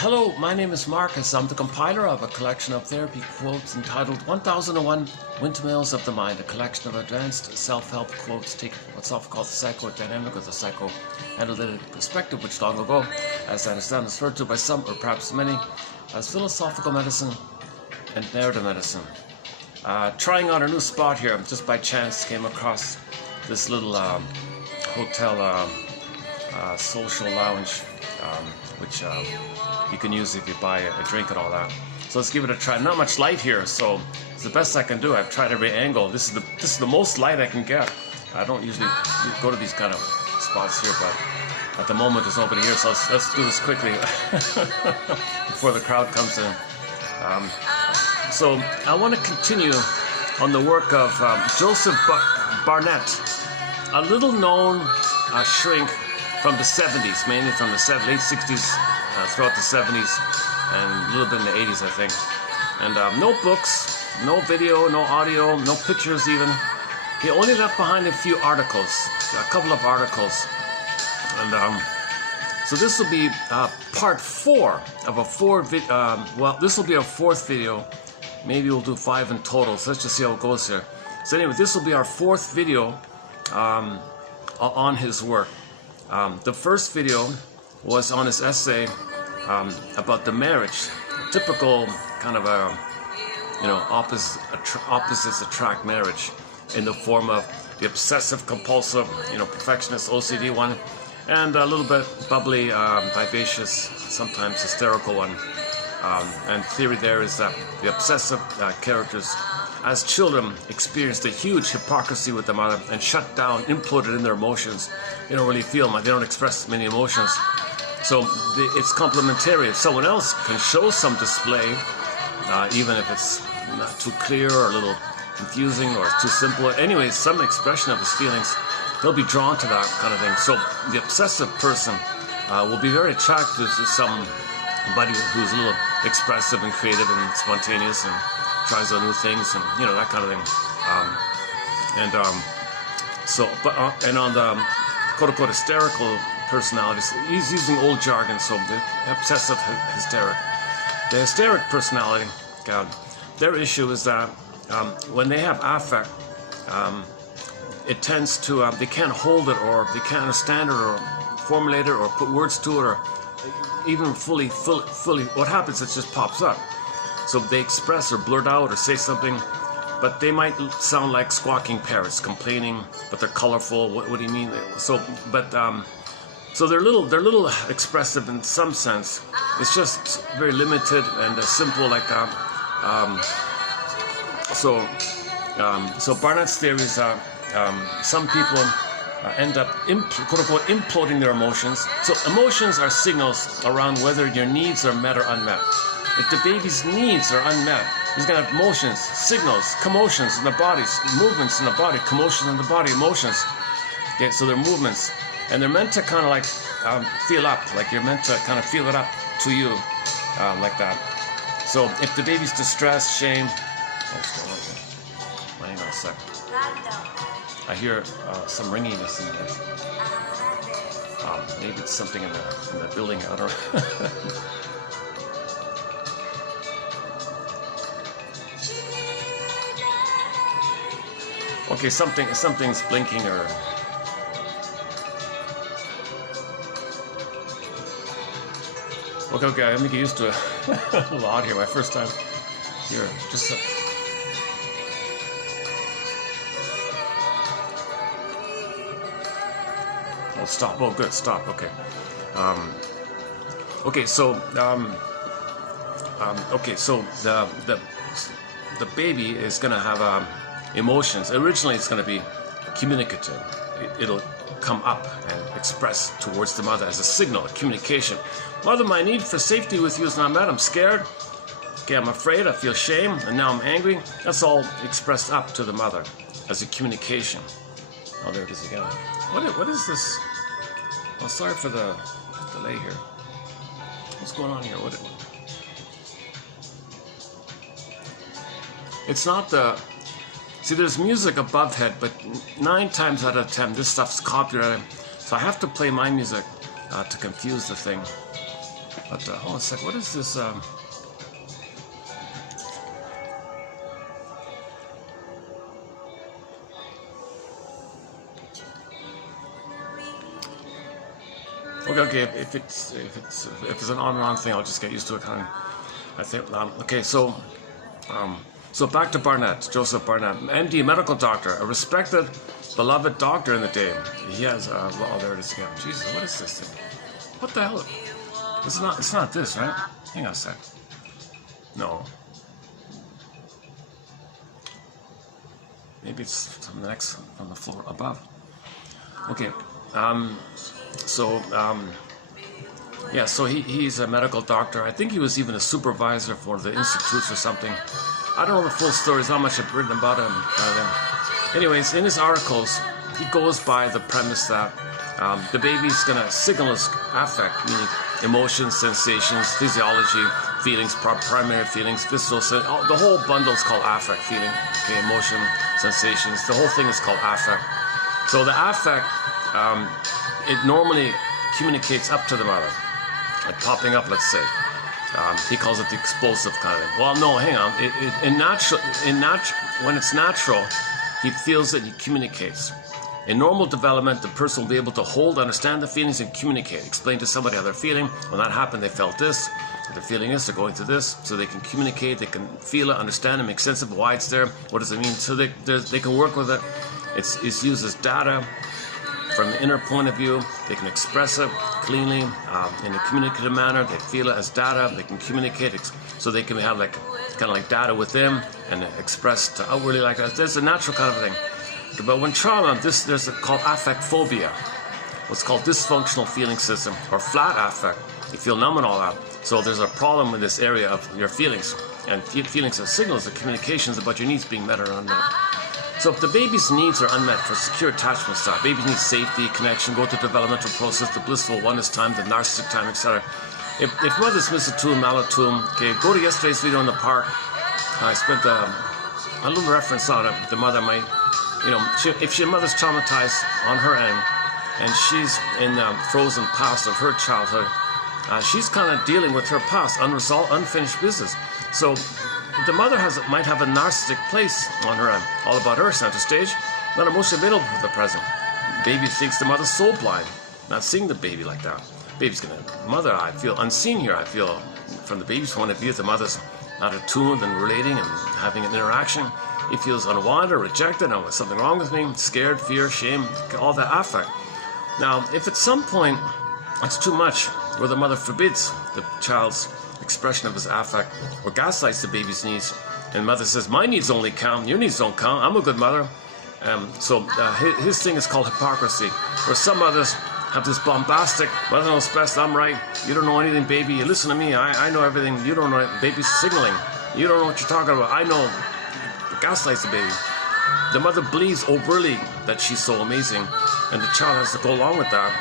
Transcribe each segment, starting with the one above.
Hello, my name is Marcus. I'm the compiler of a collection of therapy quotes entitled 1001 Windmills of the Mind, a collection of advanced self-help quotes taken from what's often called the psychodynamic or the psychoanalytic perspective, which long ago, as I understand, is referred to by some, or perhaps many, as philosophical medicine and narrative medicine. Trying out a new spot here, just by chance came across this little hotel social lounge, which you can use if you buy a drink and all that. So let's give it a try. Not much light here, so it's the best I can do. I've tried every angle. This is the most light I can get. I don't usually go to these kind of spots here, but at the moment there's nobody here, so let's do this quickly before the crowd comes in. So I want to continue on the work of Joseph Barnett, a little known shrink from the 70s, mainly from the late 60s, throughout the 70s, and a little bit in the 80s, I think. And no books, no video, no audio, no pictures even. He only left behind a few articles, a couple of articles. And so this will be part 4 of a well, this will be our 4th video. Maybe we'll do 5 in total, so let's just see how it goes here. So anyway, this will be our 4th video on his work. The first video was on his essay about the marriage, a typical kind of a, opposites attract marriage, in the form of the obsessive compulsive, perfectionist OCD one, and a little bit bubbly, vivacious, sometimes hysterical one. And theory there is that the obsessive characters, as children, experienced a huge hypocrisy with the mother and shut down, imploded in their emotions. They don't really feel much, they don't express many emotions. So it's complementary. If someone else can show some display, even if it's not too clear or a little confusing or too simple, anyway, some expression of his feelings, they'll be drawn to that kind of thing. So the obsessive person will be very attracted to somebody who's a little expressive and creative and spontaneous and tries out new things and that kind of thing. And on the quote-unquote hysterical personalities, he's using old jargon, so the obsessive hysteric. The hysteric personality, their issue is that when they have affect, it tends to, they can't hold it, or they can't understand it, or formulate it, or put words to it, or even fully, what happens, it just pops up. So they express or blurt out or say something, but they might sound like squawking parrots, complaining, but they're colorful. What do you mean? So they're little expressive in some sense. It's just very limited and simple like that. So Barnett's theory is that some people end up quote-unquote imploding their emotions. So emotions are signals around whether your needs are met or unmet. If the baby's needs are unmet, he's going to have motions, signals, commotions in the body, movements in the body, commotion in the body, emotions. Okay, so they're movements. And they're meant to kind of like feel up, like you're meant to kind of feel it up to you, like that. So if the baby's distressed, shame, what's going on here? Hang on a sec. I hear some ringiness in this. Maybe it's something in the building, I don't know. Okay, something's blinking or... Okay, I'm getting used to it. A lot here, my first time here. Just oh, stop. Oh, good, stop. Okay. Okay, so the baby is gonna have emotions. Originally, it's gonna be communicative. It'll come up and express towards the mother as a signal, a communication. Mother, my need for safety with you is not met. I'm scared. Okay, I'm afraid. I feel shame, and now I'm angry. That's all expressed up to the mother as a communication. Oh, there it is again. What is this? Oh, sorry for the delay here. What's going on here? It's not the... See, there's music above head, but 9 times out of 10, this stuff's copyrighted. So I have to play my music to confuse the thing. But hold on a sec. What is this? Okay. If it's an on and on thing, I'll just get used to it. Kind of. I think. Okay. So back to Barnett, Joseph Barnett, MD, medical doctor, a respected, beloved doctor in the day. He has. Oh, there it is again. Jesus, what is this thing? What the hell? It's not this, right? Hang on a sec. No. Maybe it's from the next, from the floor above. Okay. Yeah, so he's a medical doctor. I think he was even a supervisor for the institutes or something. I don't know the full stories, how much I've written about him. Anyways, in his articles, he goes by the premise that the baby's going to signal his affect, meaning emotions, sensations, physiology, feelings, primary feelings, visceral, the whole bundle is called affect, feeling, okay, emotion, sensations, the whole thing is called affect. So the affect, it normally communicates up to the mother, like popping up, let's say. He calls it the explosive kind of thing. Well, no, hang on. When it's natural, he feels it, he communicates. In normal development, the person will be able to hold, understand the feelings, and communicate. Explain to somebody how they're feeling. When that happened, they felt this. They're feeling this. They're going through this. So they can communicate. They can feel it, understand it, make sense of why it's there. What does it mean? So they can work with it. It's used as data from the inner point of view. They can express it cleanly in a communicative manner. They feel it as data. They can communicate. So they can have kind of like data within and expressed outwardly like that. There's a natural kind of thing. But when trauma, there's called affect phobia, what's called dysfunctional feeling system, or flat affect. You feel numb and all that. So there's a problem in this area of your feelings. And feelings are signals of communications about your needs being met or unmet. So if the baby's needs are unmet for secure attachment style, babies need safety, connection, go through the developmental process, the blissful oneness time, the narcissistic time, etc. If mother's misattuned, malattuned, okay, go to yesterday's video in the park. I spent a little reference on it. The mother might, if your mother's traumatized on her end, and she's in the frozen past of her childhood, she's kind of dealing with her past, unresolved, unfinished business. So the mother might have a narcissistic place on her end, all about her center stage, not emotionally available for the present. Baby thinks the mother's soul blind, not seeing the baby like that. Baby's gonna, mother, I feel unseen here. I feel, from the baby's point of view, the mother's not attuned and relating and having an interaction. He feels unwanted, rejected, and something wrong with me, scared, fear, shame, all that affect. Now, if at some point it's too much, where the mother forbids the child's expression of his affect, or gaslights the baby's needs, and mother says, my needs only count, your needs don't count, I'm a good mother. So his thing is called hypocrisy, where some mothers have this bombastic, mother knows best, I'm right, you don't know anything, baby, you listen to me, I know everything, you don't know it, baby's signaling, you don't know what you're talking about, I know, gaslights the baby. The mother believes overtly that she's so amazing, and the child has to go along with that,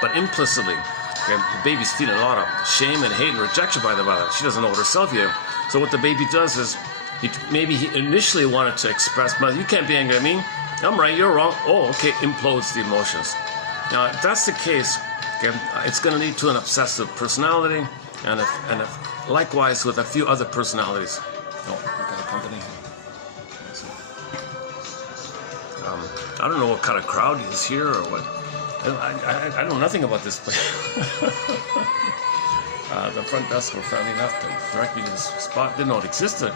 but implicitly, okay, the baby's feeling a lot of shame and hate and rejection by the mother. She doesn't know it herself yet. So what the baby does is, maybe he initially wanted to express, mother, you can't be angry at me, I'm right, you're wrong. Oh, okay, implodes the emotions. Now, if that's the case, okay, it's going to lead to an obsessive personality, and if likewise with a few other personalities. Oh, we got a company. I don't know what kind of crowd is here or what. I know nothing about this place. The front desk were friendly enough to direct me to this spot. Didn't know it existed.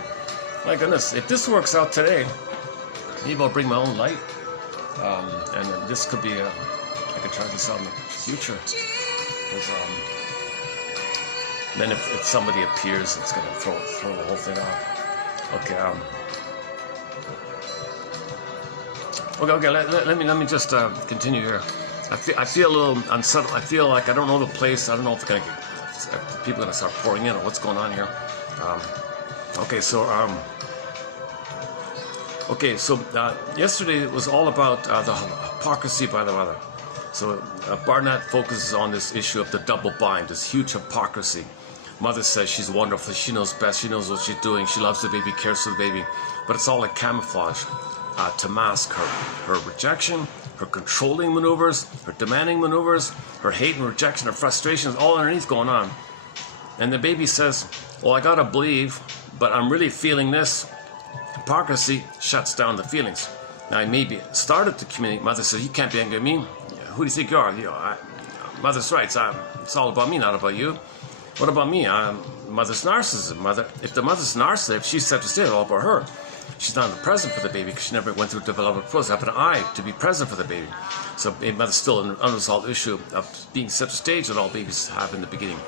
My goodness, if this works out today, maybe I'll bring my own light. And this could be I could try this out in the future. Then if somebody appears, it's going to throw the whole thing off. Okay. Okay. Let me just continue here. I feel a little unsettled. I feel like I don't know the place. I don't know if people are going to start pouring in or what's going on here. Yesterday it was all about the hypocrisy by the mother. So Barnett focuses on this issue of the double bind, this huge hypocrisy. Mother says she's wonderful, she knows best, she knows what she's doing, she loves the baby, cares for the baby, but it's all like camouflage to mask her rejection, her controlling maneuvers, her demanding maneuvers, her hate and rejection, her frustrations, all underneath going on. and the baby says, well, I gotta believe, but I'm really feeling this. Hypocrisy shuts down the feelings. Now, I maybe started to communicate. Mother says, you can't be angry at me. Who do you think you are? Mother's right. It's all about me, not about you. What about me? Mother's narcissism. If the mother's narcissism, if she's set to stay, it's all about her. She's not present for the baby because she never went through development process. Have an eye to be present for the baby. So mother's still an unresolved issue of being set to stage that all babies have in the beginning.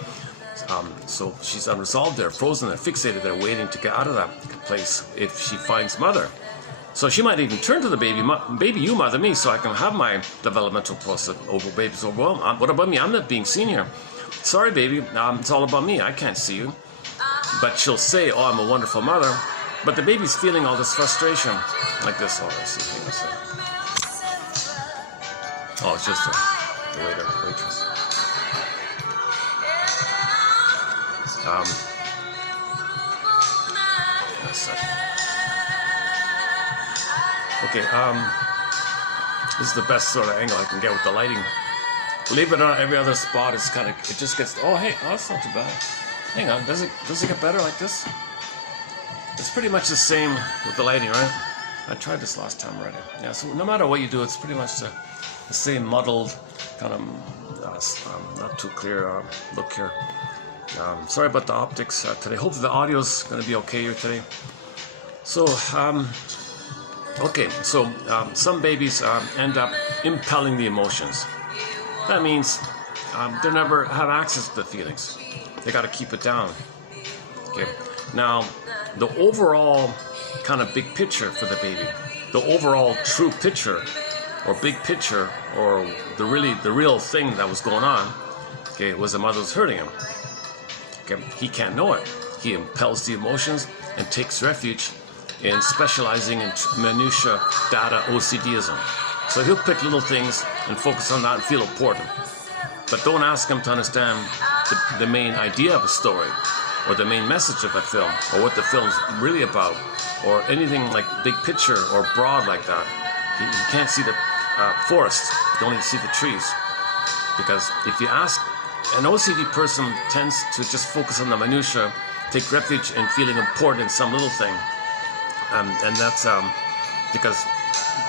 So she's unresolved there, frozen there, fixated there, waiting to get out of that place if she finds mother. So she might even turn to the baby, baby, you mother me, so I can have my developmental process over baby. So, well, what about me? I'm not being seen here. Sorry, baby, it's all about me. I can't see you. But she'll say, oh, I'm a wonderful mother. But the baby's feeling all this frustration, like this. Oh, I see. Oh, it's just the waiter, waitress. Okay, this is the best sort of angle I can get with the lighting. Believe it or not, every other spot is kind of, it just gets, oh, hey, oh, that's not too bad. Hang on, does it get better like this? It's pretty much the same with the lighting, right? I tried this last time already. Yeah, so no matter what you do, it's pretty much the same muddled, kind of not too clear look here. Sorry about the optics today. Hopefully the audio's going to be okay here today. So, okay, so some babies end up impelling the emotions. That means they never have access to the feelings. They got to keep it down. Okay. Now, the overall kind of big picture for the baby, the overall true picture, or big picture, or the real thing that was going on, okay, was the mother was hurting him. Okay, he can't know it. He impels the emotions and takes refuge in specializing in minutia, data, OCDism. So he'll pick little things and focus on that and feel important. But don't ask him to understand the main idea of a story, or the main message of a film, or what the film's really about, or anything like big picture or broad like that. He can't see the forest, he can only see the trees. Because if you ask, an OCD person tends to just focus on the minutia, take refuge in feeling important in some little thing. And that's because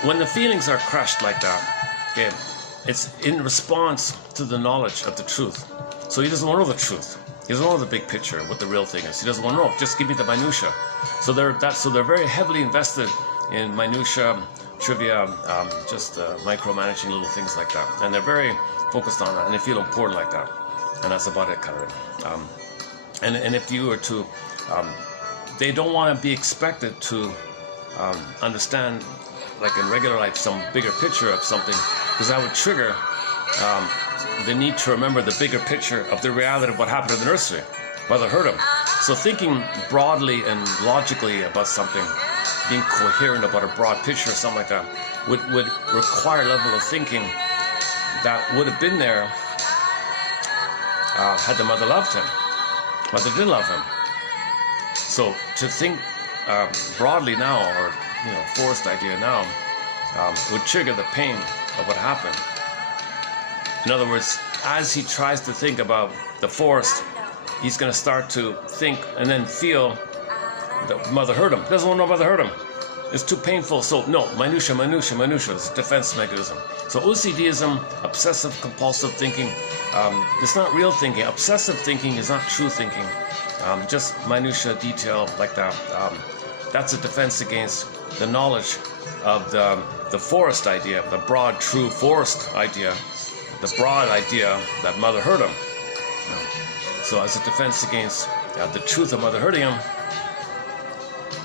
when the feelings are crushed like that, okay, it's in response to the knowledge of the truth. So he doesn't want to know the truth. He doesn't know the big picture, what the real thing is. He doesn't want to know. Just give me the minutia. So they're very heavily invested in minutia, trivia, just micromanaging little things like that. And they're very focused on that, and they feel important like that. And that's about it, kind of. And if you were to, they don't want to be expected to understand, like in regular life, some bigger picture of something, because that would trigger the need to remember the bigger picture of the reality of what happened in the nursery, mother hurt him. So thinking broadly and logically about something, being coherent about a broad picture or something like that, would require a level of thinking that would have been there had the mother loved him. Mother didn't love him. So to think broadly now, or forced idea now, would trigger the pain of what happened. In other words, as he tries to think about the forest, he's going to start to think and then feel that mother hurt him. He doesn't want to know mother hurt him. It's too painful. So no, minutia. It's a defense mechanism. So OCDism, obsessive compulsive thinking, it's not real thinking. Obsessive thinking is not true thinking. Just minutia, detail like that. That's a defense against the knowledge of the forest idea, the broad, true forest idea, the broad idea that mother hurt him. So as a defense against the truth of mother hurting him,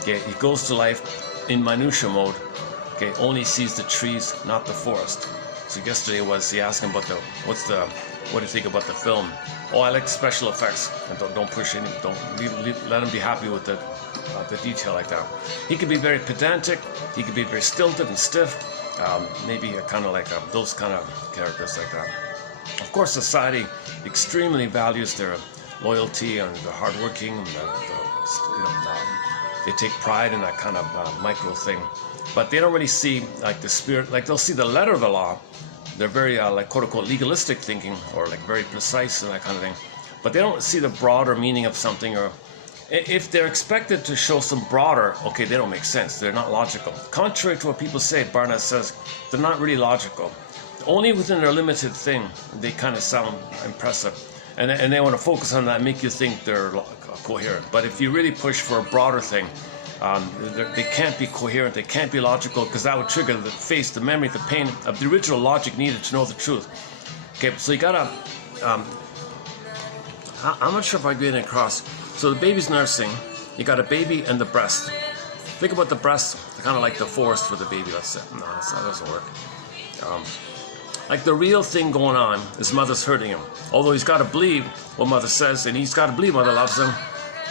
okay, he goes to life in minutia mode, okay, only sees the trees, not the forest. So yesterday he asked him about what do you think about the film? Oh, I like special effects, and don't push any, let him be happy with the detail like that. He could be very pedantic, he could be very stilted and stiff, maybe kind of like those kind of characters like that. Of course, society extremely values their loyalty and the hardworking, they take pride in that kind of micro thing, but they don't really see like the spirit. Like they'll see the letter of the law. They're very like quote unquote legalistic thinking, or like very precise and that kind of thing. but they don't see the broader meaning of something, or if they're expected to show some broader, okay, they don't make sense. They're not logical. Contrary to what people say, Barnett says, they're not really logical. Only within their limited thing, they kind of sound impressive. And they want to focus on that, make you think they're coherent. But if you really push for a broader thing, they can't be coherent, they can't be logical, because that would trigger the face, the memory, the pain of the original logic needed to know the truth. Okay, so you gotta, I'm not sure if I'm getting across. So the baby's nursing, you got a baby and the breast. Think about the breast, kind of like the forest for the baby, let's say. No, that doesn't work. Like the real thing going on is mother's hurting him. Although he's got to believe what mother says, and he's got to believe mother loves him.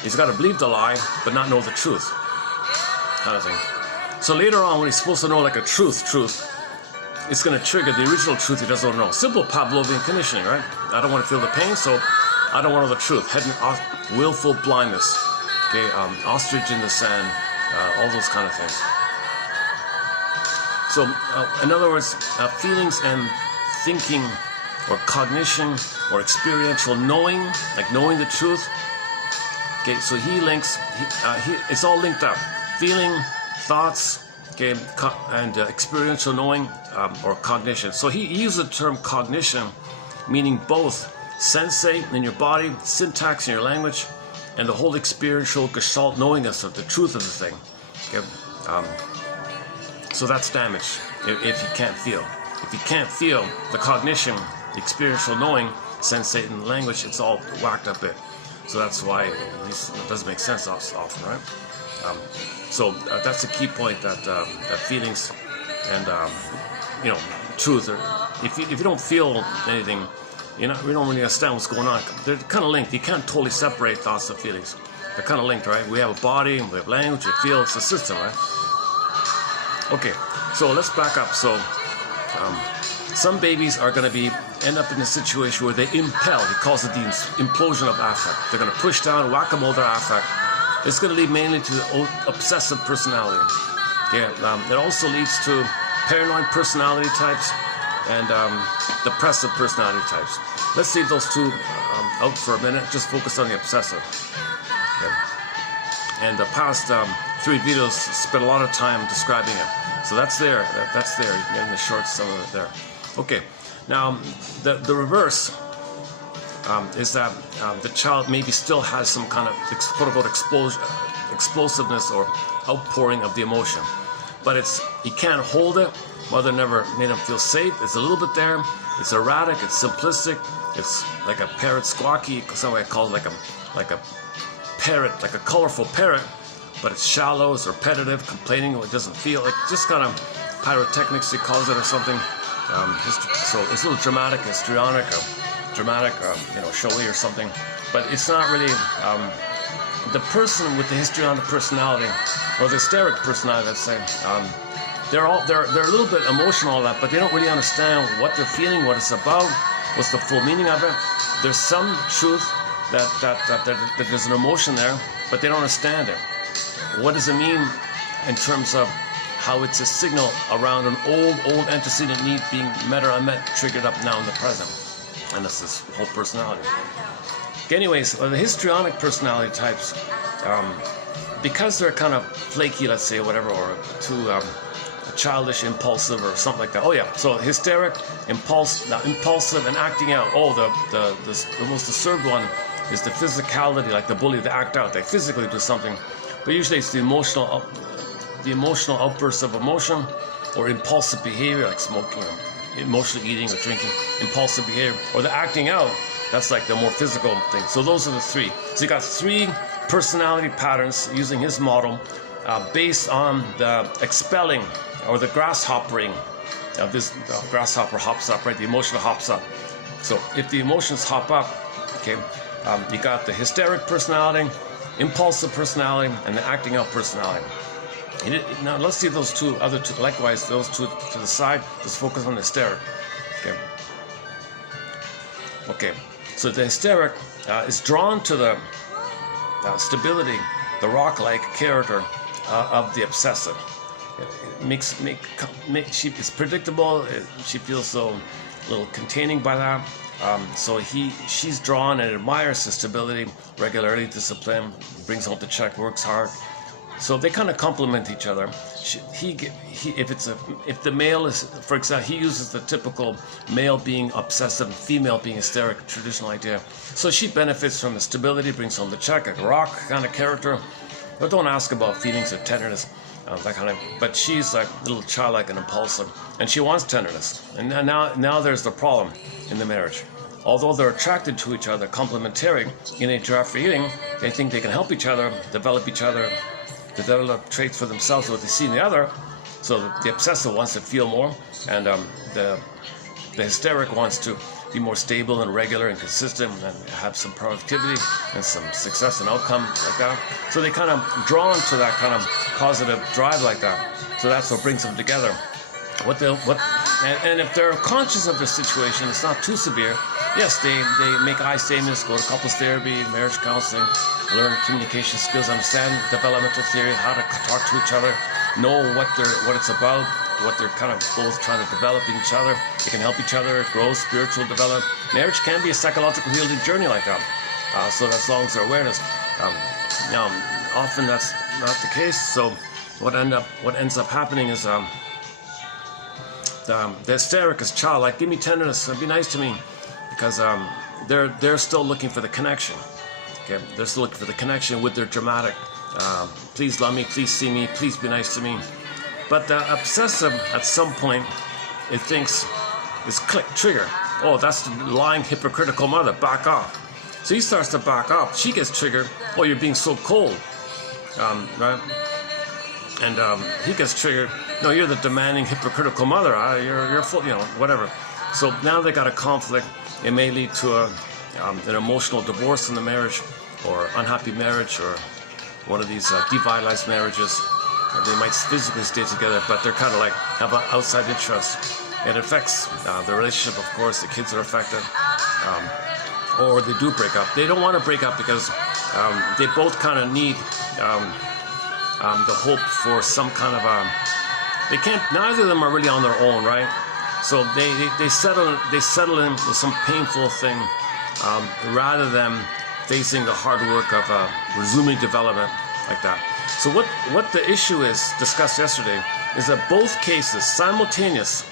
He's got to believe the lie, but not know the truth. Kind of thing. So later on, when he's supposed to know like a truth, it's going to trigger the original truth he doesn't know. Simple Pavlovian conditioning, right? I don't want to feel the pain, so I don't want to know the truth. Willful blindness. Okay, ostrich in the sand, all those kind of things. So, in other words, feelings and thinking, or cognition, or experiential knowing, like knowing the truth. Okay, so he links, it's all linked up. Feeling, thoughts, okay, and experiential knowing, or cognition. So he used the term cognition, meaning both sensate in your body, syntax in your language, and the whole experiential gestalt knowingness of the truth of the thing. Okay, so that's damage if you can't feel. If you can't feel the cognition, the experiential knowing, sensate in the language, it's all whacked up it. So that's why it doesn't make sense often, right? So that's a key point, that feelings and truth. If you don't feel anything, we don't really understand what's going on. They're kind of linked. You can't totally separate thoughts and feelings. They're kind of linked, right? We have a body, we have language, we feel. It's a system, right? Okay, so let's back up. So some babies are going to end up in a situation where they impel. He calls it the implosion of affect. They're going to push down, whack-a-mole their affect. It's going to lead mainly to obsessive personality. Okay, it also leads to paranoid personality types and depressive personality types. Let's leave those two out for a minute. Just focus on the obsessive. Okay. And the past 3 videos spent a lot of time describing it. So that's there. That's there. You can get in the shorts, some of it there. Okay. Now, the reverse is that the child maybe still has some kind of quote-unquote explosiveness or outpouring of the emotion. But he can't hold it. Mother never made him feel safe. It's a little bit there. It's erratic. It's simplistic. It's like a parrot squawky. Somebody calls it like a parrot, like a colorful parrot. But it's shallow. It's repetitive. Complaining. It doesn't feel like just kind of pyrotechnics, he calls it, or something. So it's a little dramatic, histrionic, dramatic, showy or something. But it's not really the person with the histrionic personality or the hysteric personality. Let's say. They're a little bit emotional, all that, but they don't really understand what they're feeling, what it's about, what's the full meaning of it. There's some truth that there's an emotion there, but they don't understand it. What does it mean in terms of how it's a signal around an old antecedent need being met or unmet, triggered up now in the present? And that's this whole personality. Anyways, the histrionic personality types, because they're kind of flaky, let's say, or whatever, or too childish, impulsive, or something like that. Oh yeah, so hysteric, impulsive, and acting out. Oh, the most disturbed one is the physicality, like the bully. They act out. They physically do something, but usually it's the emotional outbursts of emotion, or impulsive behavior, like smoking, or emotional eating, or drinking. Impulsive behavior, or the acting out. That's like the more physical thing. So those are the 3. So you got 3 personality patterns using his model, based on the expelling or the grasshoppering. This grasshopper hops up, right? The emotion hops up. So if the emotions hop up, okay, you got the hysteric personality, impulsive personality, and the acting out personality. Now let's see those other two. Likewise, those 2 to the side. Just focus on the hysteric. Okay. Okay. So the hysteric is drawn to the stability, the rock-like character of the obsessive. She is predictable. She feels so a little containing by that. So she's drawn and admires his stability, regularity, discipline, brings home the check, works hard. So they kind of complement each other. If the male is, for example, he uses the typical male being obsessive, female being hysteric, traditional idea. So she benefits from the stability, brings home the check, a rock kind of character. But don't ask about feelings of tenderness, that kind of. But she's like a little childlike and impulsive, and she wants tenderness. And now there's the problem in the marriage. Although they're attracted to each other, complementary in a draft for eating, they think they can help each other, develop traits for themselves, what they see in the other. So the obsessive wants to feel more, and the hysteric wants to be more stable and regular and consistent and have some productivity and some success and outcome like that. So they kind of drawn to that kind of positive drive like that. So that's what brings them together. And if they're conscious of their situation, it's not too severe. Yes, they make eye statements, go to couples therapy, marriage counseling, learn communication skills, understand developmental theory, how to talk to each other, know what it's about, what they're kind of both trying to develop in each other. They can help each other grow, spiritual develop. Marriage can be a psychological healing journey like that. So as long as they're awareness. Now, often that's not the case. So what ends up happening is the hysteric is childlike. Give me tenderness, be nice to me. Because they're still looking for the connection. Okay, they're still looking for the connection with their dramatic. Please love me, please see me, please be nice to me. But the obsessive, at some point, it thinks is click trigger. Oh, that's the lying, hypocritical mother. Back off. So he starts to back off. She gets triggered. Oh, you're being so cold, right? And he gets triggered. No, you're the demanding, hypocritical mother. You're full, whatever. So now they got a conflict. It may lead to an emotional divorce in the marriage, or unhappy marriage, or one of these devitalized marriages. They might physically stay together, but they're kind of like have an outside interest. It affects the relationship, of course. The kids are affected, or they do break up. They don't want to break up because they both kind of need the hope for some kind of they can't. Neither of them are really on their own, right? So they settle in with some painful thing rather than facing the hard work of resuming development like that. So what the issue is discussed yesterday is that both cases simultaneous.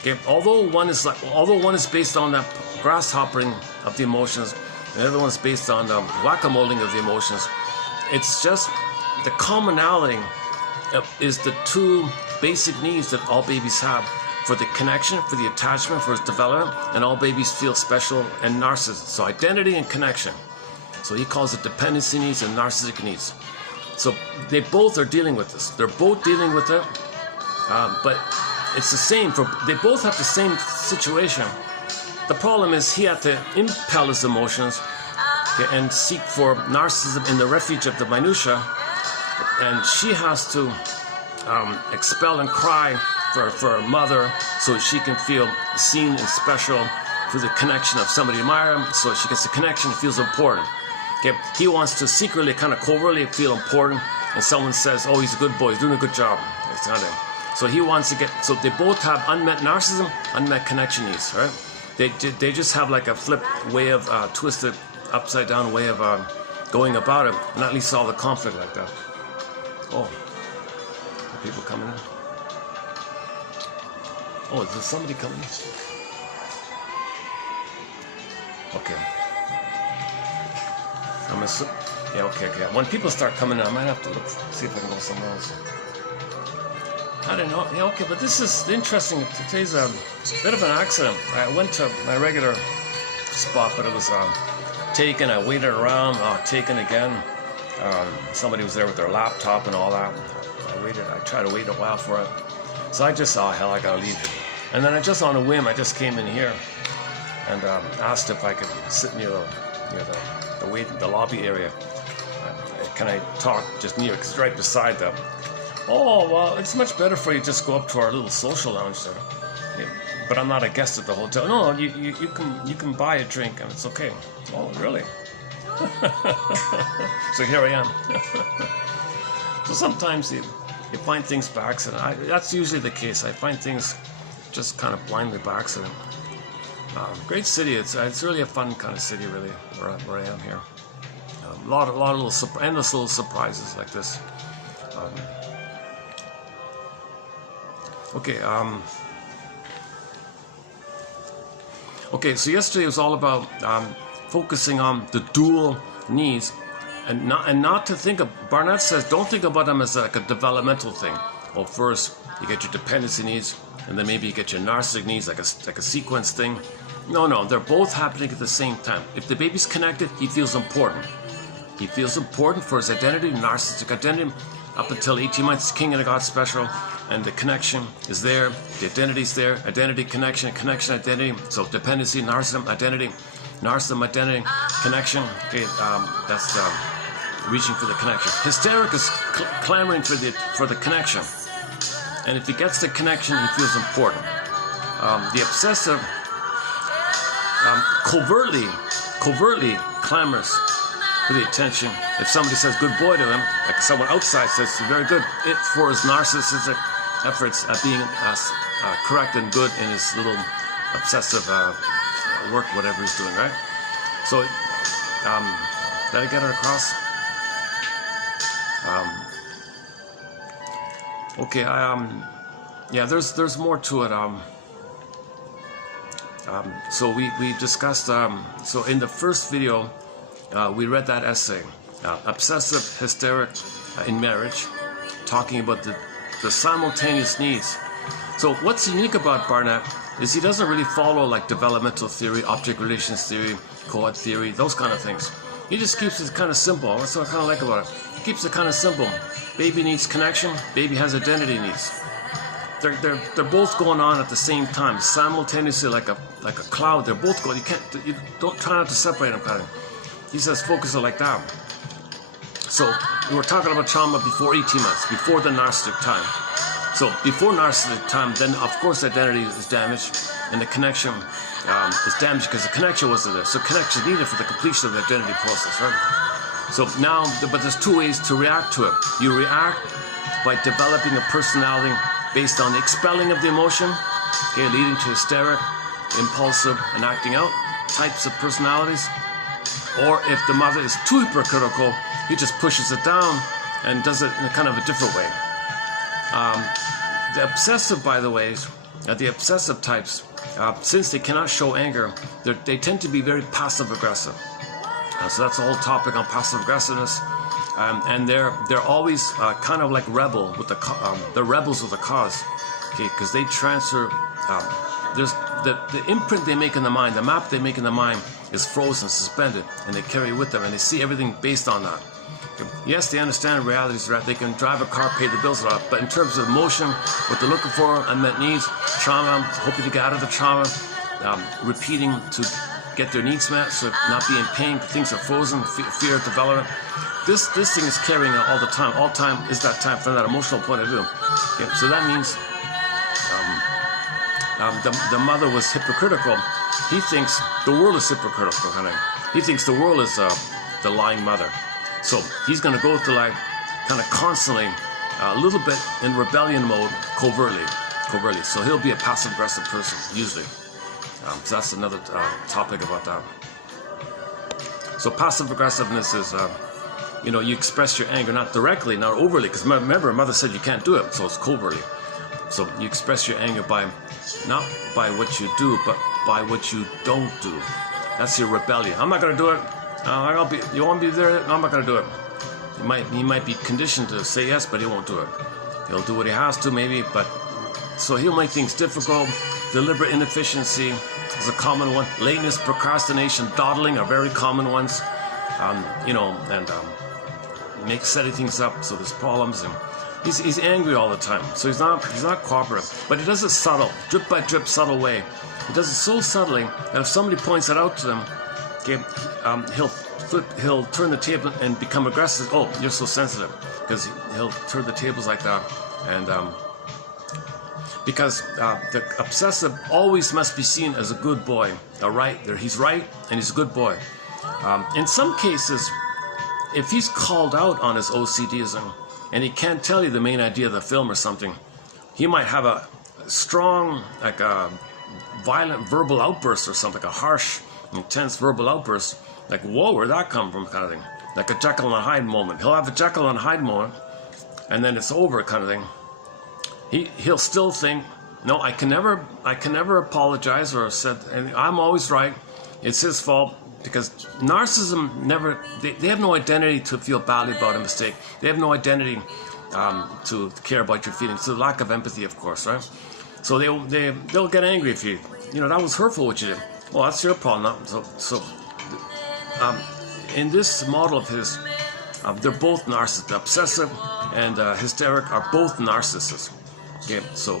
Okay, although one is based on that grasshoppering of the emotions, and the other one is based on the whack-a-moling of the emotions. It's just the commonality is the two basic needs that all babies have. For the connection, for the attachment, for its development, and all babies feel special and narcissistic. So identity and connection. So he calls it dependency needs and narcissistic needs. So they both are dealing with this. They're both dealing with it, but it's the same. They both have the same situation. The problem is he had to impel his emotions and seek for narcissism in the refuge of the minutia, and she has to expel and cry for a mother, so she can feel seen and special through the connection of somebody admire him, so she gets the connection, feels important. Okay, he wants to secretly, kind of covertly feel important, and someone says, "Oh, he's a good boy, he's doing a good job." It's kind of, so he wants to get. So they both have unmet narcissism, unmet connection needs, right? They just have like a flip way of twisted, upside down way of going about it, and at least solve the conflict like that. Oh, are people coming in? Oh, is there somebody coming? Okay. I'm assuming. Yeah, okay. When people start coming in, I might have to look, see if I can go somewhere else. I don't know. Yeah, okay, but this is interesting. Today's a bit of an accident. I went to my regular spot, but it was taken. I waited around, taken again. Somebody was there with their laptop and all that. I tried to wait a while for it. So I just saw, hell, I gotta leave. And then I just on a whim, I just came in here and asked if I could sit near the lobby area. Can I talk just near? Because it's right beside them. Oh, well, it's much better for you to just go up to our little social lounge there. Yeah, but I'm not a guest at the hotel. No, you can buy a drink and it's okay. Oh, really? So here I am. So sometimes you find things by accident. That's usually the case. I find things just kind of blindly by accident. Great city. It's really a fun kind of city, really, where I am here. A lot of little endless little surprises like this. Okay. Okay. So yesterday was all about focusing on the dual needs, and not to think of. Barnett says, don't think about them as like a developmental thing. Well, first you get your dependency needs, and then maybe you get your narcissistic needs, like a sequence thing. No, they're both happening at the same time. If the baby's connected, he feels important. He feels important for his identity, narcissistic identity. Up until 18 months, king and a god special, and the connection is there. The identity's there. Identity, connection, identity. So dependency, narcissism, identity, connection. Okay, that's reaching for the connection. Hysteric is clamoring for the connection, and if he gets the connection, he feels important. The obsessive covertly clamors for the attention. If somebody says good boy to him, like someone outside says very good, for his narcissistic efforts at being correct and good in his little obsessive work, whatever he's doing, right? So, did I get it across? Okay, yeah, there's more to it. So we discussed, so in the first video, we read that essay, Obsessive Hysteric in Marriage, talking about the simultaneous needs. So what's unique about Barnett is he doesn't really follow like developmental theory, object relations theory, co-ed theory, those kind of things. He just keeps it kind of simple. That's what I kind of like about it. He keeps it kind of simple. Baby needs connection, baby has identity needs. They're both going on at the same time, simultaneously, like a cloud. They're both going. You don't try not to separate them, kind of. He says focus it like that. So we were talking about trauma before 18 months, before the narcissistic time. So before narcissistic time, then of course identity is damaged, and the connection is damaged because the connection wasn't there. So connection is needed for the completion of the identity process, right? So now, but there's two ways to react to it. You react by developing a personality based on the expelling of the emotion, okay, leading to hysteric, impulsive, and acting out types of personalities. Or if the mother is too hypercritical, he just pushes it down and does it in a kind of a different way. The obsessive, by the way, the obsessive types, since they cannot show anger, they tend to be very passive-aggressive. So that's the whole topic on passive-aggressiveness. And they're always kind of like rebel with they're rebels with a cause, okay? Because they transfer. There's the imprint they make in the mind, the map they make in the mind is frozen, suspended, and they carry with them, and they see everything based on that. Okay? Yes, they understand realities. They can drive a car, pay the bills, but in terms of emotion, what they're looking for, unmet needs, trauma, hoping to get out of the trauma, repeating to get their needs met, so not be in pain, things are frozen, fear of development. This thing is carrying out all the time. All time is that time from that emotional point of view. Okay, so that means the mother was hypocritical. He thinks the world is hypocritical, kind of. He thinks the world is the lying mother. So he's going to go to like kind of constantly a little bit in rebellion mode, covertly. So he'll be a passive-aggressive person usually. So that's another topic about that. So passive-aggressiveness is. You express your anger not directly, not overtly, because remember, mother said you can't do it, so it's covertly. So you express your anger not by what you do, but by what you don't do. That's your rebellion. I'm not going to do it. You want me to be there? No, I'm not going to do it. He might be conditioned to say yes, but he won't do it. He'll do what he has to, maybe, but so he'll make things difficult. Deliberate inefficiency is a common one. Lateness, procrastination, dawdling are very common ones. Setting things up, so there's problems, and he's angry all the time. So he's not cooperative, but he does it subtle, drip by drip, subtle way. He does it so subtly that if somebody points it out to him, okay, he'll turn the table and become aggressive. Oh, you're so sensitive, because he'll turn the tables like that, and because the obsessive always must be seen as a good boy. He's right, and he's a good boy. In some cases, if he's called out on his OCDism and he can't tell you the main idea of the film or something, he might have a strong violent verbal outburst or something, like a harsh, intense verbal outburst, like, whoa, where'd that come from, kind of thing. Like a Jekyll and Hyde moment. He'll have a Jekyll and Hyde moment, and then it's over, kind of thing. He'll still think, no, I can never apologize or said, and I'm always right. It's his fault, because narcissism never, they have no identity to feel badly about a mistake. They have no identity to care about your feelings. So lack of empathy, of course, right? So they'll get angry if you know, that was hurtful what you did. Well, that's your problem. In this model of his, they're both narcissists. Obsessive and hysteric are both narcissists. Okay, so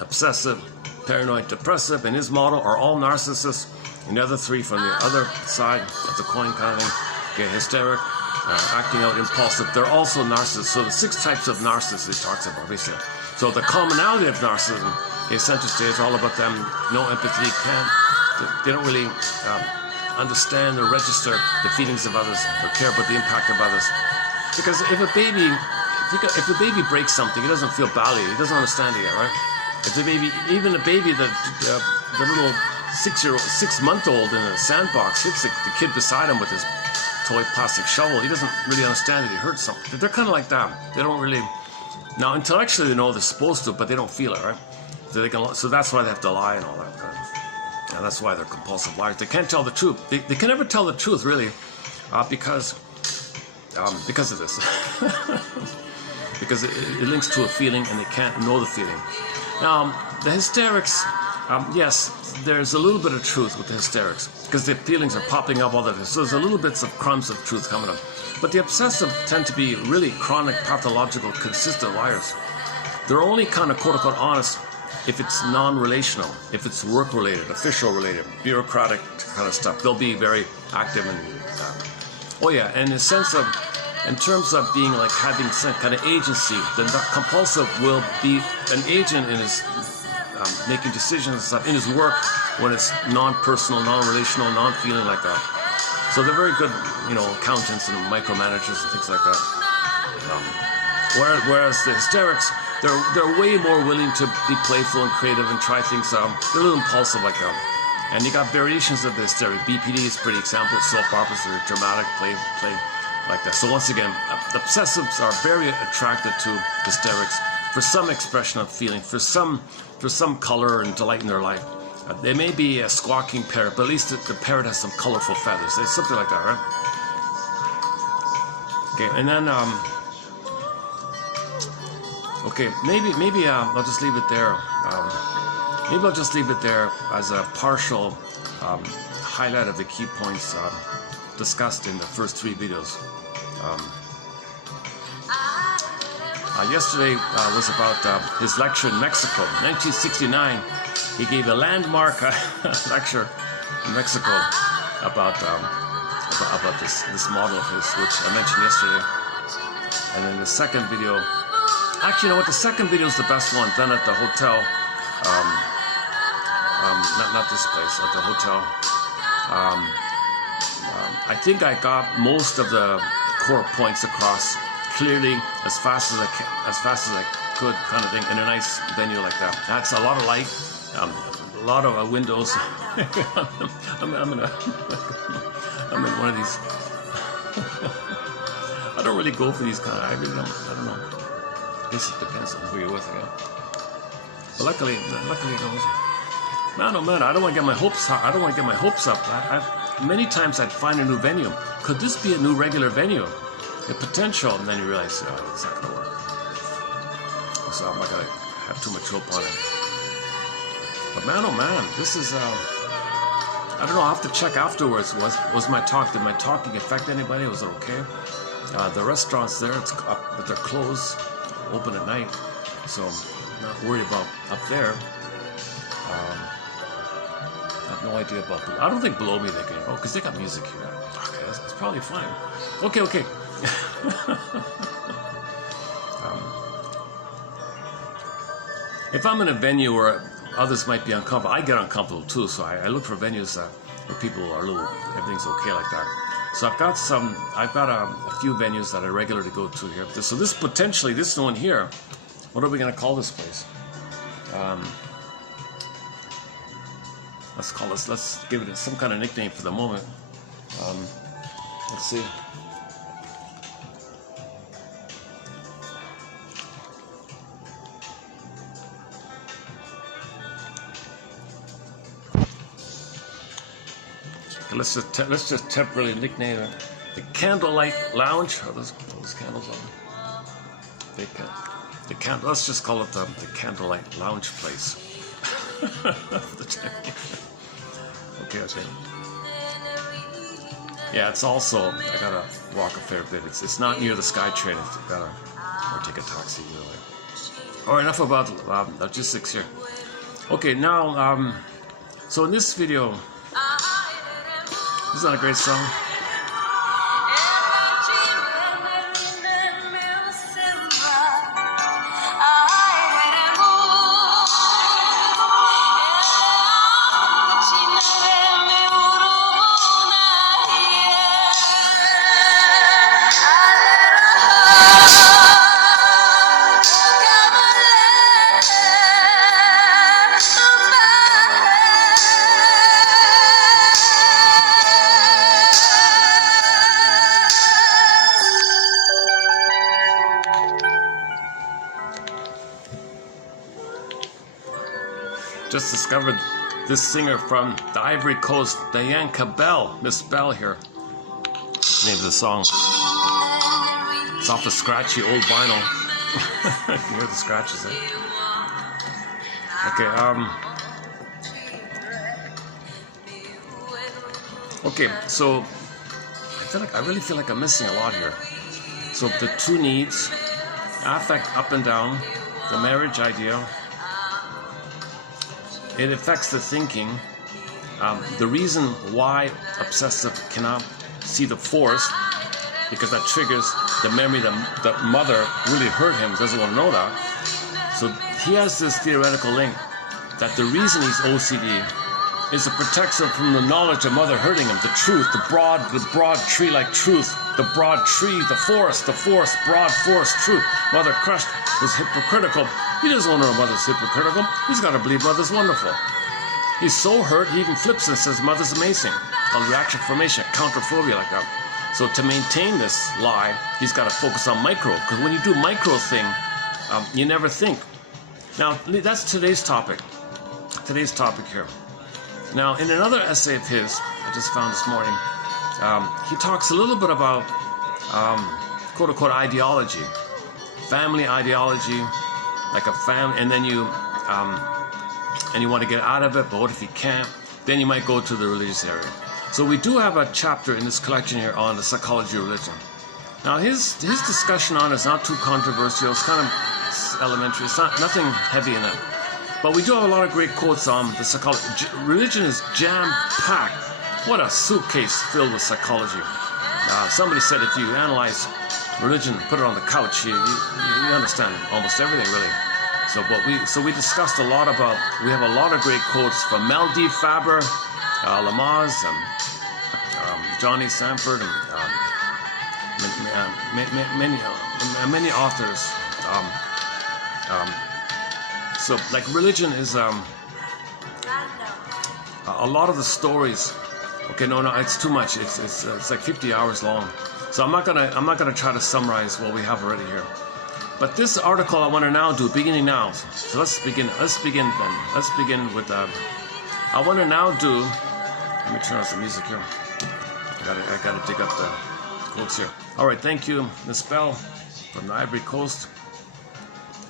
obsessive, paranoid, depressive in his model are all narcissists. And the other three from the other side of the coin, kind of thing. Okay, hysteric, acting out, impulsive. They're also narcissists. So the 6 types of narcissists he talks about, basically. So the commonality of narcissism is center stage, all about them, no empathy, they don't really understand or register the feelings of others or care about the impact of others. Because if a baby breaks something, he doesn't feel badly, he doesn't understand it yet, right? If the baby, even a baby, the little 6-month-old in a sandbox hits the kid beside him with his toy plastic shovel, he doesn't really understand that he hurt something. They're kind of like that. They don't really. Now, intellectually, they know they're supposed to, but they don't feel it, right? So that's why they have to lie and all that. And that's why they're compulsive liars. They can't tell the truth. They can never tell the truth, really, because of this. Because it links to a feeling, and they can't know the feeling. Now, the hysterics, yes, there's a little bit of truth with the hysterics, because their feelings are popping up all the time. So there's a little bits of crumbs of truth coming up. But the obsessive tend to be really chronic, pathological, consistent liars. They're only kind of quote-unquote honest if it's non-relational, if it's work-related, official-related, bureaucratic kind of stuff. They'll be very active and, oh yeah, and in terms of being like having some kind of agency, the compulsive will be an agent in his making decisions and stuff in his work when it's non-personal, non-relational, non-feeling like that. So they're very good, you know, accountants and micromanagers and things like that. Whereas the hysterics, they're way more willing to be playful and creative and try things out. They're a little impulsive like that. And you got variations of the hysteric. BPD is a pretty example. Soap operas are dramatic, play like that. So once again, the obsessives are very attracted to hysterics for some expression of feeling, for some color and delight in their life. They may be a squawking parrot, but at least the parrot has some colorful feathers. It's something like that, right? Okay, and then okay, maybe I'll just leave it there. Maybe I'll just leave it there as a partial highlight of the key points discussed in the first 3 videos. Yesterday was about his lecture in Mexico, 1969. He gave a landmark lecture in Mexico about this model of his, which I mentioned yesterday. And then the second video, actually, you know what? The second video is the best one, done at the hotel. Not this place, at the hotel. I think I got most of the core points across clearly, as fast as I could, kind of thing, in a nice venue like that. That's a lot of light, a lot of windows. I'm in one of these. I don't really go for these kind of. I don't know. I guess it depends on who you're with again. But luckily, it goes. Man, oh man, I don't want to get my hopes up. Many times I'd find a new venue. Could this be a new regular venue? The potential, and then you realize, oh, it's not going to work. So I'm not going to have too much hope on it. But man, oh man, this is, I don't know, I'll have to check afterwards. Did my talking affect anybody? Was it okay? The restaurant's there, it's up, but they're closed, open at night. So I'm not worried about up there. I have no idea about below. I don't think below me they can, because they got music here. Okay, that's probably fine. Okay. If I'm in a venue where others might be uncomfortable, I get uncomfortable too, so I look for venues where people are everything's okay like that. So I've got a few venues that I regularly go to here. So this one here, what are we going to call this place? let's call this, let's give it some kind of nickname for the moment. Let's see. Let's just temporarily nickname it the Candlelight Lounge. Are those candles on? Let's just call it the Candlelight Lounge place. Okay. Yeah, it's also, I gotta walk a fair bit. It's not near the SkyTrain. Or take a taxi either way. All right, enough about logistics here. Okay, now, so in this video, isn't that a great song? Just discovered this singer from the Ivory Coast, Diane Cabell, Miss Bell here. That's the name of the song. It's off the scratchy old vinyl. You can hear the scratches there. Okay, so I really feel like I'm missing a lot here. So the two needs, affect up and down, the marriage idea. It affects the thinking. The reason why obsessive cannot see the force, because that triggers the memory that the mother really hurt him, doesn't want to know that. So he has this theoretical link that the reason he's OCD is to protect him from the knowledge of mother hurting him, the truth, the broad tree-like truth, the broad tree, the forest, broad forest truth. Mother crushed was hypocritical. He doesn't want to know mother's hypocritical. He's got to believe mother's wonderful. He's so hurt, he even flips and says mother's amazing. Called reaction formation, counterphobia like that. So to maintain this lie, he's got to focus on micro, because when you do micro thing, you never think. Now, that's today's topic. Today's topic here. Now, in another essay of his, I just found this morning, he talks a little bit about quote-unquote ideology, family ideology, like a family, and then you want to get out of it, but what if you can't? Then you might go to the religious area. So we do have a chapter in this collection here on the psychology of religion. Now his discussion on it is not too controversial. It's kind of elementary. It's not nothing heavy in it. But we do have a lot of great quotes on the psychology. Religion is jam-packed. What a suitcase filled with psychology. Somebody said if you analyze religion, put it on the couch, you understand almost everything really. So we discussed a lot about, we have a lot of great quotes from Mel D. Faber, Lamaze, Johnny Sanford, and many authors. So like religion is a lot of the stories. Okay, no, it's too much. It's like 50 hours long. So I'm not gonna try to summarize what we have already here. But this article I want to now do, beginning now. So let's begin then. Let's begin with I want to now do. Let me turn off the music here. I gotta dig up the quotes here. All right, thank you, Miss Bell from the Ivory Coast.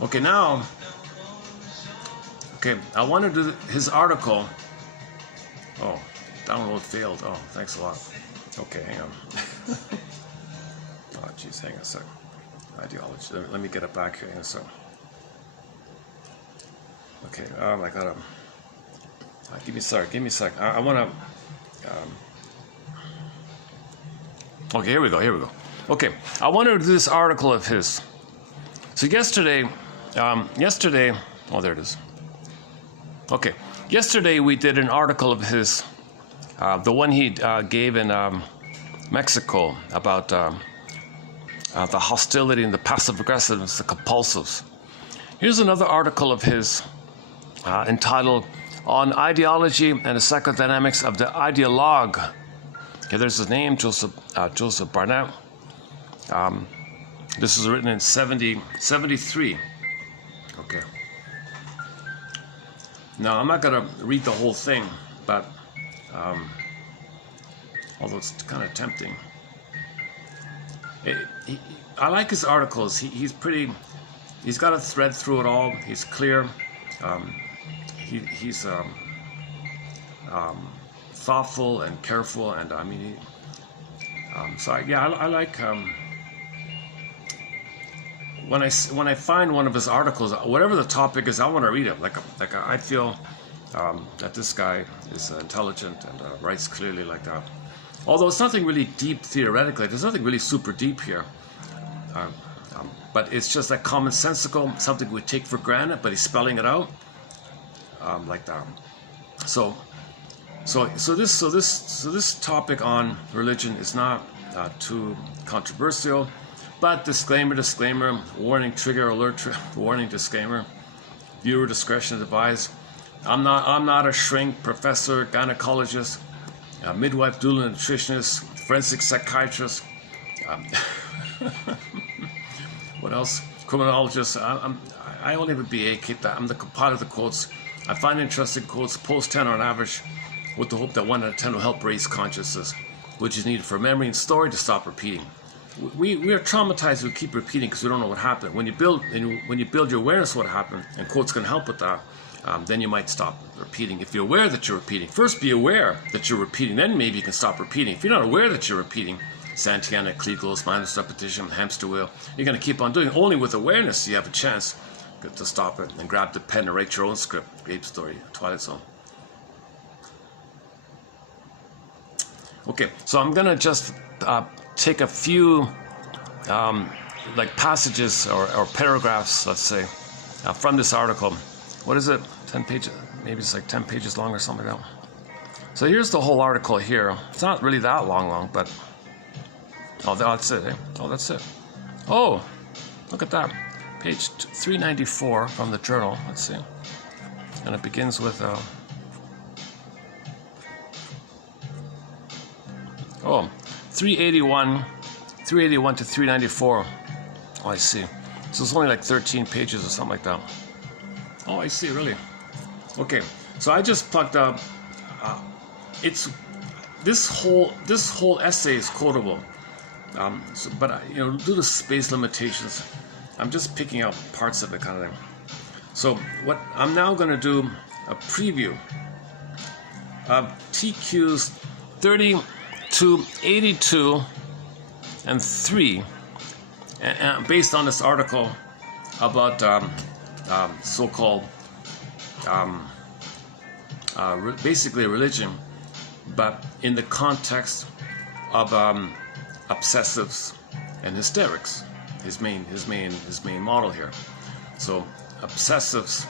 Okay, now. Okay, I want to do his article. Oh, download failed. Oh, thanks a lot. Okay, hang on. Oh, geez, hang on a sec. Ideology. Let me get it back here in a sec. Okay, I gotta. Give me a sec. I want to. Okay, here we go. Okay, I want to do this article of his. So yesterday, oh, there it is. Okay, yesterday we did an article of his, the one he gave in Mexico about the hostility and the passive aggressiveness, the compulsives. Here's another article of his entitled on ideology and the psychodynamics of the ideologue. Okay, there's his name, Joseph Barnett. This was written in 73. Okay. Now, I'm not going to read the whole thing, but although it's kind of tempting. I like his articles. He's got a thread through it all. He's clear. He's thoughtful and careful, and I mean, I like when I find one of his articles, whatever the topic is, I want to read it. I feel that this guy is intelligent and writes clearly like that. Although it's nothing really deep theoretically, there's nothing really super deep here. But it's just like commonsensical, something we take for granted, but he's spelling it out like that. So this topic on religion is not too controversial, but disclaimer, warning, trigger alert, warning, disclaimer, viewer discretion advised. I'm not a shrink, professor, gynecologist, midwife, doula, nutritionist, forensic psychiatrist. What else? Criminologist. I only have a BA. Keep that. I'm the compiler of the quotes. I find interesting quotes, post 10 on average, with the hope that 1 out of 10 will help raise consciousness, which is needed for memory and story to stop repeating. We are traumatized. We keep repeating because we don't know what happened. When you build your awareness of what happened, and quotes can help with that, then you might stop repeating. If you're aware that you're repeating, first be aware that you're repeating, then maybe you can stop repeating. If you're not aware that you're repeating, Santana, Klieglos, mindless repetition, hamster wheel, you're going to keep on doing it. Only with awareness you have a chance to stop it and grab the pen and write your own script. Ape Story, Twilight Zone. Okay, so I'm going to just take a few like passages or paragraphs, let's say, from this article. What is it? 10 pages? Maybe it's like 10 pages long or something like that. So here's the whole article here. It's not really that long, but oh, that's it. Eh? Oh, that's it. Oh, look at that. Page 394 from the journal. Let's see. And it begins with 381 to 394. Oh, I see. So it's only like 13 pages or something like that. Oh, I see, really. Okay, so I just plugged up. It's this whole essay is quotable, but due to space limitations, I'm just picking out parts of it, kind of thing. So what I'm now going to do a preview of TQs 30 to 82 and 3, and based on this article about so-called basically religion, but in the context of obsessives and hysterics, his main model here. So obsessives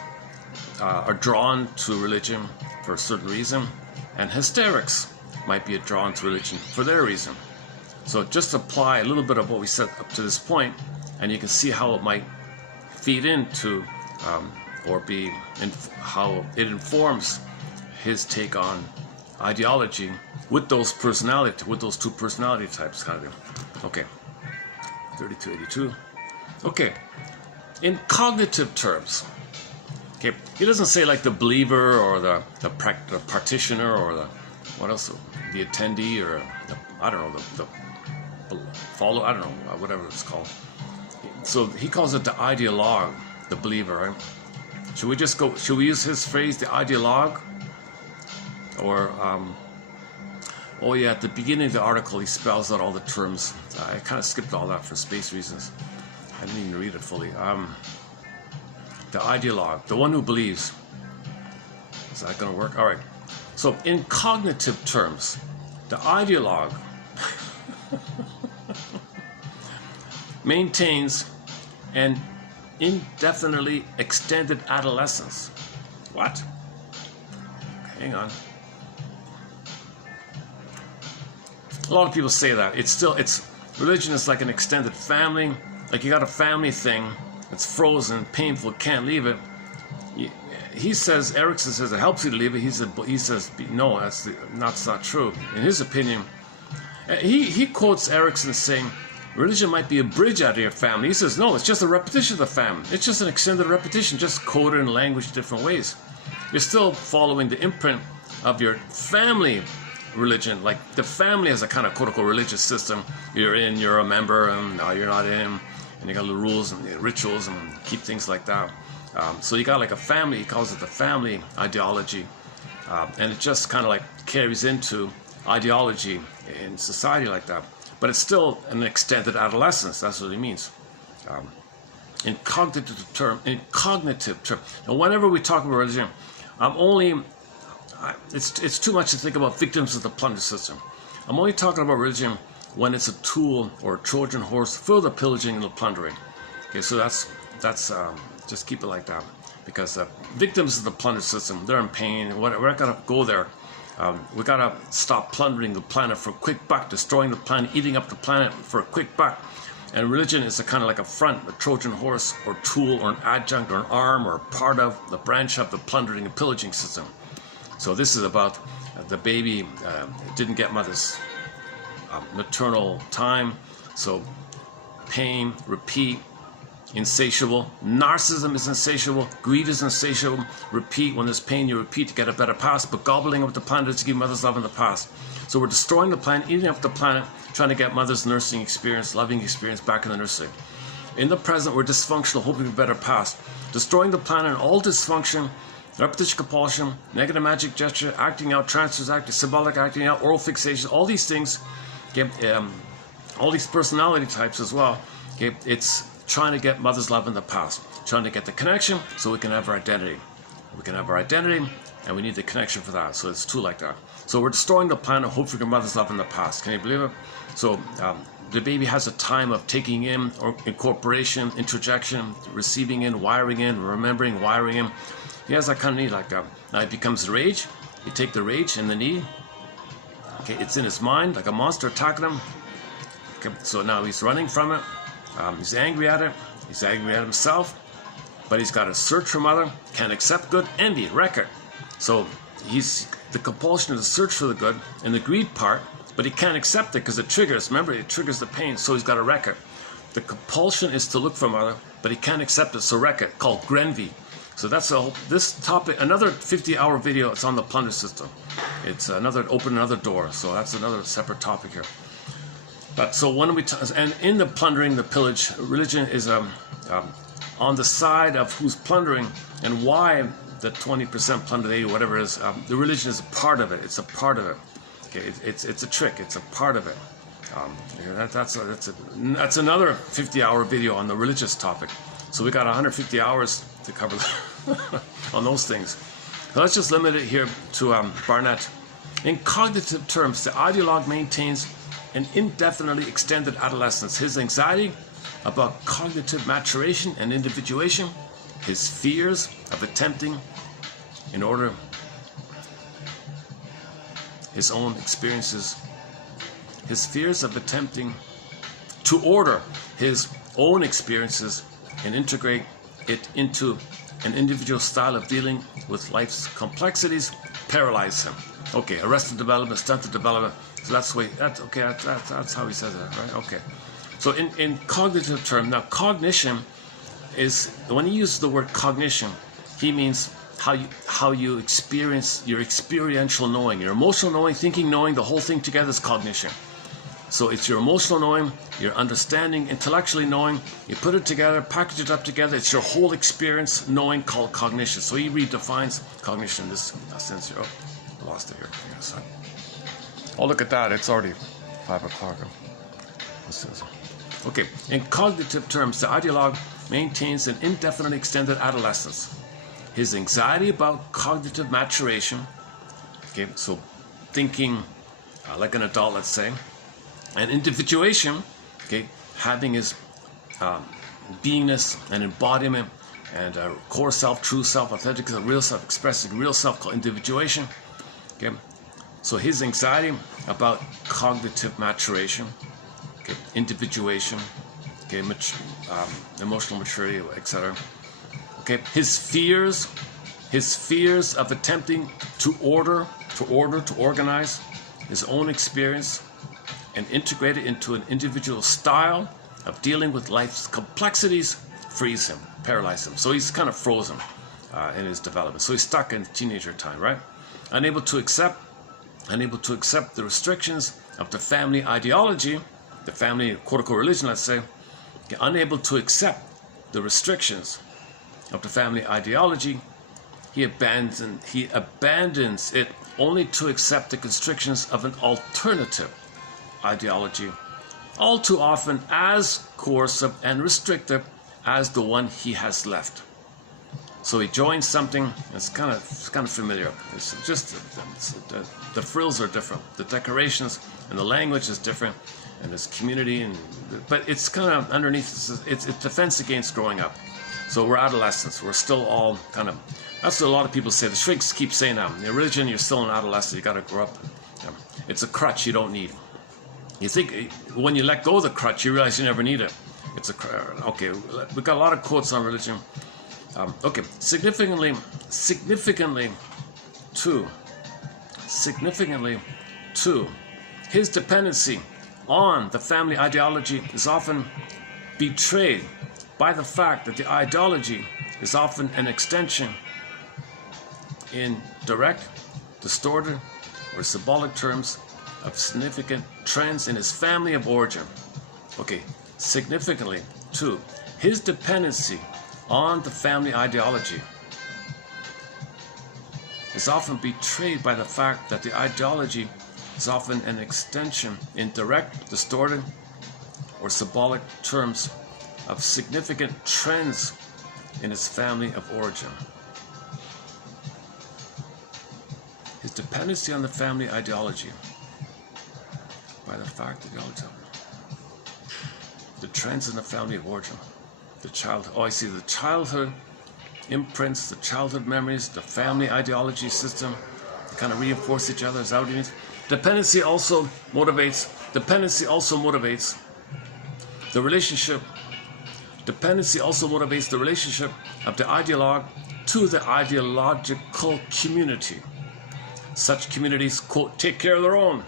are drawn to religion for a certain reason, and hysterics might be drawn to religion for their reason. So just apply a little bit of what we said up to this point, and you can see how it might feed into or be how it informs his take on ideology with those two personality types, kind of thing. Okay, 3282. Okay, in cognitive terms. Okay, he doesn't say like the believer or the practitioner or the what else, the attendee or the follow, I don't know, whatever it's called. So he calls it the ideologue, the believer, right? Should we use his phrase, the ideologue? Or, oh yeah, at the beginning of the article, he spells out all the terms. I kind of skipped all that for space reasons. I didn't even read it fully. The ideologue, the one who believes. Is that going to work? All right. So in cognitive terms, the ideologue maintains an indefinitely extended adolescence. What? Hang on. A lot of people say that. Religion is like an extended family. Like you got a family thing that's frozen, painful, can't leave it. he says, Erickson says it helps you to leave it. He says no, that's not true. In his opinion, he quotes Erickson saying, religion might be a bridge out of your family. He says, no, it's just a repetition of the family. It's just an extended repetition, just coded in language different ways. You're still following the imprint of your family religion. Like the family has a kind of quote-unquote religious system. You're in, you're a member, and no, you're not in. And you got little rules and rituals and keep things like that. So you got like a family, he calls it the family ideology. And it just kind of like carries into ideology in society like that. But it's still an extended adolescence. That's what it means. In cognitive term. Now, whenever we talk about religion, it's too much to think about victims of the plunder system. I'm only talking about religion when it's a tool or a Trojan horse for the pillaging and the plundering. Okay, so that's just keep it like that, because victims of the plunder system, they're in pain. We're not gonna go there. We gotta stop plundering the planet for a quick buck, destroying the planet, eating up the planet for a quick buck. And religion is a kind of like a front, a Trojan horse, or tool, or an adjunct, or an arm, or part of the branch of the plundering and pillaging system. So this is about the baby didn't get mother's maternal time, so pain, repeat, insatiable. Narcissism is insatiable. Greed is insatiable. Repeat. When there's pain, you repeat to get a better past, but gobbling up the planet to give mother's love in the past. So we're destroying the planet, eating up the planet, trying to get mother's nursing experience, loving experience back in the nursery. In the present, we're dysfunctional, hoping for a better past. Destroying the planet and all dysfunction, repetition, compulsion, negative magic gesture, acting out, transfers acting, symbolic acting out, oral fixation, all these things, okay, all these personality types as well. Okay, it's trying to get mother's love in the past, trying to get the connection so we can have our identity. We can have our identity, and we need the connection for that. So it's two like that. So we're destroying the planet, hoping for mother's love in the past. Can you believe it? So the baby has a time of taking in, or incorporation, introjection, receiving in, wiring in, remembering, wiring in. He has that kind of need like that. Now it becomes rage. You take the rage and the need. Okay, it's in his mind like a monster attacking him. Okay, so now he's running from it. He's angry at it. He's angry at himself. But he's got to search for mother. Can't accept good. Envy. Record. So he's the compulsion is to search for the good and the greed part. But he can't accept it because it triggers. Remember, it triggers the pain. So he's got a record. The compulsion is to look for mother, but he can't accept it. So record, called grenvy. So that's this topic. Another 50-hour video. It's on the plunder system. It's open another door. So that's another separate topic here. But so when and in the plundering, the pillage, religion is on the side of who's plundering and why the 20% plunder, 80, whatever it is. The religion is a part of it. It's a part of it. Okay, it's a trick. It's a part of it. That's another 50-hour video on the religious topic. So we got 150 hours to cover on those things. So let's just limit it here to Barnett. In cognitive terms, the ideologue maintains an indefinitely extended adolescence. His anxiety about cognitive maturation and individuation, his fears of attempting in order his own experiences, his fears of attempting to order his own experiences and integrate it into an individual style of dealing with life's complexities paralyze him. Okay, arrested development, stunted development. So that's how he says it, right? Okay. So in cognitive term, now cognition is, when he uses the word cognition, he means how you experience your experiential knowing, your emotional knowing, thinking knowing, the whole thing together is cognition. So it's your emotional knowing, your understanding, intellectually knowing, you put it together, package it up together, it's your whole experience knowing called cognition. So he redefines cognition in this sense here. Oh, I lost it here. Yes. Oh, look at that, it's already 5 o'clock. Okay, in cognitive terms, the ideologue maintains an indefinitely extended adolescence. His anxiety about cognitive maturation, okay, so thinking like an adult, let's say, and individuation, okay, having his beingness and embodiment and core self, true self, authentic self, real self, expressing real self called individuation, okay. So his anxiety about cognitive maturation, okay, individuation, okay, emotional maturity, etc. Okay, his fears his fears of attempting to organize his own experience and integrate it into an individual style of dealing with life's complexities freeze him, paralyze him. So he's kind of frozen in his development. So he's stuck in teenager time, right? Unable to accept the restrictions of the family ideology, the family quote-unquote religion, let's say, unable to accept the restrictions of the family ideology, he abandons it only to accept the constrictions of an alternative ideology, all too often as coercive and restrictive as the one he has left. So he joins something that's kind of familiar. It's just the frills are different, the decorations and the language is different, and this community, but it's kind of underneath. It's defense against growing up. So we're adolescents. We're still all kind of. That's what a lot of people say. The shrinks keep saying that. In religion, you're still an adolescent. You got to grow up. It's a crutch you don't need. You think when you let go of the crutch, you realize you never need it. It's a okay. We got a lot of quotes on religion. Okay, significantly too. His dependency on the family ideology is often betrayed by the fact that the ideology is often an extension in direct, distorted, or symbolic terms of significant trends in his family of origin. Okay, significantly too, his dependency on the family ideology is often betrayed by the fact that the ideology is often an extension in direct, distorted, or symbolic terms of significant trends in his family of origin. His dependency on the family ideology by the fact that the trends in the family of origin, the childhood imprints, the childhood memories, the family ideology system kind of reinforce each other. Is that what it means? Dependency also motivates the relationship. Dependency also motivates the relationship of the ideologue to the ideological community. Such communities, quote, take care of their own.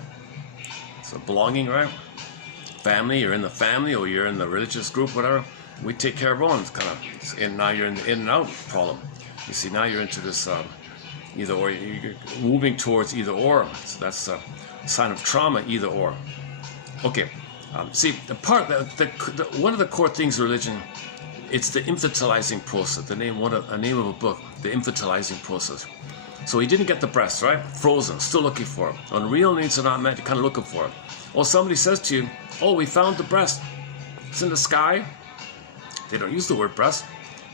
So belonging, right? Family, you're in the family or you're in the religious group, whatever. We take care of our own. It's kind of, and now you're in the in and out problem. You see, now you're into this either or. You're moving towards either or. So that's a sign of trauma, either or. Okay. See, one of the core things of religion, it's the infantilizing process. A name of a book, the infantilizing process. So he didn't get the breast, right? Frozen, still looking for it. When real needs are not met, you're kind of looking for it. Or somebody says to you, oh, we found the breast. It's in the sky. They don't use the word breast.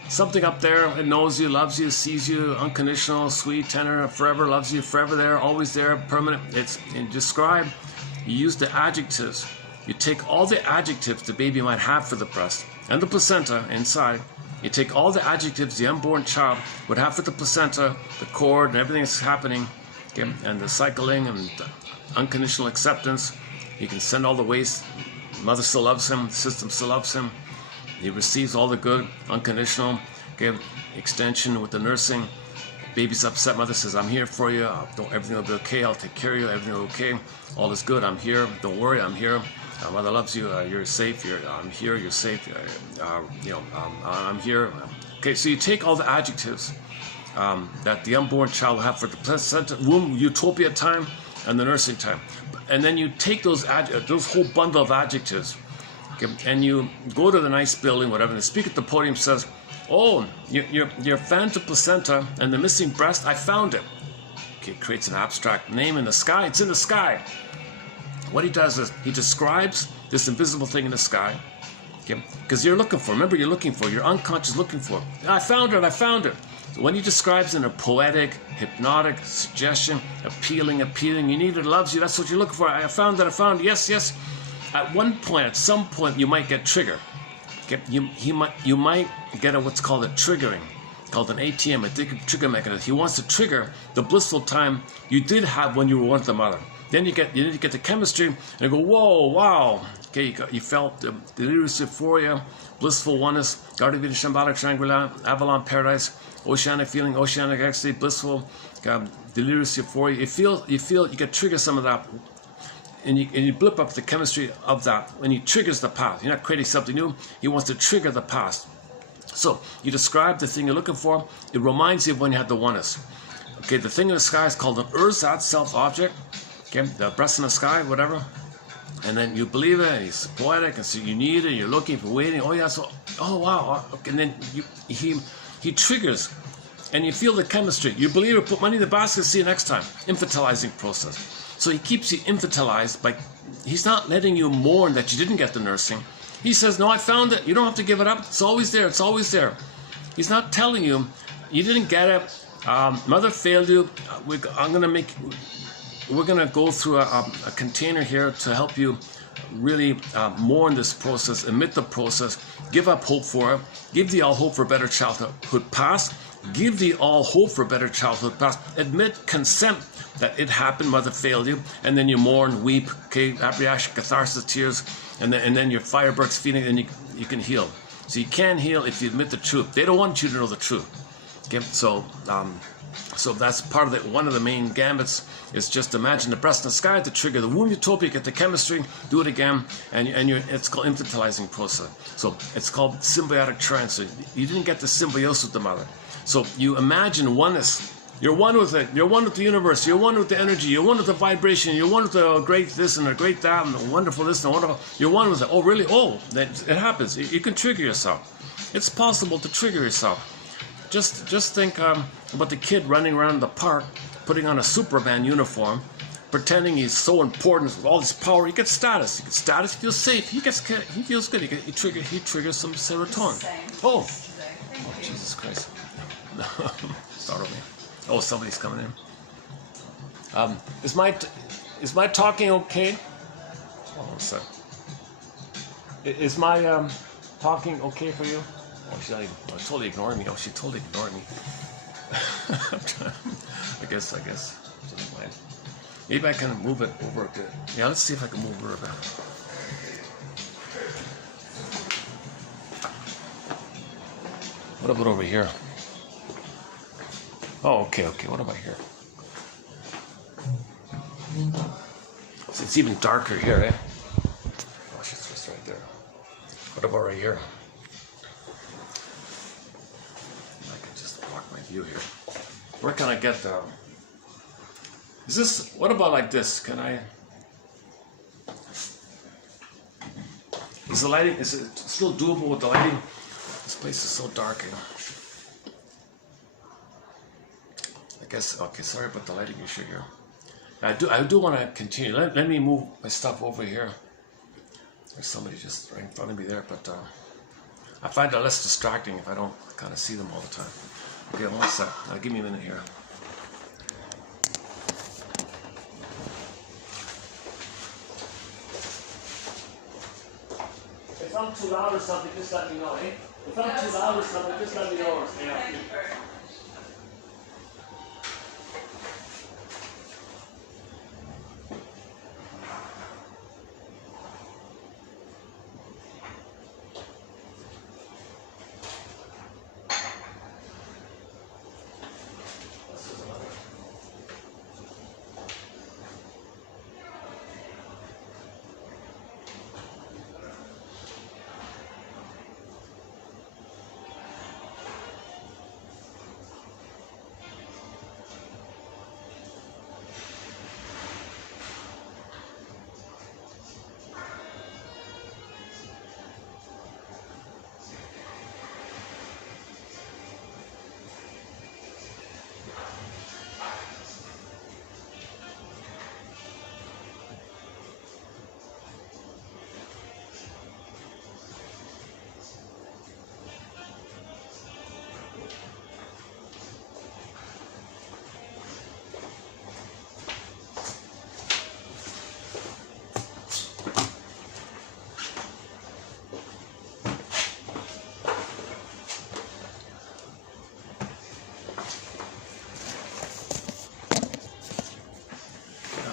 Something up there, it knows you, loves you, sees you, unconditional, sweet, tender, forever, loves you, forever there, always there, permanent. It's in describe. You use the adjectives. You take all the adjectives the baby might have for the breast and the placenta inside. You take all the adjectives the unborn child would have for the placenta, the cord, and everything that's happening, okay, and the cycling and the unconditional acceptance. You can send all the waste. Mother still loves him. The system still loves him. He receives all the good, unconditional, okay, extension with the nursing. Baby's upset. Mother says, I'm here for you. Everything will be okay. I'll take care of you. Everything will be okay. All is good. I'm here. Don't worry. I'm here. Mother loves you. You're safe. I'm here. You're safe. I'm here. Okay, so you take all the adjectives that the unborn child will have for the placenta, womb, utopia time, and the nursing time, and then you take those whole bundle of adjectives, okay, and you go to the nice building, whatever, and the speaker at the podium says, "Oh, your phantom placenta and the missing breast, I found it." Okay, creates an abstract name in the sky. It's in the sky. What he does is he describes this invisible thing in the sky, okay? Because you're looking for, remember, you're looking for, your unconscious looking for. I found it. So when he describes in a poetic, hypnotic suggestion, appealing, you need it, loves you, that's what you're looking for. I found it, yes. At some point, you might get triggered. Okay? You might get what's called a triggering, called an ATM, addictive trigger mechanism. He wants to trigger the blissful time you did have when you were with the mother. Then you need to get the chemistry and you go, whoa, wow. Okay, you felt delirious euphoria, blissful oneness, guardian shambhala triangula, avalon paradise, oceanic feeling, oceanic ecstasy, blissful, delirious euphoria. You get trigger some of that, and you blip up the chemistry of that, and he triggers the past. You're not creating something new. He wants to trigger the past. So you describe the thing you're looking for. It reminds you of when you had the oneness. Okay, the thing in the sky is called an ersatz self-object. Okay, the breast in the sky, whatever. And then you believe it, and he's poetic, and so you need it, you're looking for waiting. Oh yeah, so oh wow, okay. And then he triggers, and you feel the chemistry. You believe it, put money in the basket, see you next time. Infantilizing process. So he keeps you infantilized by, he's not letting you mourn that you didn't get the nursing. He says, no, I found it. You don't have to give it up. It's always there. It's always there. He's not telling you, you didn't get it. Mother failed you. We're going to go through a container here to help you really mourn this process, admit the process, give up hope for it, give the all hope for better childhood past, give the all hope for better childhood past, admit, consent that it happened, mother failed you, and then you mourn, weep, okay, that reaction, catharsis, tears, and then your firebirds feeling, and you can heal. So you can heal if you admit the truth. They don't want you to know the truth. Okay, so that's part of it. One of the main gambits is just imagine the breast in the sky to trigger the womb utopia, get the chemistry, do it again, and it's called infantilizing process. So it's called symbiotic trance. So you didn't get the symbiosis with the mother. So you imagine oneness. You're one with it. You're one with the universe. You're one with the energy. You're one with the vibration. You're one with the great this and the great that and the wonderful this and the wonderful. You're one with it. Oh, really? Oh, it happens. You can trigger yourself. It's possible to trigger yourself. Just think about the kid running around the park, putting on a Superman uniform, pretending he's so important with all this power. He gets status. He gets status. He feels safe. He feels good. He triggers some serotonin. Oh, Jesus Christ! Startled me. Oh, somebody's coming in. Is my talking okay? Hold on a sec. Is my talking okay for you? Oh, she's not even, totally ignoring me. Oh, she totally ignored me. I guess. She doesn't mind. Maybe I can move it over a bit. Yeah, let's see if I can move her a bit. What about over here? Oh, okay. What about here? So it's even darker here, eh? Oh, she's just right there. What about right here? I can just block my view here. Where can I get the... Is this... What about like this? Can I... Is the lighting... Is it still doable with the lighting? This place is so dark here. I guess, okay, sorry about the lighting issue here. I do want to continue. Let me move my stuff over here. There's somebody just right in front of me there, but I find it less distracting if I don't kind of see them all the time. Okay, one sec. Give me a minute here. If I'm too loud or something, just let me know, eh? If I'm too loud or something, just let me know. Yeah.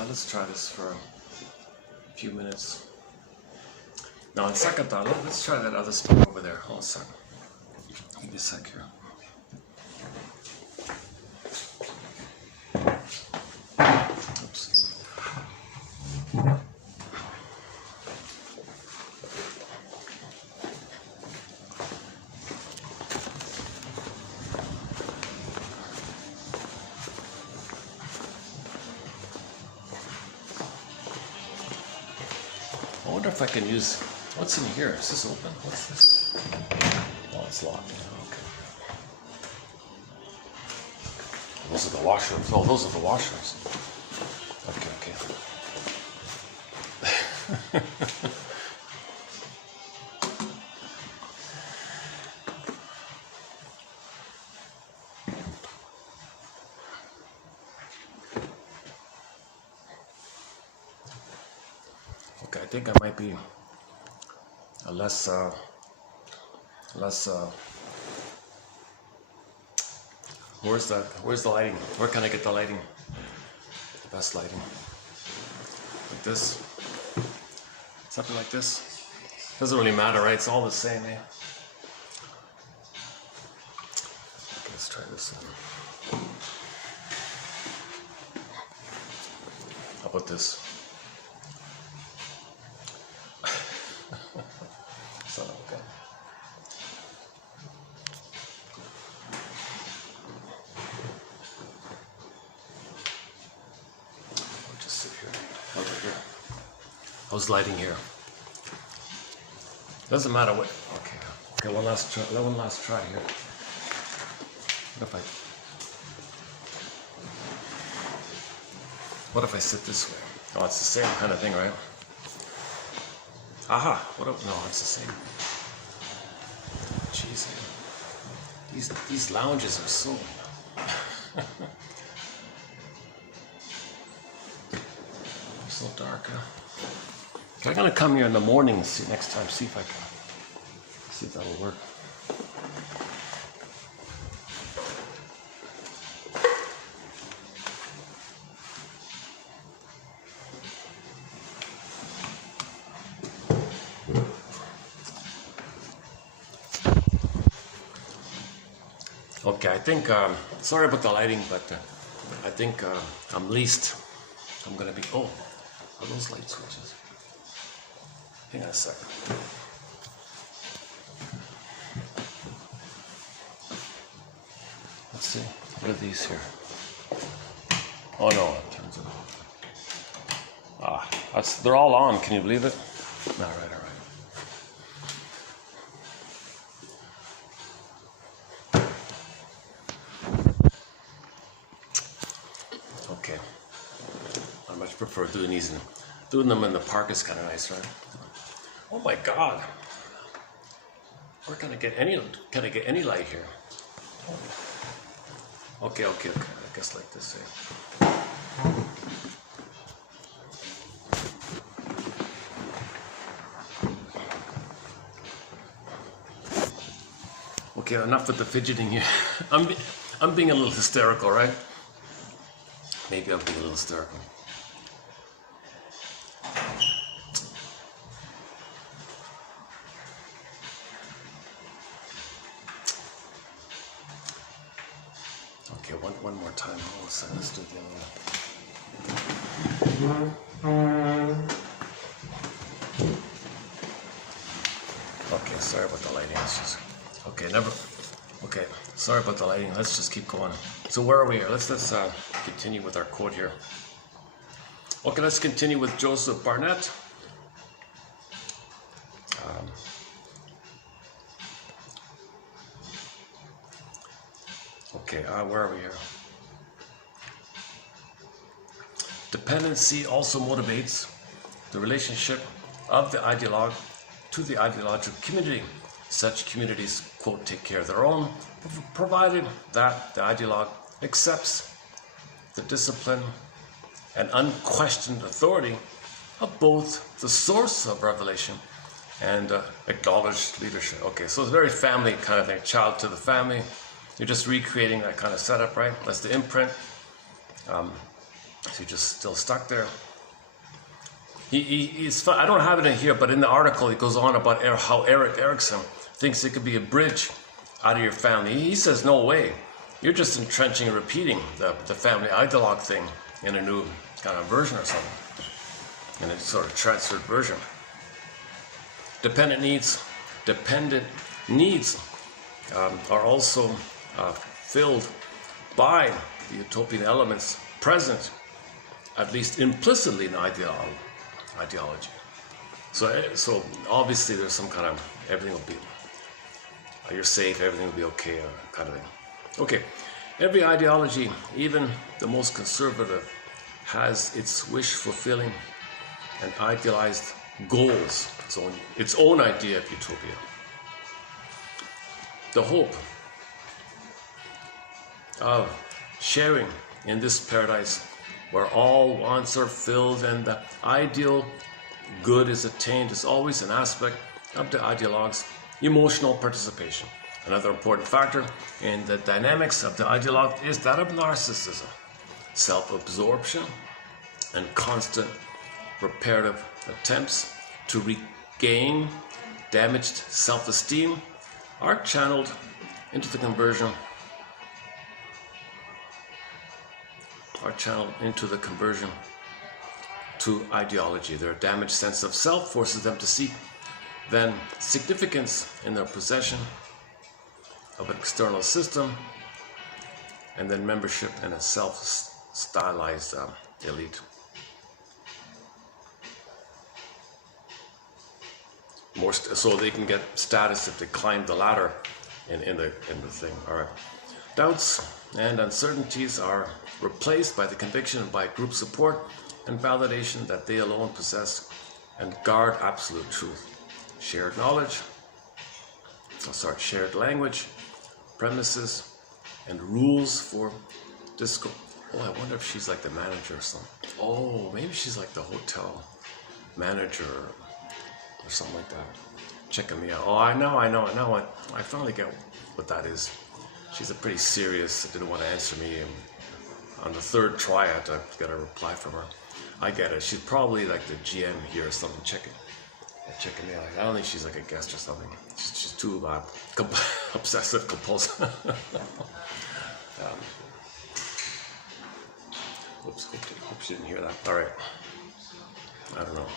Let's try this for a few minutes. Now in second thought, let's try that other spot over there. Hold on a second. Give me a sec here. Oops. I wonder if I can use, what's in here? Is this open? What's this? Oh, it's locked. Okay. Those are the washrooms. Oh, those are the washrooms. Okay, okay. Okay, I think I might be a less where's the lighting? Where can I get the lighting? The best lighting. Like this. Something like this. Doesn't really matter, right? It's all the same, eh? Okay, let's try this one. How about this? Son of a gun. I'll just sit here. Over here. How's lighting here? Doesn't matter what. Okay. Okay. One last try here. What if I sit this way? Oh, it's the same kind of thing, right? Aha! What up? No, it's the same. Jeez, man. These lounges are so. They're so dark. Huh? Okay, I'm gonna come here in the morning and see next time. See if I can. See if that'll work. Okay, I think, sorry about the lighting, but I think I'm going to be, oh, are those light switches? Hang on a second. Let's see, what are these here? Oh no, it turns it off. Ah, they're all on, can you believe it? All right, all right. Okay, I much prefer doing them in the park is kind of nice, right? Oh my God, where can I get any light here? Okay, I guess like this, eh? Okay, enough with the fidgeting here. I'm being a little hysterical, right? Maybe I'm being a little hysterical. Okay, one more time. Let's do the other one. Okay, sorry about the lighting. Okay, sorry about the lighting. Let's just keep going. So where are we here? Let's continue with our quote here. Okay, let's continue with Joseph Barnett. Where are we here? Dependency also motivates the relationship of the ideologue to the ideological community. Such communities, quote, take care of their own, provided that the ideologue accepts the discipline and unquestioned authority of both the source of revelation and acknowledged leadership. Okay, so it's a very family kind of thing, child to the family. You're just recreating that kind of setup, right? That's the imprint. So you're just still stuck there. he's I don't have it in here, but in the article he goes on about how Erik Erikson thinks it could be a bridge out of your family. He says, no way. You're just entrenching and repeating the family ideologue thing in a new kind of version or something. In a sort of transferred version. Dependent needs are also filled by the utopian elements present, at least implicitly, in ideology. So obviously there's some kind of, everything will be, you're safe, everything will be okay, kind of thing. Okay, every ideology, even the most conservative, has its wish-fulfilling and idealized goals, its own idea of utopia. The hope of sharing in this paradise where all wants are filled and the ideal good is attained is always an aspect of the ideologue's emotional participation. Another important factor in the dynamics of the ideologue is that of narcissism, self-absorption, and constant reparative attempts to regain damaged self-esteem are channeled into the conversion to ideology. Their damaged sense of self forces them to seek then significance in their possession of an external system and then membership in a self-stylized elite. So they can get status if they climb the ladder in the thing. All right. Doubts and uncertainties are replaced by the conviction, by group support and validation that they alone possess and guard absolute truth. Shared knowledge, shared language, premises, and rules for discourse. Oh, I wonder if she's like the manager or something. Oh, maybe she's like the hotel manager or something like that. Checking me out. Oh, I know. I finally get what that is. She's a pretty serious, didn't want to answer me. And on the third try, I had to get a reply from her. I get it. She's probably like the GM here or something, checking me out. I don't think she's like a guest or something. She's too obsessive compulsive. Oops, hope she didn't hear that. All right. I don't know.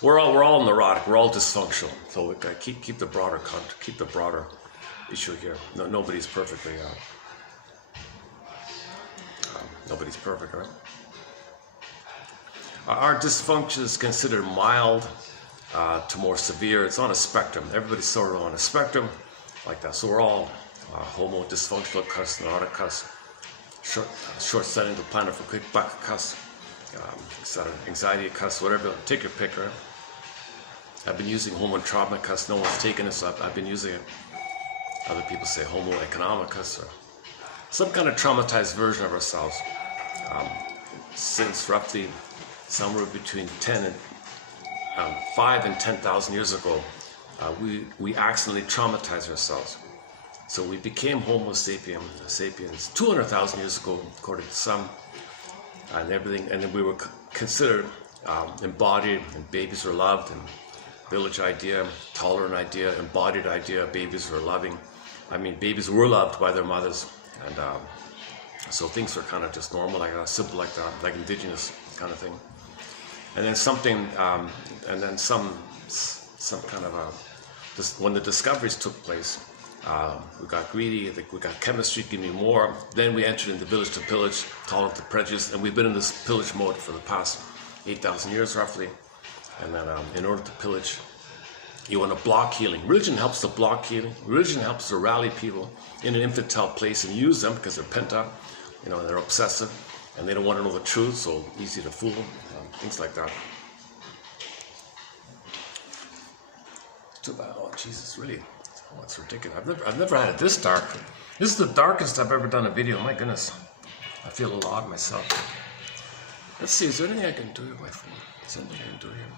We're all neurotic. We're all dysfunctional. So we gotta keep the broader issue here. No, nobody's perfectly. Nobody's perfect, right? Our dysfunction is considered mild to more severe. It's on a spectrum. Everybody's sort of on a spectrum like that. So we're all homo, dysfunctional cuss, neurotic cuss, short-sighted, the planet for quick buck cuss, anxiety cuss, whatever. Take your pick, right? I've been using homo economicus. No one's taken it, so I've been using it. Other people say homo economicus, or some kind of traumatized version of ourselves. Since roughly somewhere between 5 and 10,000 years ago, we accidentally traumatized ourselves. So we became Homo sapiens 200,000 years ago, according to some, and everything. And then we were considered embodied, and babies were loved, and village idea, tolerant idea, embodied idea, babies were loving. I mean, babies were loved by their mothers, and so things were kind of just normal, like simple, like that, like indigenous kind of thing. And then something, and then some kind of when the discoveries took place, we got greedy. We got chemistry, give me more. Then we entered into village to pillage, tolerant to prejudice, and we've been in this pillage mode for the past 8,000 years, roughly. And then, in order to pillage, you want to block healing. Religion helps to block healing. Religion helps to rally people in an infantile place and use them because they're pent up, they're obsessive, and they don't want to know the truth, so easy to fool, things like that. It's too bad. Oh, Jesus, really? Oh, it's ridiculous. I've never had it this dark. This is the darkest I've ever done a video. My goodness, I feel a little odd myself. Let's see. Is there anything I can do with my phone? Is there anything I can do here?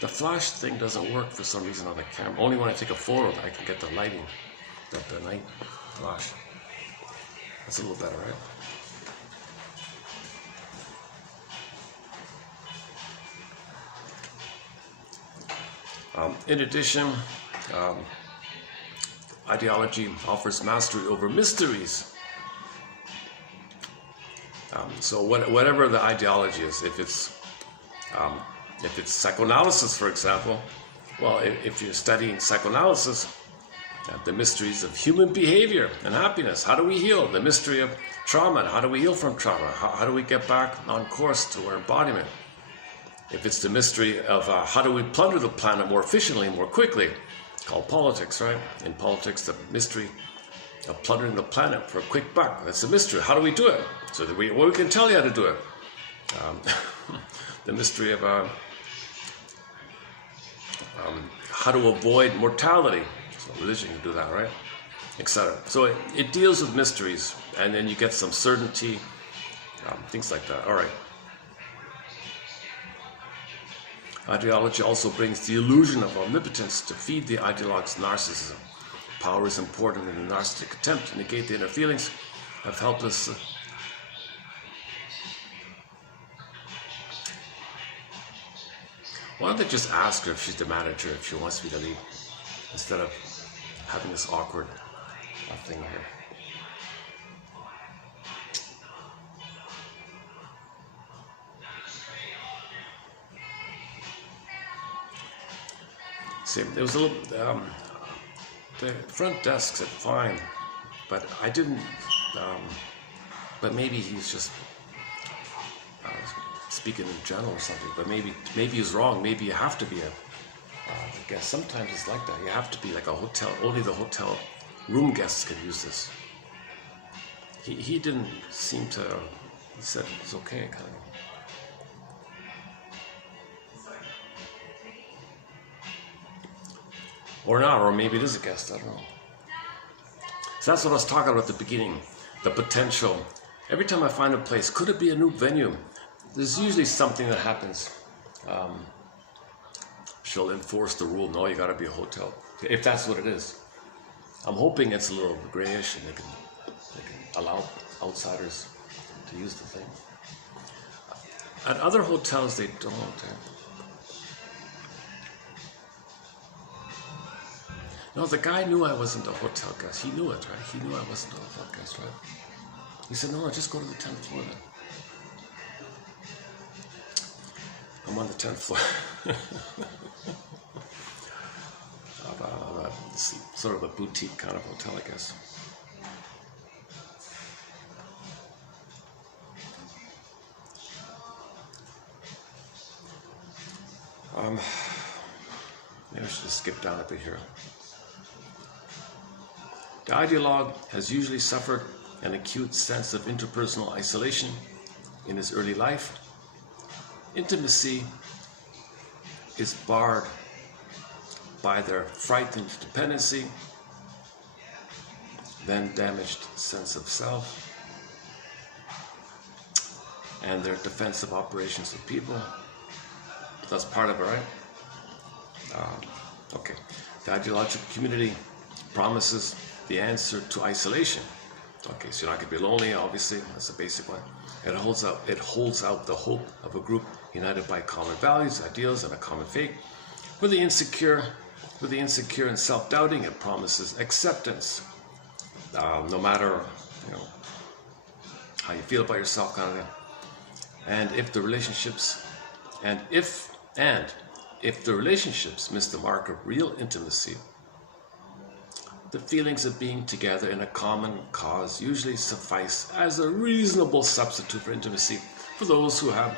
The flash thing doesn't work for some reason on the camera. Only when I take a photo I can get the lighting, the night. Gosh. That's a little better, right? In addition, ideology offers mastery over mysteries. So whatever the ideology is, if it's psychoanalysis, for example, well, if you're studying psychoanalysis, the mysteries of human behavior and happiness, how do we heal? The mystery of trauma, how do we heal from trauma? How do we get back on course to our embodiment? If it's the mystery of how do we plunder the planet more efficiently, more quickly, it's called politics, right? In politics, the mystery of plundering the planet for a quick buck, that's a mystery. How do we do it? So that we can tell you how to do it. The mystery of how to avoid mortality. So religion can do that, right? Etc. So it deals with mysteries, and then you get some certainty, things like that. All right. Ideology also brings the illusion of omnipotence to feed the ideologue's narcissism. Power is important in a narcissistic attempt to negate the inner feelings of helpless. Why don't they just ask her if she's the manager, if she wants me to leave, instead of having this awkward thing here. See, there was a little, the front desk said fine, but I didn't, but maybe he's just speaking in general or something, but maybe he's wrong. Maybe you have to be I guess sometimes it's like that. You have to be like a hotel, only the hotel room guests can use this. He didn't seem to, he said it was okay, kind of. Or not, or maybe it is a guest, I don't know. So that's what I was talking about at the beginning, the potential. Every time I find a place, could it be a new venue? There's usually something that happens. She'll enforce the rule, no, you gotta be a hotel. If that's what it is. I'm hoping it's a little grayish and they can allow outsiders to use the thing. At other hotels, they don't. No, the guy knew I wasn't a hotel guest. He knew it, right? He knew I wasn't a hotel guest, right? He said, no, just go to the 10th floor then. I'm on the 10th floor. Sort of a boutique kind of hotel, I guess. Maybe I should just skip down a bit here. The ideologue has usually suffered an acute sense of interpersonal isolation in his early life. Intimacy is barred by their frightened dependency, then damaged sense of self, and their defensive operations with people. That's part of it, right? Okay. The ideological community promises the answer to isolation. Okay, so you're not going to be lonely, obviously. That's the basic one. It holds out the hope of a group united by common values, ideals, and a common faith. For the insecure and self-doubting, it promises acceptance. No matter how you feel about yourself, kind of thing. And if the relationships miss the mark of real intimacy, the feelings of being together in a common cause usually suffice as a reasonable substitute for intimacy for those who have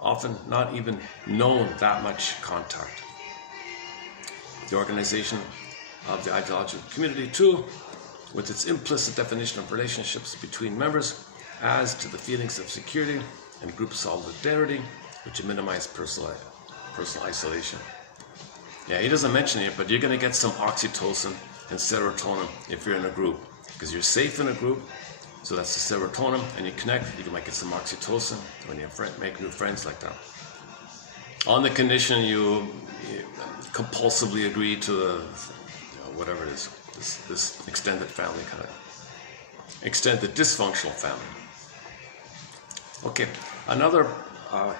often not even known that much contact. The organization of the ideological community, too, with its implicit definition of relationships between members, adds to the feelings of security and group solidarity, which minimize personal isolation. Yeah, he doesn't mention it, but you're going to get some oxytocin and serotonin if you're in a group, because you're safe in a group. So that's the serotonin, and you connect. You might get some oxytocin when you make new friends like that. On the condition you compulsively agree to whatever it is, the this extended family kind of extended dysfunctional family. Okay, another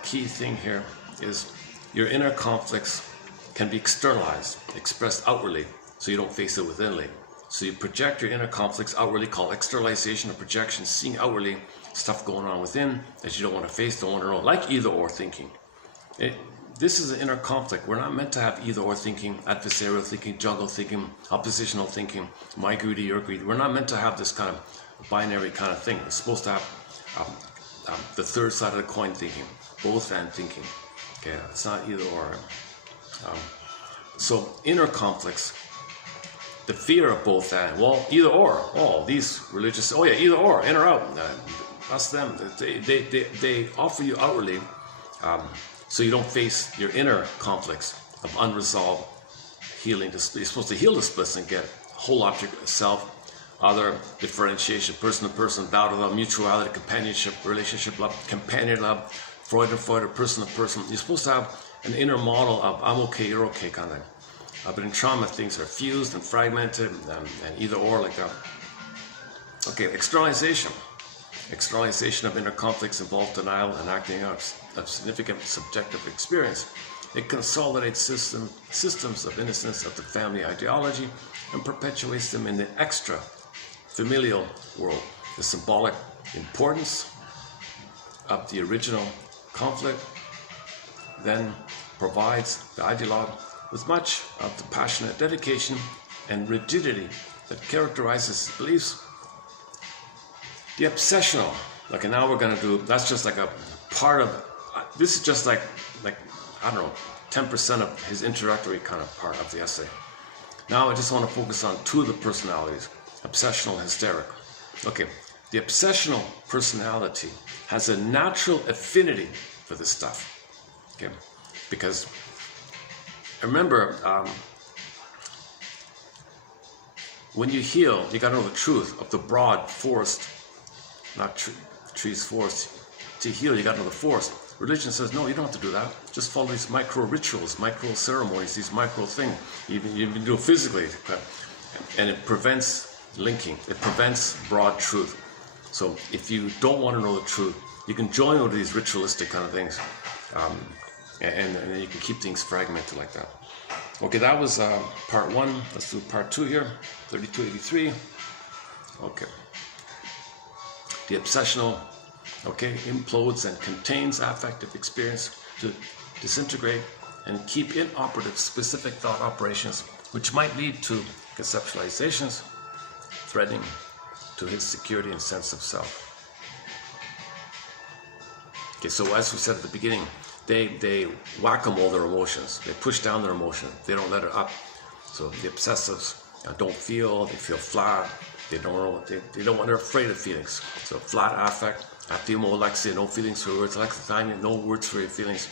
key thing here is your inner conflicts can be externalized, expressed outwardly, so you don't face it withinly. So you project your inner conflicts outwardly, called externalization or projection, seeing outwardly stuff going on within that you don't want to face, don't want to know, like either or thinking. This is an inner conflict. We're not meant to have either or thinking, adversarial thinking, jungle thinking, oppositional thinking, my greedy, your greedy. We're not meant to have this kind of binary kind of thing. We're supposed to have the third side of the coin thinking, both and thinking. Okay, it's not either or. So inner conflicts, the fear of both and, well, either or. Oh, these religious, oh yeah, either or, in or out. That's them. They offer you outwardly, so you don't face your inner conflicts of unresolved healing. You're supposed to heal the splits and get whole object, self, other, differentiation, person to person, thou to thou, mutuality, companionship, relationship love, companion love, Freud to Freud, person to person. You're supposed to have an inner model of I'm okay, you're okay kind of thing. But in trauma, things are fused and fragmented and either or like that. Okay, externalization. Externalization of inner conflicts involves denial and acting out of significant subjective experience. It consolidates systems of innocence of the family ideology and perpetuates them in the extra familial world. The symbolic importance of the original conflict then provides the ideologue with much of the passionate dedication and rigidity that characterizes his beliefs. The obsessional, okay, now we're going to do, that's just like a part of, this is just like I don't know, 10% of his introductory kind of part of the essay. Now I just want to focus on two of the personalities, obsessional and hysteric. Okay, the obsessional personality has a natural affinity for this stuff. Okay, because remember, when you heal, you got to know the truth of the broad forest, not trees, forest. To heal, you got to know the forest. Religion says, no, you don't have to do that. Just follow these micro rituals, micro ceremonies, these micro things. You can do it physically. And it prevents linking. It prevents broad truth. So if you don't want to know the truth, you can join with these ritualistic kind of things. And then you can keep things fragmented like that. Okay, that was part one. Let's do part two here, 3283. Okay. The obsessional, okay, implodes and contains affective experience to disintegrate and keep inoperative specific thought operations, which might lead to conceptualizations threatening to his security and sense of self. Okay, so as we said at the beginning, they whack-a-mole their emotions. They push down their emotion. They don't let it up. So the obsessives don't feel. They feel flat. They don't know what they don't want. They're afraid of feelings. So flat affect, aphemolexia, no feelings for words. Alexithymia, no words for your feelings.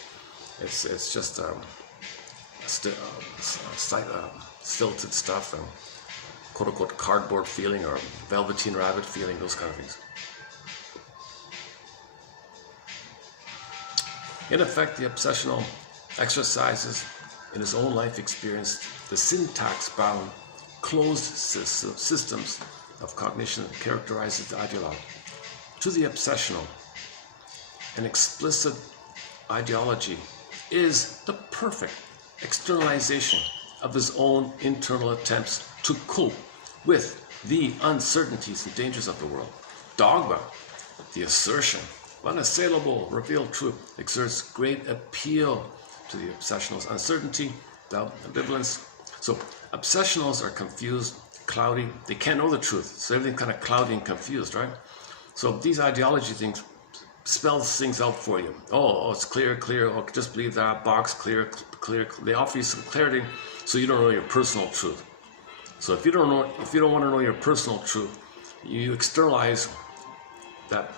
It's just stilted stuff and quote-unquote cardboard feeling or velveteen rabbit feeling. Those kind of things. In effect, the obsessional exercises in his own life experience the syntax-bound, closed systems of cognition that characterizes the ideologue. To the obsessional, an explicit ideology is the perfect externalization of his own internal attempts to cope with the uncertainties and dangers of the world. Dogma, the assertion, unassailable, revealed truth, exerts great appeal to the obsessional's uncertainty, doubt, ambivalence. So obsessionals are confused, cloudy. They can't know the truth. So everything kind of cloudy and confused, right? So these ideology things spells things out for you. Oh, it's clear. Oh, just believe that. Box, clear. They offer you some clarity, so you don't know your personal truth. So if you don't want to know your personal truth, you externalize that.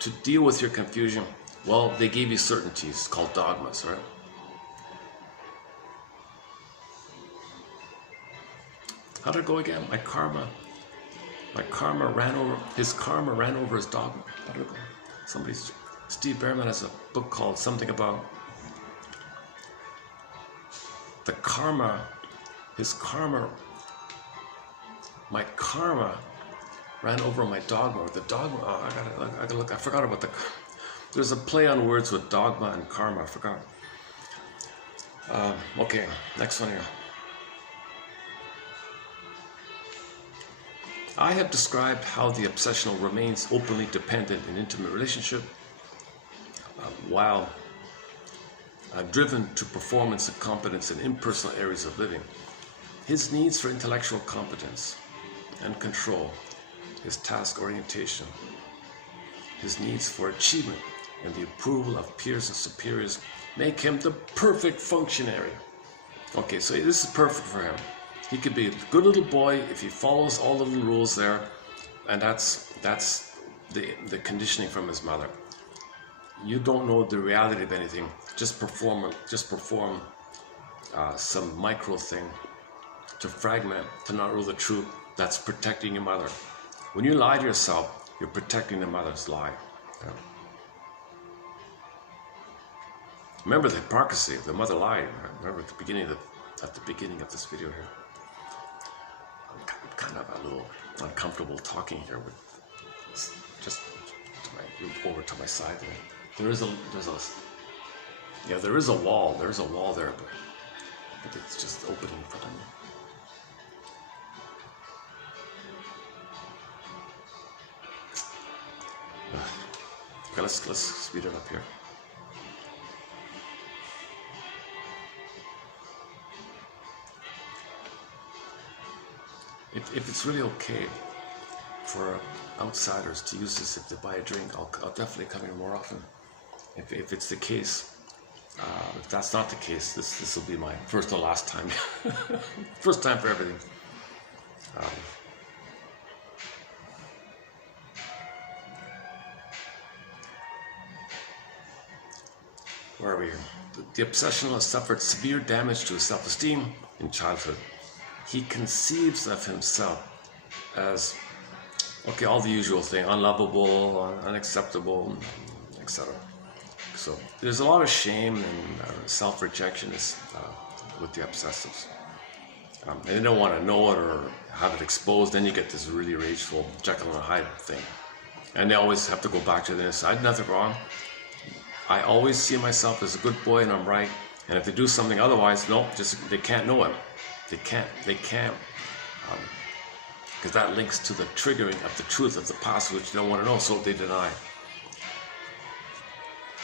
To deal with your confusion, well, they gave you certainties called dogmas, right? How did it go again? His karma ran over his dogma. How did it go? Steve Behrman has a book called something about the karma. His karma my karma ran over my dogma. The dogma, oh, I gotta look, I forgot about there's a play on words with dogma and karma, I forgot. Okay, next one here. I have described how the obsessional remains openly dependent in intimate relationship while driven to performance and competence in impersonal areas of living. His needs for intellectual competence and control, his task orientation, his needs for achievement and the approval of peers and superiors make him the perfect functionary. Okay, so this is perfect for him. He could be a good little boy if he follows all the little rules there, and that's the conditioning from his mother. You don't know the reality of anything. Just perform some micro thing to fragment, to not know the truth. That's protecting your mother. When you lie to yourself, you're protecting the mother's lie. Yeah. Remember the hypocrisy of the mother lie. Remember at the beginning of this video here. I'm kind of a little uncomfortable talking here with just over to my side there. There is a wall. There's a wall there, but it's just opening in front of me. Okay, let's speed it up here. If it's really okay for outsiders to use this if they buy a drink, I'll definitely come here more often. If it's the case, if that's not the case, this will be my first or last time. First time for everything. Where are we? The obsessional has suffered severe damage to his self-esteem in childhood. He conceives of himself as, okay, all the usual thing, unlovable, unacceptable, etc. So there's a lot of shame and self-rejection with the obsessives. And they don't want to know it or have it exposed. Then you get this really rageful Jekyll and Hyde thing. And they always have to go back to this. I did nothing wrong. I always see myself as a good boy and I'm right. And if they do something otherwise, no, they can't know it. They can't, because that links to the triggering of the truth of the past, which they don't want to know, so they deny.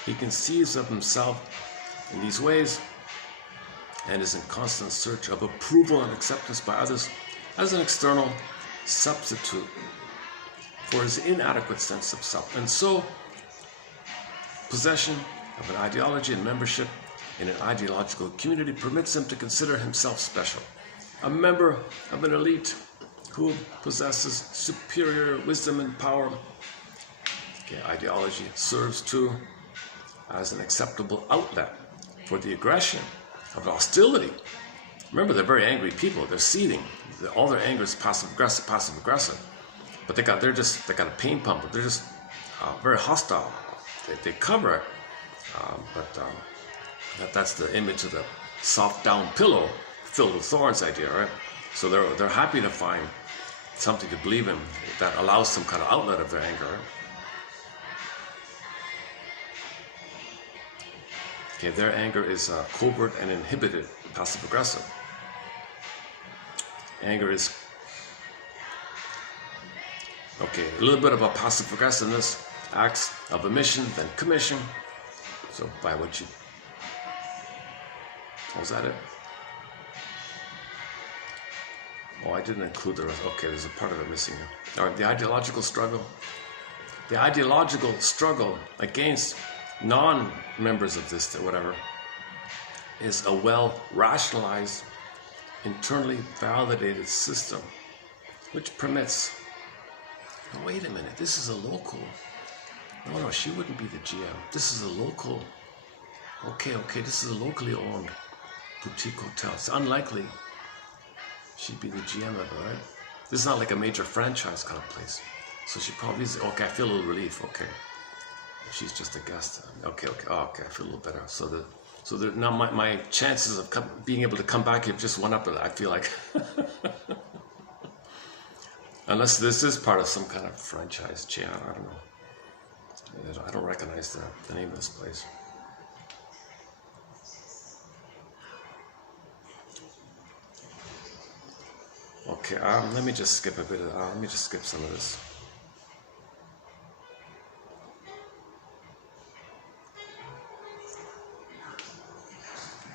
He conceives of himself in these ways and is in constant search of approval and acceptance by others as an external substitute for his inadequate sense of self. And so, possession of an ideology and membership in an ideological community permits him to consider himself special, a member of an elite who possesses superior wisdom and power. Okay, ideology serves too as an acceptable outlet for the aggression of hostility. Remember, they're very angry people. They're seething. All their anger is passive aggressive. But they got a pain pump. They're just very hostile. They cover it, that's the image of the soft down pillow filled with thorns idea, right? So they're happy to find something to believe in that allows some kind of outlet of their anger. Right? Okay, their anger is covert and inhibited, passive aggressive. Anger is a little bit of a passive aggressiveness, acts of omission then commission. So by what you, was that it? Oh, I didn't include the rest. Okay, there's a part of it missing here. All right, the ideological struggle. The ideological struggle against non-members of this, whatever, is a well-rationalized, internally validated system, which permits, oh, wait a minute, this is a local. No, she wouldn't be the GM. This is a local, okay, this is a locally owned boutique hotel. It's unlikely she'd be the GM of it, right? This is not like a major franchise kind of place. So she probably is, okay, I feel a little relief, okay. She's just a guest. Okay, I feel a little better. So now my chances of being able to come back here just went up, I feel like. Unless this is part of some kind of franchise chain, I don't know. I don't recognize the name of this place. Okay, let me just skip a bit of, let me just skip some of this.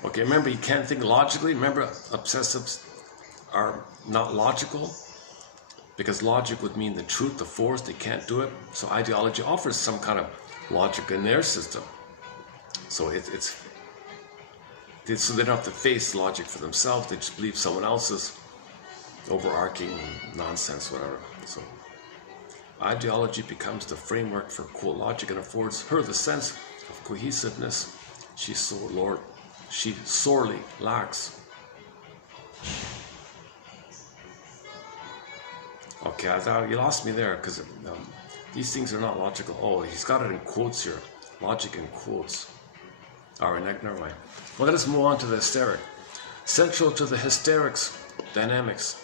Okay, remember, you can't think logically. Remember, obsessives are not logical, because logic would mean the truth, the force. They can't do it. So ideology offers some kind of logic in their system. So so they don't have to face logic for themselves. They just believe someone else's overarching nonsense, whatever. So ideology becomes the framework for quote logic and affords her the sense of cohesiveness she sorely lacks. Okay, I thought you lost me there, because these things are not logical. Oh, he's got it in quotes here. Logic in quotes. All right, never mind. Well, let us move on to the hysteric. Central to the hysteric's dynamics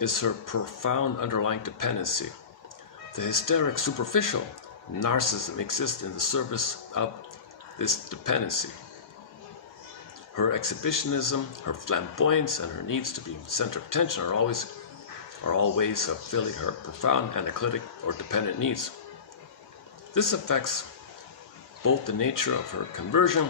is her profound underlying dependency. The hysteric superficial narcissism exists in the service of this dependency. Her exhibitionism, her flamboyance, and her needs to be center of attention are all ways of filling her profound analytic or dependent needs. This affects both the nature of her conversion.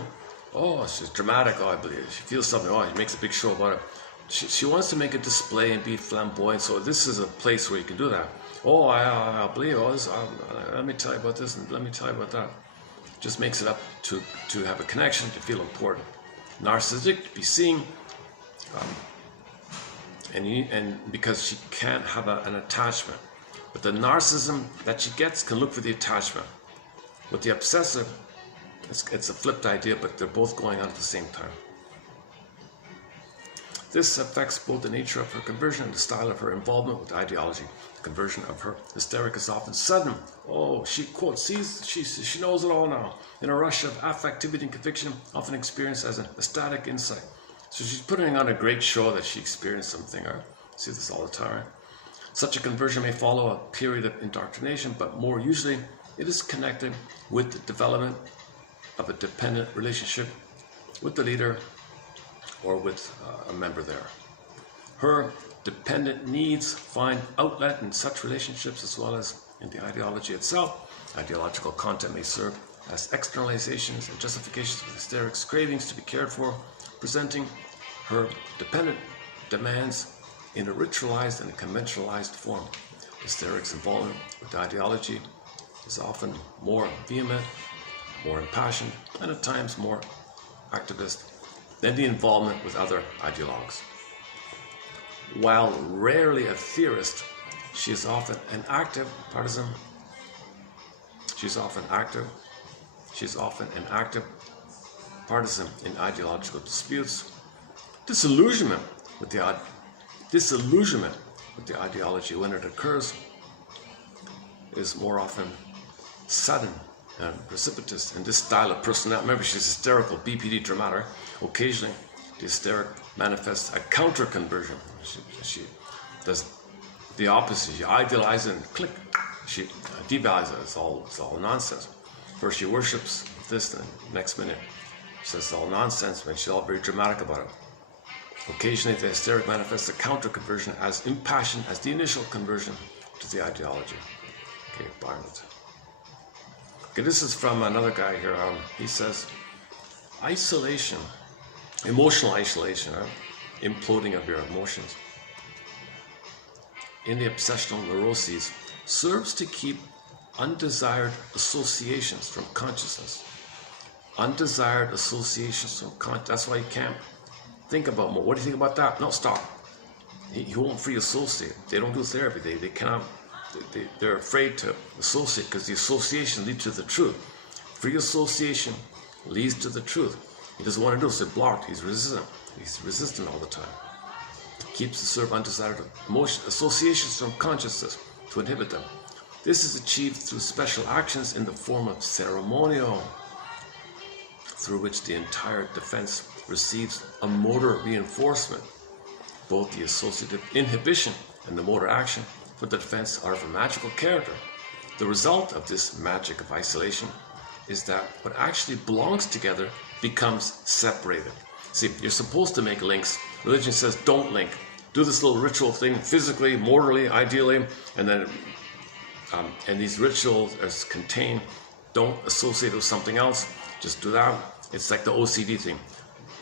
Oh, she's dramatic. Oh, I believe she feels something. Oh, she makes a big show about it. She wants to make a display and be flamboyant. So this is a place where you can do that. Oh, I believe. Oh, let me tell you about this and let me tell you about that. Just makes it up to have a connection, to feel important. Narcissistic, to be seen. And because she can't have an attachment. But the narcissism that she gets can look for the attachment. With the obsessive, it's a flipped idea, but they're both going on at the same time. This affects both the nature of her conversion and the style of her involvement with ideology. The conversion of her hysteric is often sudden. Oh, she, quote, sees, she knows it all now. In a rush of affectivity and conviction, often experienced as an ecstatic insight. So she's putting on a great show that she experienced something. I see this all the time. Right? Such a conversion may follow a period of indoctrination, but more usually it is connected with the development of a dependent relationship with the leader or with a member there. Her dependent needs find outlet in such relationships as well as in the ideology itself. Ideological content may serve as externalizations and justifications of hysteric's cravings to be cared for, presenting her dependent demands in a ritualized and conventionalized form. Hysteric's involvement with ideology is often more vehement, more impassioned, and at times more activist than the involvement with other ideologues. While rarely a theorist, she is often an active partisan. She's often an active partisan in ideological disputes. Disillusionment with the ideology, when it occurs, is more often sudden and precipitous. In this style of personality, remember, she's hysterical, BPD dramatic. Occasionally, the hysteric manifests a counter-conversion. She does the opposite. She idealizes it and click. She devalues it. It's all nonsense. First she worships this, and next minute she says it's all nonsense, but she's all very dramatic about it. Occasionally, the hysteric manifests a counter-conversion as impassioned as the initial conversion to the ideology. Okay, Barnett. Okay, this is from another guy here. He says, isolation, emotional isolation, imploding of your emotions, in the obsessional neuroses, serves to keep undesired associations from consciousness. Undesired associations from consciousness. That's why you can't think about more. What do you think about that? No, stop. He won't free associate. They don't do therapy. They cannot. They're afraid to associate because the association leads to the truth. Free association leads to the truth. He doesn't want to do it, so he's blocked. He's resistant. He's resistant all the time. Keeps to serve undesired emotion associations from consciousness to inhibit them. This is achieved through special actions in the form of ceremonial, through which the entire defense receives a motor reinforcement. Both the associative inhibition and the motor action for the defense are of a magical character. The result of this magic of isolation is that what actually belongs together becomes separated. See, you're supposed to make links. Religion says don't link. Do this little ritual thing physically, morally, ideally, and then and these rituals as contain, don't associate with something else. Just do that. It's like the OCD thing.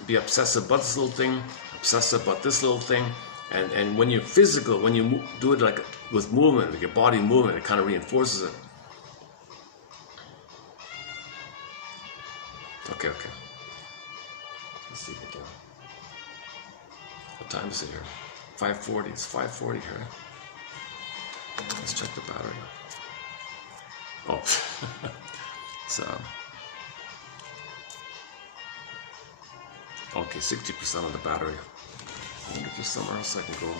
Be obsessive about this little thing, obsessive about this little thing, and when you're physical, when you do it like with movement, like your body movement, it kind of reinforces it. Okay. Let's see again. What time is it here? 5:40. It's 5:40 here. Let's check the battery. Oh, so okay, 60% of the battery. I think if there's somewhere else I can go.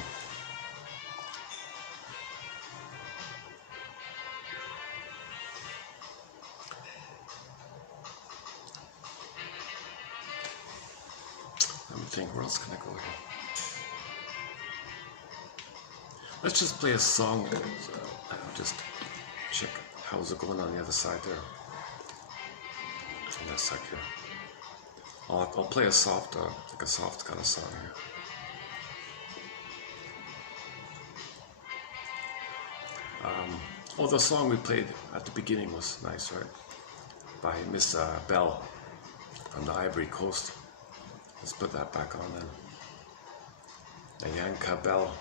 Let me think, where else can I go here? Let's just play a song. I'll just check how's it going on the other side there. In a sec here. I'll play a soft, like a soft kind of song here. The song we played at the beginning was nice, right? By Miss Bell from the Ivory Coast. Let's put that back on then. And Incapable.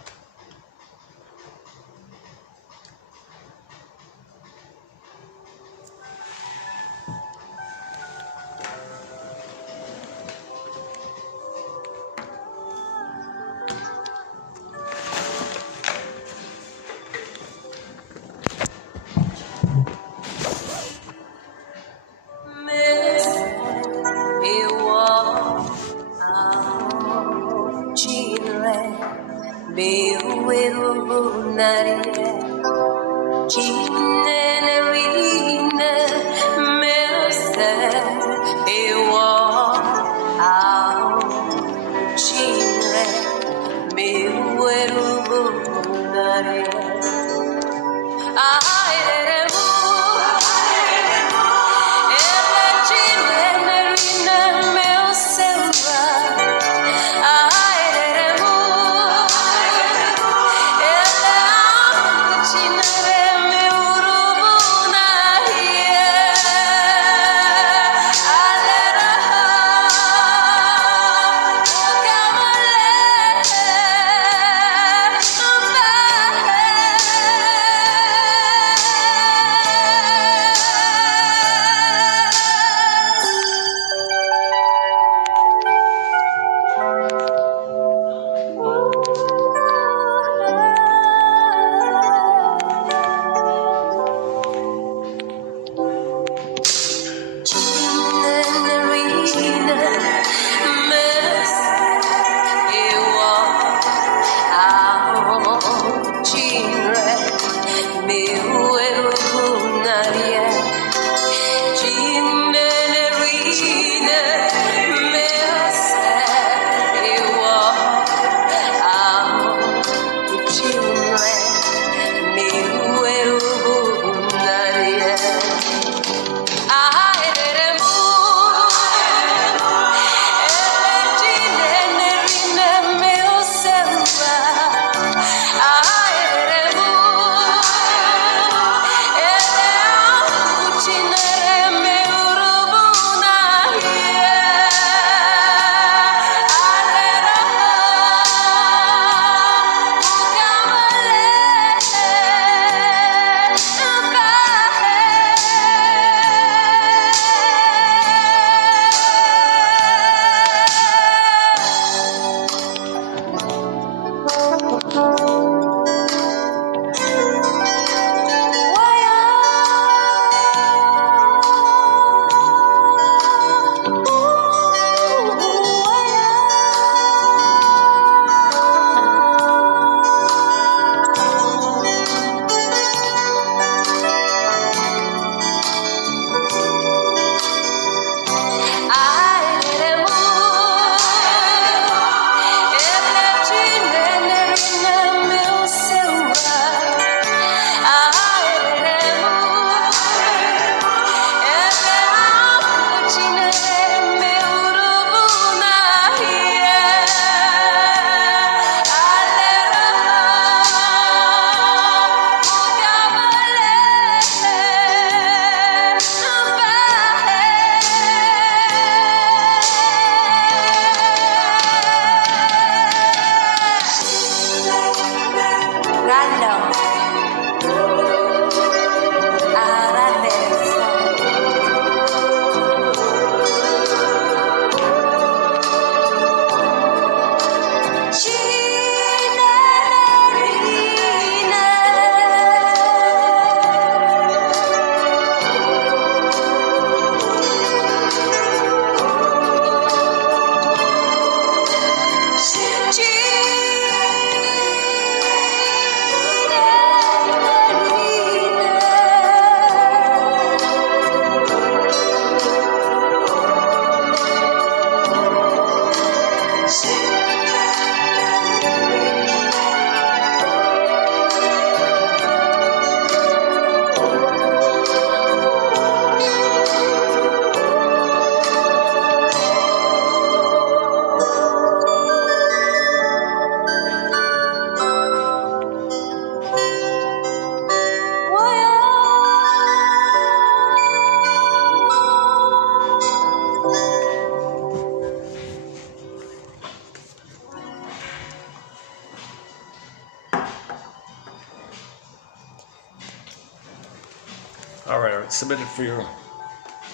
submitted for your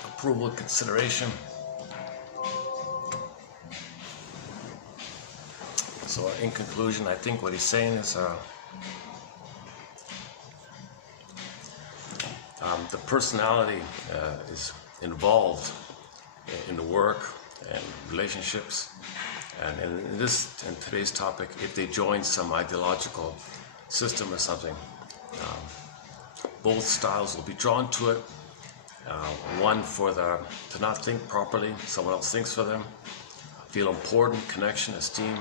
approval and consideration. So in conclusion, I think what he's saying is the personality is involved in the work and relationships, and in today's topic, if they join some ideological system or something, both styles will be drawn to it. One to not think properly, someone else thinks for them, feel important, connection, esteem.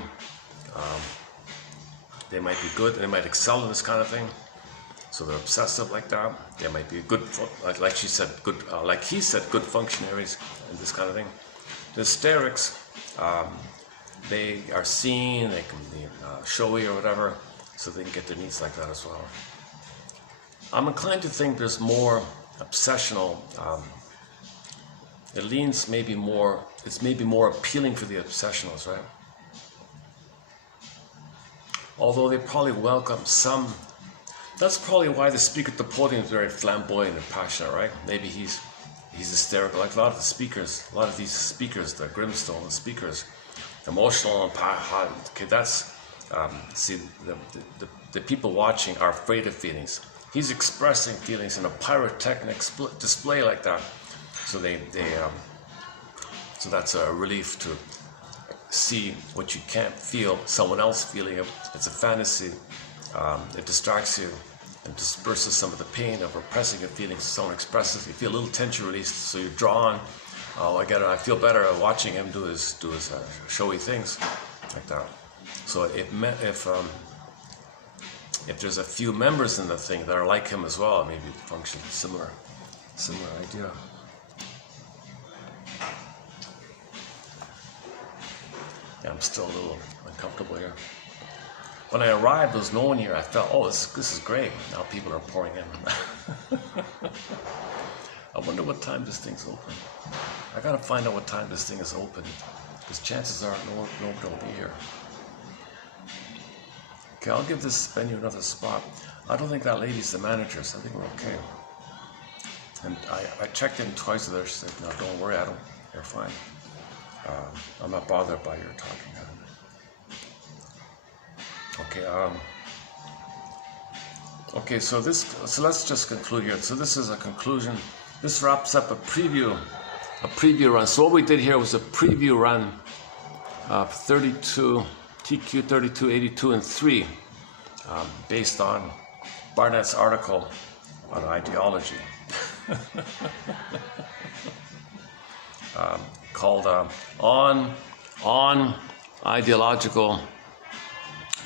They might be good, they might excel in this kind of thing, so they're obsessive like that. They might be good, like she said, good, like he said, good functionaries and this kind of thing. The hysterics, they are seen, they can be showy or whatever, so they can get their needs like that as well. I'm inclined to think there's more obsessional. It leans maybe more. It's maybe more appealing for the obsessionals, right? Although they probably welcome some. That's probably why the speaker at the podium is very flamboyant and passionate, right? Maybe he's hysterical, like a lot of the speakers. A lot of these speakers, the Grimstone speakers, emotional and hot. Okay, that's see the people watching are afraid of feelings. He's expressing feelings in a pyrotechnic display like that, so so that's a relief to see what you can't feel, someone else feeling it. It's a fantasy. It distracts you and disperses some of the pain of repressing your feelings. Someone expresses, you feel a little tension released, so you're drawn. Oh, I feel better watching him do his showy things like that. So if there's a few members in the thing that are like him as well, maybe it functions similar idea. Yeah, I'm still a little uncomfortable here. When I arrived, there was no one here. I felt, oh, this is great. Now people are pouring in. I wonder what time this thing's open. I gotta find out what time this thing is open, because chances are nobody will be here. Okay, I'll give this venue another spot. I don't think that lady's the manager, so I think we're okay. And I checked in twice with her. She said, no, don't worry, you're fine. I'm not bothered by your talking. Okay. Okay. So let's just conclude here. So this is a conclusion. This wraps up a preview run. So what we did here was a preview run of 32 TQ 32, 82, and 3, based on Barnett's article on ideology. Called on ideological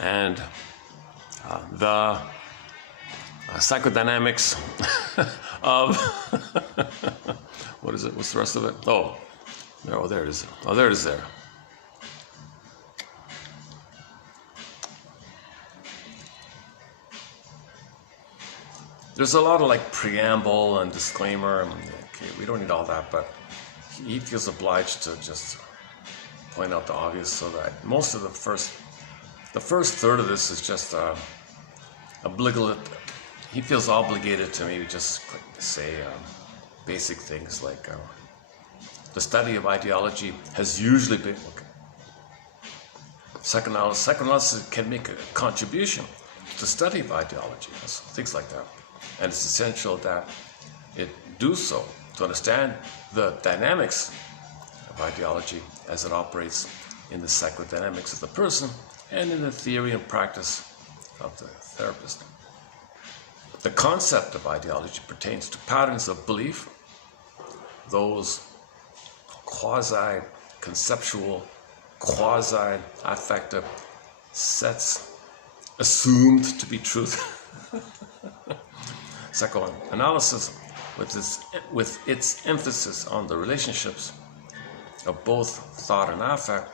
and the psychodynamics of what is it? What's the rest of it? Oh, there it is. Oh, there it is there. There's a lot of like preamble and disclaimer. Okay, we don't need all that, but he feels obliged to just point out the obvious, so that most of the first third of this is just obligatory. He feels obligated to maybe just say basic things like the study of ideology has usually been psychoanalysis can make a contribution to the study of ideology, things like that, and it's essential that it do so to understand the dynamics of ideology as it operates in the psychodynamics of the person and in the theory and practice of the therapist. The concept of ideology pertains to patterns of belief, those quasi-conceptual, quasi-affective sets assumed to be truth. Psychoanalysis, with its emphasis on the relationships of both thought and affect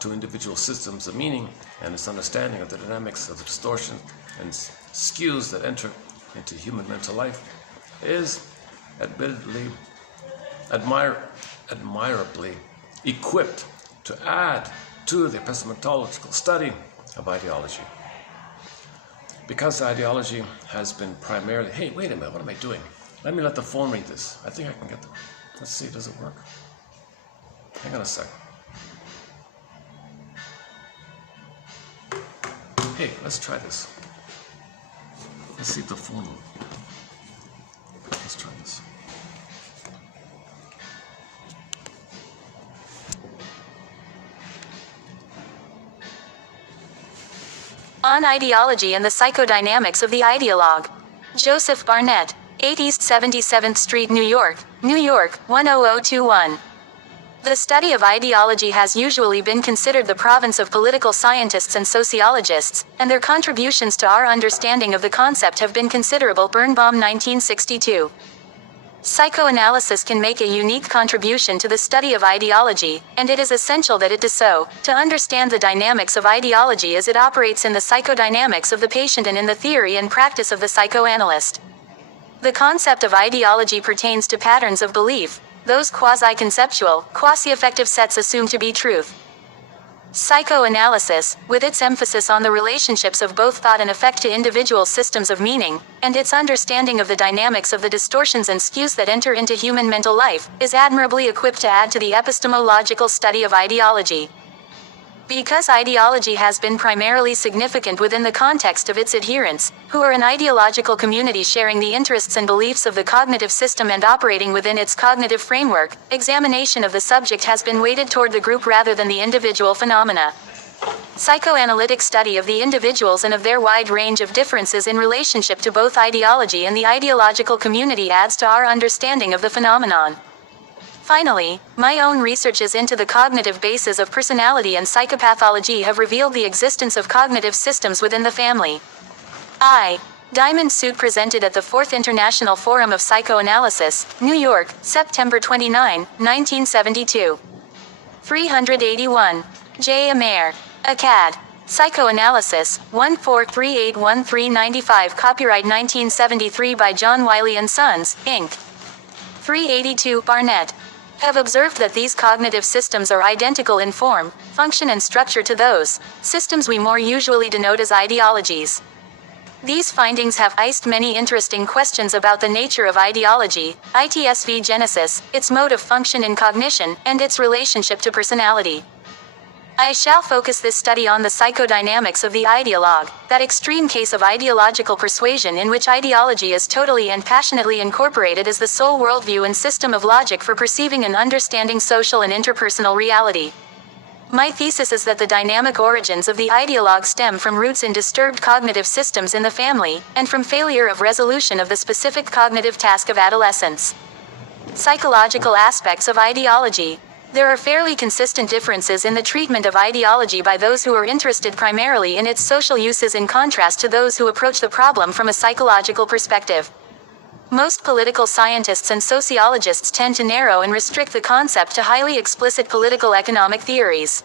to individual systems of meaning, and its understanding of the dynamics of the distortion and skews that enter into human mental life, is admittedly admirably equipped to add to the epistemological study of ideology. Because ideology has been primarily... Hey, wait a minute, what am I doing? Let me let the phone read this. I think I can get the... Let's see, does it work? Hang on a sec. Hey, let's try this. Let's see if the phone will... Let's try this. On Ideology and the Psychodynamics of the Ideologue. Joseph Barnett, 8 East 77th Street, New York, 10021. The study of ideology has usually been considered the province of political scientists and sociologists, and their contributions to our understanding of the concept have been considerable. Birnbaum, 1962. Psychoanalysis can make a unique contribution to the study of ideology, and it is essential that it do so, to understand the dynamics of ideology as it operates in the psychodynamics of the patient and in the theory and practice of the psychoanalyst. The concept of ideology pertains to patterns of belief, those quasi-conceptual, quasi-affective sets assumed to be truth. Psychoanalysis, with its emphasis on the relationships of both thought and effect to individual systems of meaning, and its understanding of the dynamics of the distortions and skews that enter into human mental life, is admirably equipped to add to the epistemological study of ideology. Because ideology has been primarily significant within the context of its adherents, who are an ideological community sharing the interests and beliefs of the cognitive system and operating within its cognitive framework, examination of the subject has been weighted toward the group rather than the individual phenomena. Psychoanalytic study of the individuals and of their wide range of differences in relationship to both ideology and the ideological community adds to our understanding of the phenomenon. Finally, my own researches into the cognitive bases of personality and psychopathology have revealed the existence of cognitive systems within the family. Diamond Suit presented at the 4th International Forum of Psychoanalysis, New York, September 29, 1972. 381. J. Amer. Acad. Psychoanalysis, 14381395. Copyright 1973 by John Wiley & Sons, Inc. 382. Barnett. Have observed that these cognitive systems are identical in form, function and structure to those systems we more usually denote as ideologies. These findings have raised many interesting questions about the nature of ideology, its genesis, its mode of function in cognition, and its relationship to personality. I shall focus this study on the psychodynamics of the ideologue, that extreme case of ideological persuasion in which ideology is totally and passionately incorporated as the sole worldview and system of logic for perceiving and understanding social and interpersonal reality. My thesis is that the dynamic origins of the ideologue stem from roots in disturbed cognitive systems in the family, and from failure of resolution of the specific cognitive task of adolescence. Psychological aspects of ideology. There are fairly consistent differences in the treatment of ideology by those who are interested primarily in its social uses in contrast to those who approach the problem from a psychological perspective. Most political scientists and sociologists tend to narrow and restrict the concept to highly explicit political economic theories.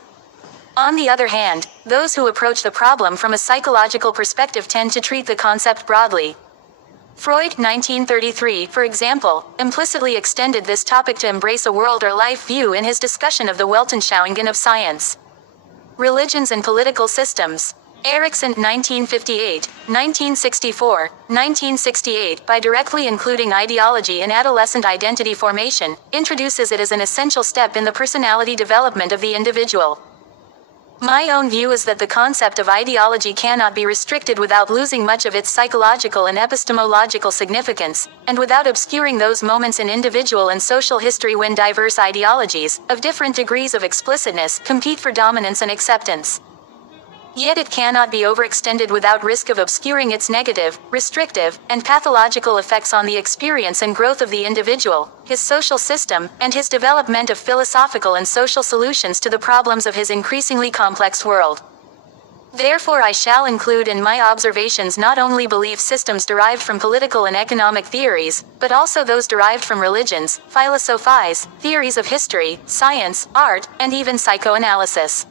On the other hand, those who approach the problem from a psychological perspective tend to treat the concept broadly. Freud, 1933, for example, implicitly extended this topic to embrace a world or life view in his discussion of the Weltanschauungen of science. Religions and political systems. Erickson, 1958, 1964, 1968, by directly including ideology in adolescent identity formation, introduces it as an essential step in the personality development of the individual. My own view is that the concept of ideology cannot be restricted without losing much of its psychological and epistemological significance, and without obscuring those moments in individual and social history when diverse ideologies, of different degrees of explicitness, compete for dominance and acceptance. Yet it cannot be overextended without risk of obscuring its negative, restrictive, and pathological effects on the experience and growth of the individual, his social system, and his development of philosophical and social solutions to the problems of his increasingly complex world. Therefore, I shall include in my observations not only belief systems derived from political and economic theories, but also those derived from religions, philosophies, theories of history, science, art, and even psychoanalysis.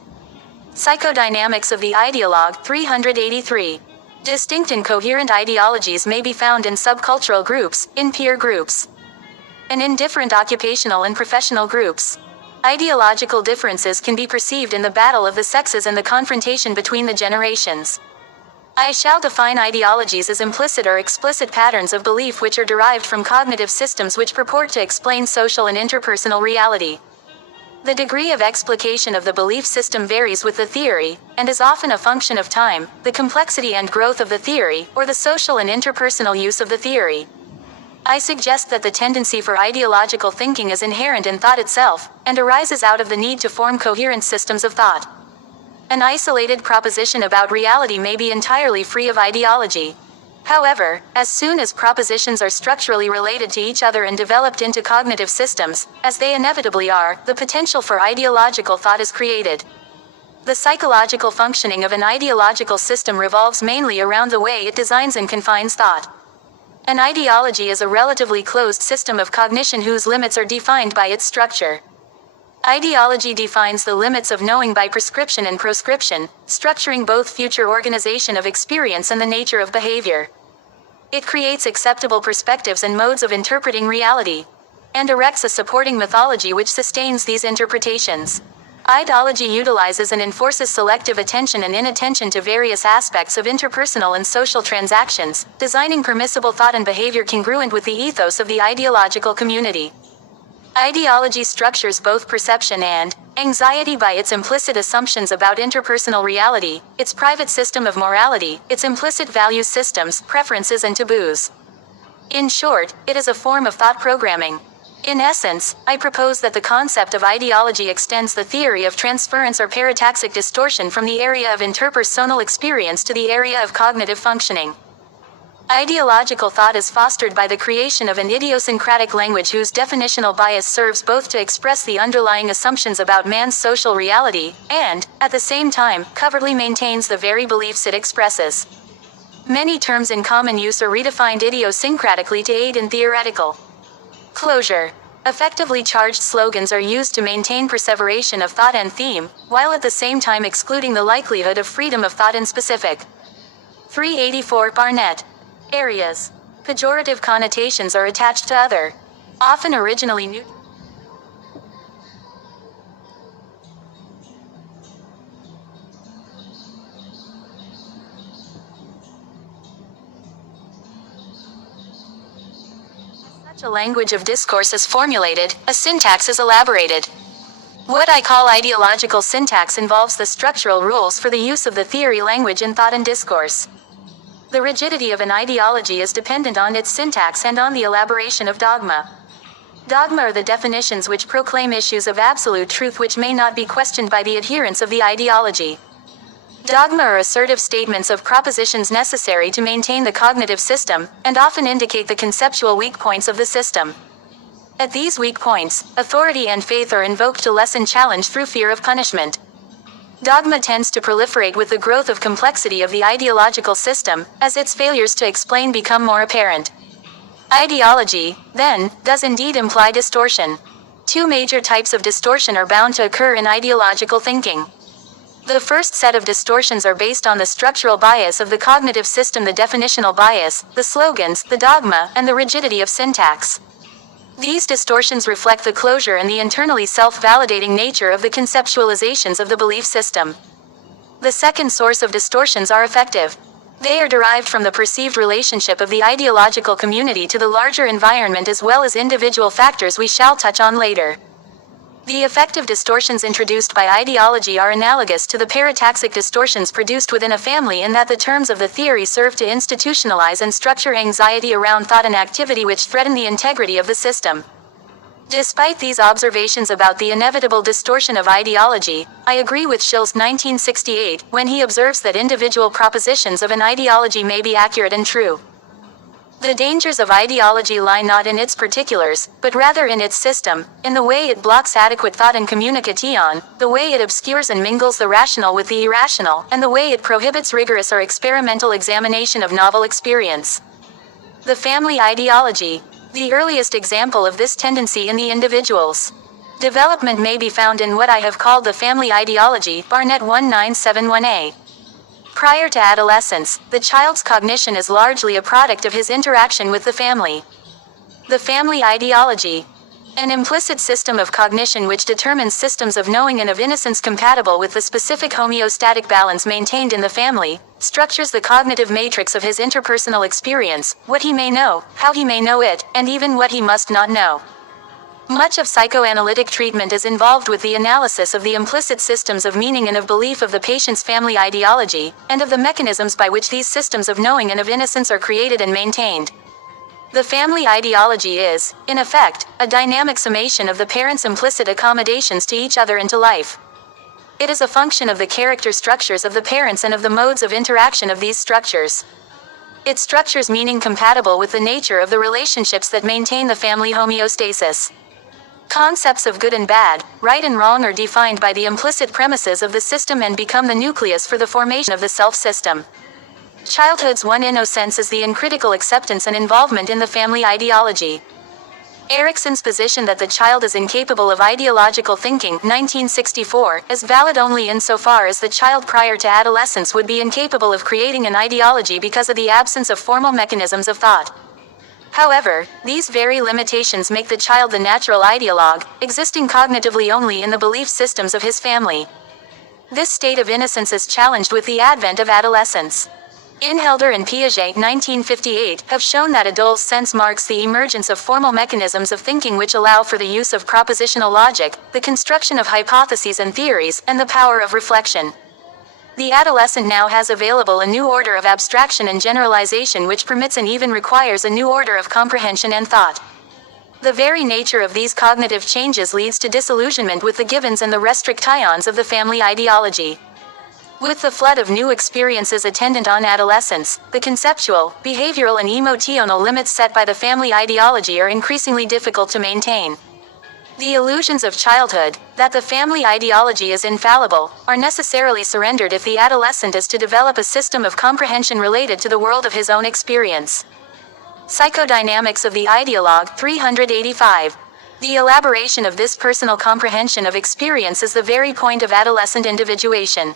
Psychodynamics of the ideologue, 383. Distinct and coherent ideologies may be found in subcultural groups, in peer groups, and in different occupational and professional groups. Ideological differences can be perceived in the battle of the sexes and the confrontation between the generations. I shall define ideologies as implicit or explicit patterns of belief which are derived from cognitive systems which purport to explain social and interpersonal reality. The degree of explication of the belief system varies with the theory, and is often a function of time, the complexity and growth of the theory, or the social and interpersonal use of the theory. I suggest that the tendency for ideological thinking is inherent in thought itself, and arises out of the need to form coherent systems of thought. An isolated proposition about reality may be entirely free of ideology. However, as soon as propositions are structurally related to each other and developed into cognitive systems, as they inevitably are, the potential for ideological thought is created. The psychological functioning of an ideological system revolves mainly around the way it designs and confines thought. An ideology is a relatively closed system of cognition whose limits are defined by its structure. Ideology defines the limits of knowing by prescription and proscription, structuring both future organization of experience and the nature of behavior. It creates acceptable perspectives and modes of interpreting reality, and erects a supporting mythology which sustains these interpretations. Ideology utilizes and enforces selective attention and inattention to various aspects of interpersonal and social transactions, designing permissible thought and behavior congruent with the ethos of the ideological community. Ideology structures both perception and anxiety by its implicit assumptions about interpersonal reality, its private system of morality, its implicit value systems, preferences and taboos. In short, it is a form of thought programming. In essence, I propose that the concept of ideology extends the theory of transference or parataxic distortion from the area of interpersonal experience to the area of cognitive functioning. Ideological thought is fostered by the creation of an idiosyncratic language whose definitional bias serves both to express the underlying assumptions about man's social reality, and, at the same time, covertly maintains the very beliefs it expresses. Many terms in common use are redefined idiosyncratically to aid in theoretical closure. Effectively charged slogans are used to maintain perseveration of thought and theme, while at the same time excluding the likelihood of freedom of thought in specific. 384 Barnett. Areas. Pejorative connotations are attached to other, often originally new. Such a language of discourse is formulated, a syntax is elaborated. What I call ideological syntax involves the structural rules for the use of the theory language in thought and discourse. The rigidity of an ideology is dependent on its syntax and on the elaboration of dogma. Dogma are the definitions which proclaim issues of absolute truth which may not be questioned by the adherents of the ideology. Dogma are assertive statements of propositions necessary to maintain the cognitive system, and often indicate the conceptual weak points of the system. At these weak points, authority and faith are invoked to lessen challenge through fear of punishment. Dogma tends to proliferate with the growth of complexity of the ideological system, as its failures to explain become more apparent. Ideology, then, does indeed imply distortion. Two major types of distortion are bound to occur in ideological thinking. The first set of distortions are based on the structural bias of the cognitive system, the definitional bias, the slogans, the dogma, and the rigidity of syntax. These distortions reflect the closure and the internally self-validating nature of the conceptualizations of the belief system. The second source of distortions are affective. They are derived from the perceived relationship of the ideological community to the larger environment as well as individual factors we shall touch on later. The affective distortions introduced by ideology are analogous to the parataxic distortions produced within a family in that the terms of the theory serve to institutionalize and structure anxiety around thought and activity which threaten the integrity of the system. Despite these observations about the inevitable distortion of ideology, I agree with Schill's 1968 when he observes that individual propositions of an ideology may be accurate and true. The dangers of ideology lie not in its particulars, but rather in its system, in the way it blocks adequate thought and communication, the way it obscures and mingles the rational with the irrational, and the way it prohibits rigorous or experimental examination of novel experience. The family ideology. The earliest example of this tendency in the individual's development may be found in what I have called the family ideology, Barnett 1971a. Prior to adolescence, the child's cognition is largely a product of his interaction with the family. The family ideology. An implicit system of cognition which determines systems of knowing and of innocence compatible with the specific homeostatic balance maintained in the family, structures the cognitive matrix of his interpersonal experience, what he may know, how he may know it, and even what he must not know. Much of psychoanalytic treatment is involved with the analysis of the implicit systems of meaning and of belief of the patient's family ideology, and of the mechanisms by which these systems of knowing and of innocence are created and maintained. The family ideology is, in effect, a dynamic summation of the parents' implicit accommodations to each other into life. It is a function of the character structures of the parents and of the modes of interaction of these structures. It structures meaning compatible with the nature of the relationships that maintain the family homeostasis. Concepts of good and bad, right and wrong are defined by the implicit premises of the system and become the nucleus for the formation of the self-system. Childhood's one innocence is the uncritical acceptance and involvement in the family ideology. Erickson's position that the child is incapable of ideological thinking, 1964, is valid only insofar as the child prior to adolescence would be incapable of creating an ideology because of the absence of formal mechanisms of thought. However, these very limitations make the child the natural ideologue, existing cognitively only in the belief systems of his family. This state of innocence is challenged with the advent of adolescence. Inhelder and Piaget 1958 have shown that adult sense marks the emergence of formal mechanisms of thinking which allow for the use of propositional logic, the construction of hypotheses and theories, and the power of reflection. The adolescent now has available a new order of abstraction and generalization which permits and even requires a new order of comprehension and thought. The very nature of these cognitive changes leads to disillusionment with the givens and the restrictions of the family ideology. With the flood of new experiences attendant on adolescence, the conceptual, behavioral and emotional limits set by the family ideology are increasingly difficult to maintain. The illusions of childhood, that the family ideology is infallible, are necessarily surrendered if the adolescent is to develop a system of comprehension related to the world of his own experience. Psychodynamics of the ideologue, 385. The elaboration of this personal comprehension of experience is the very point of adolescent individuation.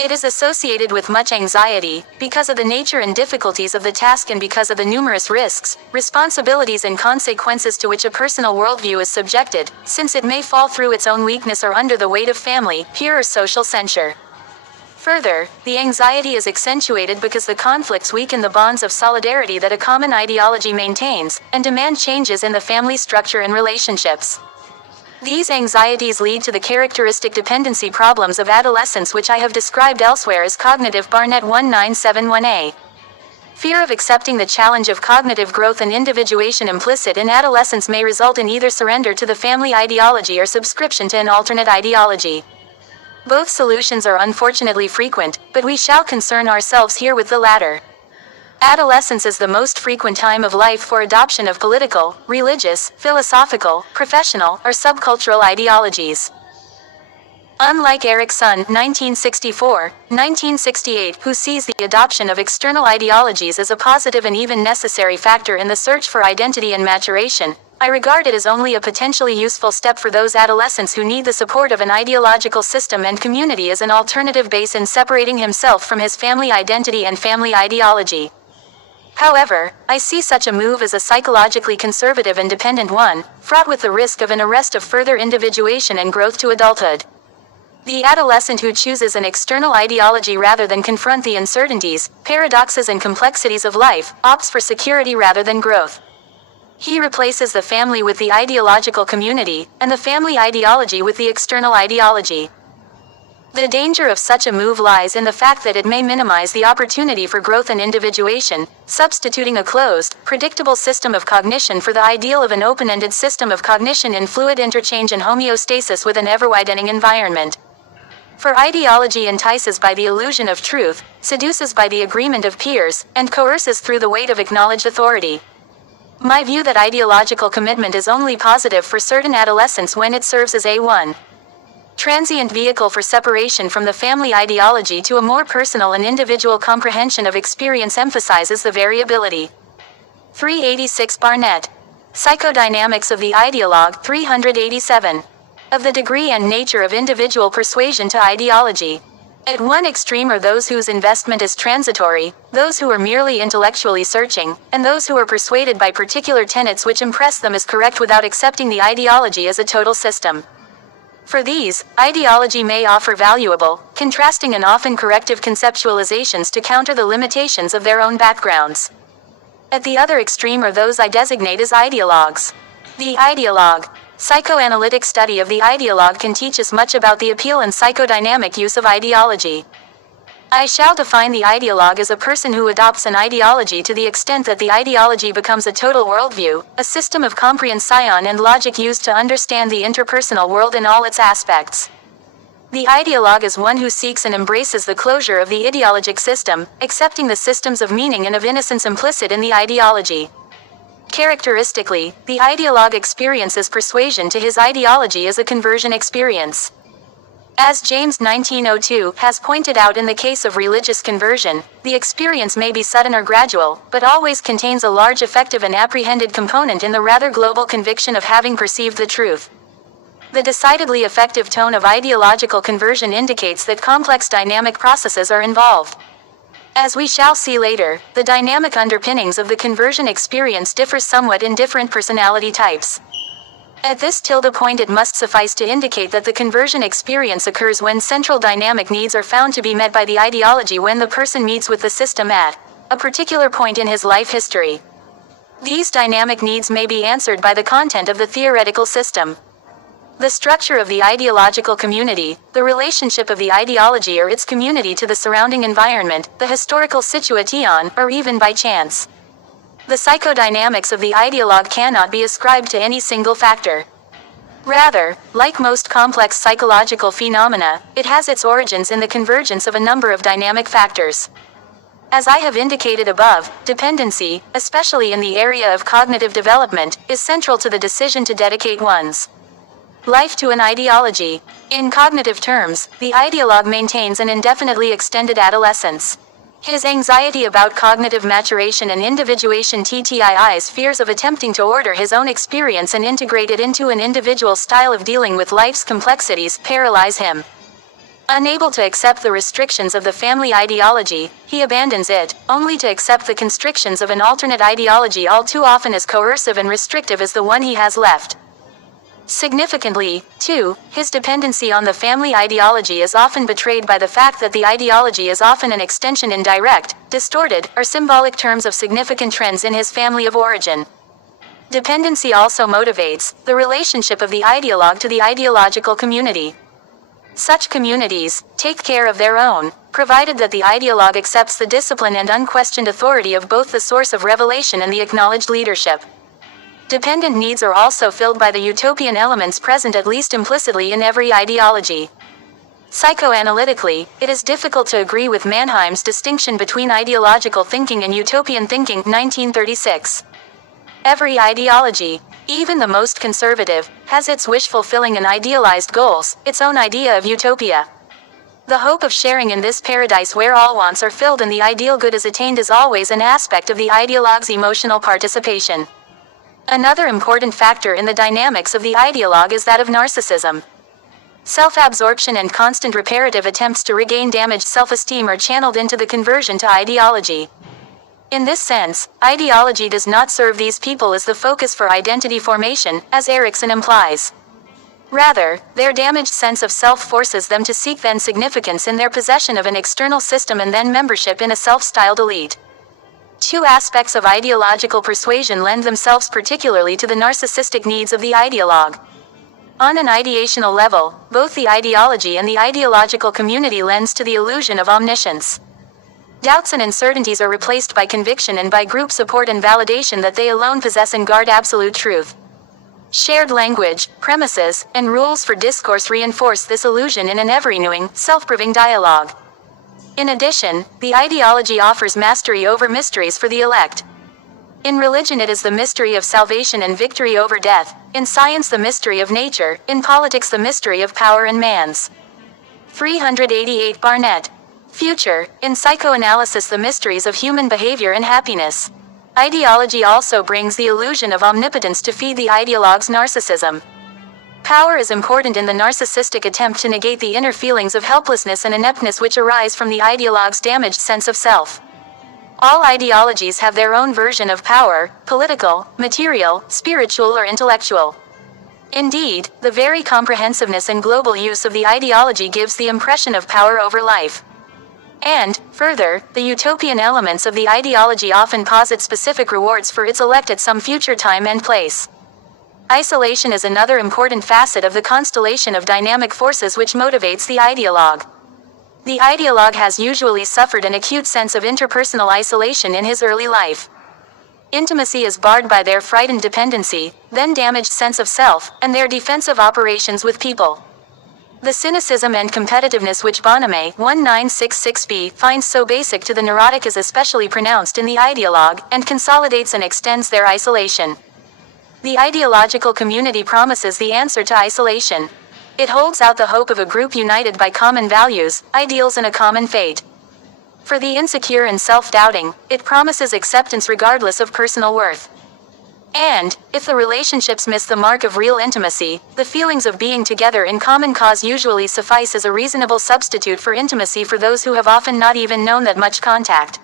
It is associated with much anxiety, because of the nature and difficulties of the task and because of the numerous risks, responsibilities and consequences to which a personal worldview is subjected, since it may fall through its own weakness or under the weight of family, peer or social censure. Further, the anxiety is accentuated because the conflicts weaken the bonds of solidarity that a common ideology maintains, and demand changes in the family structure and relationships. These anxieties lead to the characteristic dependency problems of adolescence which I have described elsewhere as cognitive Barnett 1971a. Fear of accepting the challenge of cognitive growth and individuation implicit in adolescence may result in either surrender to the family ideology or subscription to an alternate ideology. Both solutions are unfortunately frequent, but we shall concern ourselves here with the latter. Adolescence is the most frequent time of life for adoption of political, religious, philosophical, professional, or subcultural ideologies. Unlike Erickson, 1964, 1968, who sees the adoption of external ideologies as a positive and even necessary factor in the search for identity and maturation, I regard it as only a potentially useful step for those adolescents who need the support of an ideological system and community as an alternative base in separating himself from his family identity and family ideology. However, I see such a move as a psychologically conservative and dependent one, fraught with the risk of an arrest of further individuation and growth to adulthood. The adolescent who chooses an external ideology rather than confront the uncertainties, paradoxes and complexities of life, opts for security rather than growth. He replaces the family with the ideological community, and the family ideology with the external ideology. The danger of such a move lies in the fact that it may minimize the opportunity for growth and individuation, substituting a closed, predictable system of cognition for the ideal of an open-ended system of cognition in fluid interchange and homeostasis with an ever-widening environment. For ideology entices by the illusion of truth, seduces by the agreement of peers, and coerces through the weight of acknowledged authority. My view that ideological commitment is only positive for certain adolescents when it serves as a transient vehicle for separation from the family ideology to a more personal and individual comprehension of experience emphasizes the variability. 386 Barnett. Psychodynamics of the ideologue, 387. Of the degree and nature of individual persuasion to ideology. At one extreme are those whose investment is transitory, those who are merely intellectually searching, and those who are persuaded by particular tenets which impress them as correct without accepting the ideology as a total system. For these, ideology may offer valuable, contrasting and often corrective conceptualizations to counter the limitations of their own backgrounds. At the other extreme are those I designate as ideologues. The ideologue. Psychoanalytic study of the ideologue can teach us much about the appeal and psychodynamic use of ideology. I shall define the ideologue as a person who adopts an ideology to the extent that the ideology becomes a total worldview, a system of comprehension and logic used to understand the interpersonal world in all its aspects. The ideologue is one who seeks and embraces the closure of the ideologic system, accepting the systems of meaning and of innocence implicit in the ideology. Characteristically, the ideologue experiences persuasion to his ideology as a conversion experience. As James 1902 has pointed out in the case of religious conversion, the experience may be sudden or gradual, but always contains a large effective and apprehended component in the rather global conviction of having perceived the truth. The decidedly effective tone of ideological conversion indicates that complex dynamic processes are involved. As we shall see later, the dynamic underpinnings of the conversion experience differ somewhat in different personality types. At this point it must suffice to indicate that the conversion experience occurs when central dynamic needs are found to be met by the ideology when the person meets with the system at a particular point in his life history. These dynamic needs may be answered by the content of the theoretical system. The structure of the ideological community, the relationship of the ideology or its community to the surrounding environment, the historical situation, or even by chance. The psychodynamics of the ideologue cannot be ascribed to any single factor. Rather, like most complex psychological phenomena, it has its origins in the convergence of a number of dynamic factors. As I have indicated above, dependency, especially in the area of cognitive development, is central to the decision to dedicate one's life to an ideology. In cognitive terms, the ideologue maintains an indefinitely extended adolescence. His anxiety about cognitive maturation and individuation TTII's fears of attempting to order his own experience and integrate it into an individual style of dealing with life's complexities paralyze him. Unable to accept the restrictions of the family ideology, he abandons it, only to accept the constrictions of an alternate ideology all too often as coercive and restrictive as the one he has left. Significantly, too, his dependency on the family ideology is often betrayed by the fact that the ideology is often an extension in direct, distorted, or symbolic terms of significant trends in his family of origin. Dependency also motivates the relationship of the ideologue to the ideological community. Such communities take care of their own, provided that the ideologue accepts the discipline and unquestioned authority of both the source of revelation and the acknowledged leadership. Dependent needs are also filled by the utopian elements present at least implicitly in every ideology. Psychoanalytically, it is difficult to agree with Mannheim's distinction between ideological thinking and utopian thinking, 1936. Every ideology, even the most conservative, has its wish-fulfilling and idealized goals, its own idea of utopia. The hope of sharing in this paradise where all wants are filled and the ideal good is attained is always an aspect of the ideologue's emotional participation. Another important factor in the dynamics of the ideologue is that of narcissism. Self-absorption and constant reparative attempts to regain damaged self-esteem are channeled into the conversion to ideology. In this sense, ideology does not serve these people as the focus for identity formation, as Erikson implies. Rather, their damaged sense of self forces them to seek then significance in their possession of an external system and then membership in a self-styled elite. Two aspects of ideological persuasion lend themselves particularly to the narcissistic needs of the ideologue. On an ideational level, both the ideology and the ideological community lends to the illusion of omniscience. Doubts and uncertainties are replaced by conviction and by group support and validation that they alone possess and guard absolute truth. Shared language, premises, and rules for discourse reinforce this illusion in an ever-renewing, self-proving dialogue. In addition, the ideology offers mastery over mysteries for the elect. In religion it is the mystery of salvation and victory over death, in science the mystery of nature, in politics the mystery of power and man's. 388 Barnett. Future, in psychoanalysis the mysteries of human behavior and happiness. Ideology also brings the illusion of omnipotence to feed the ideologue's narcissism. Power is important in the narcissistic attempt to negate the inner feelings of helplessness and ineptness which arise from the ideologue's damaged sense of self. All ideologies have their own version of power, political, material, spiritual or intellectual. Indeed, the very comprehensiveness and global use of the ideology gives the impression of power over life. And, further, the utopian elements of the ideology often posit specific rewards for its elect at some future time and place. Isolation is another important facet of the constellation of dynamic forces which motivates the ideologue. The ideologue has usually suffered an acute sense of interpersonal isolation in his early life. Intimacy is barred by their frightened dependency, then damaged sense of self, and their defensive operations with people. The cynicism and competitiveness which Bonhomme 1966b finds so basic to the neurotic is especially pronounced in the ideologue, and consolidates and extends their isolation. The ideological community promises the answer to isolation. It holds out the hope of a group united by common values, ideals and a common fate. For the insecure and self-doubting, it promises acceptance regardless of personal worth. And, if the relationships miss the mark of real intimacy, the feelings of being together in common cause usually suffice as a reasonable substitute for intimacy for those who have often not even known that much contact.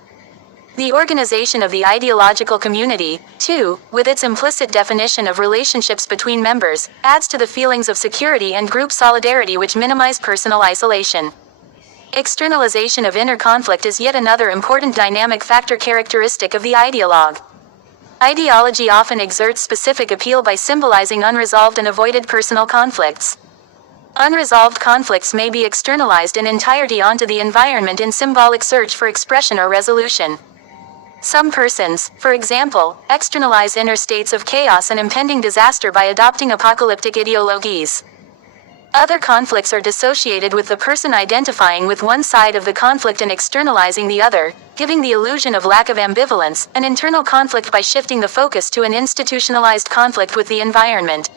The organization of the ideological community, too, with its implicit definition of relationships between members, adds to the feelings of security and group solidarity which minimize personal isolation. Externalization of inner conflict is yet another important dynamic factor characteristic of the ideologue. Ideology often exerts specific appeal by symbolizing unresolved and avoided personal conflicts. Unresolved conflicts may be externalized in entirety onto the environment in symbolic search for expression or resolution. Some persons, for example, externalize inner states of chaos and impending disaster by adopting apocalyptic ideologies. Other conflicts are dissociated with the person identifying with one side of the conflict and externalizing the other, giving the illusion of lack of ambivalence, an internal conflict by shifting the focus to an institutionalized conflict with the environment.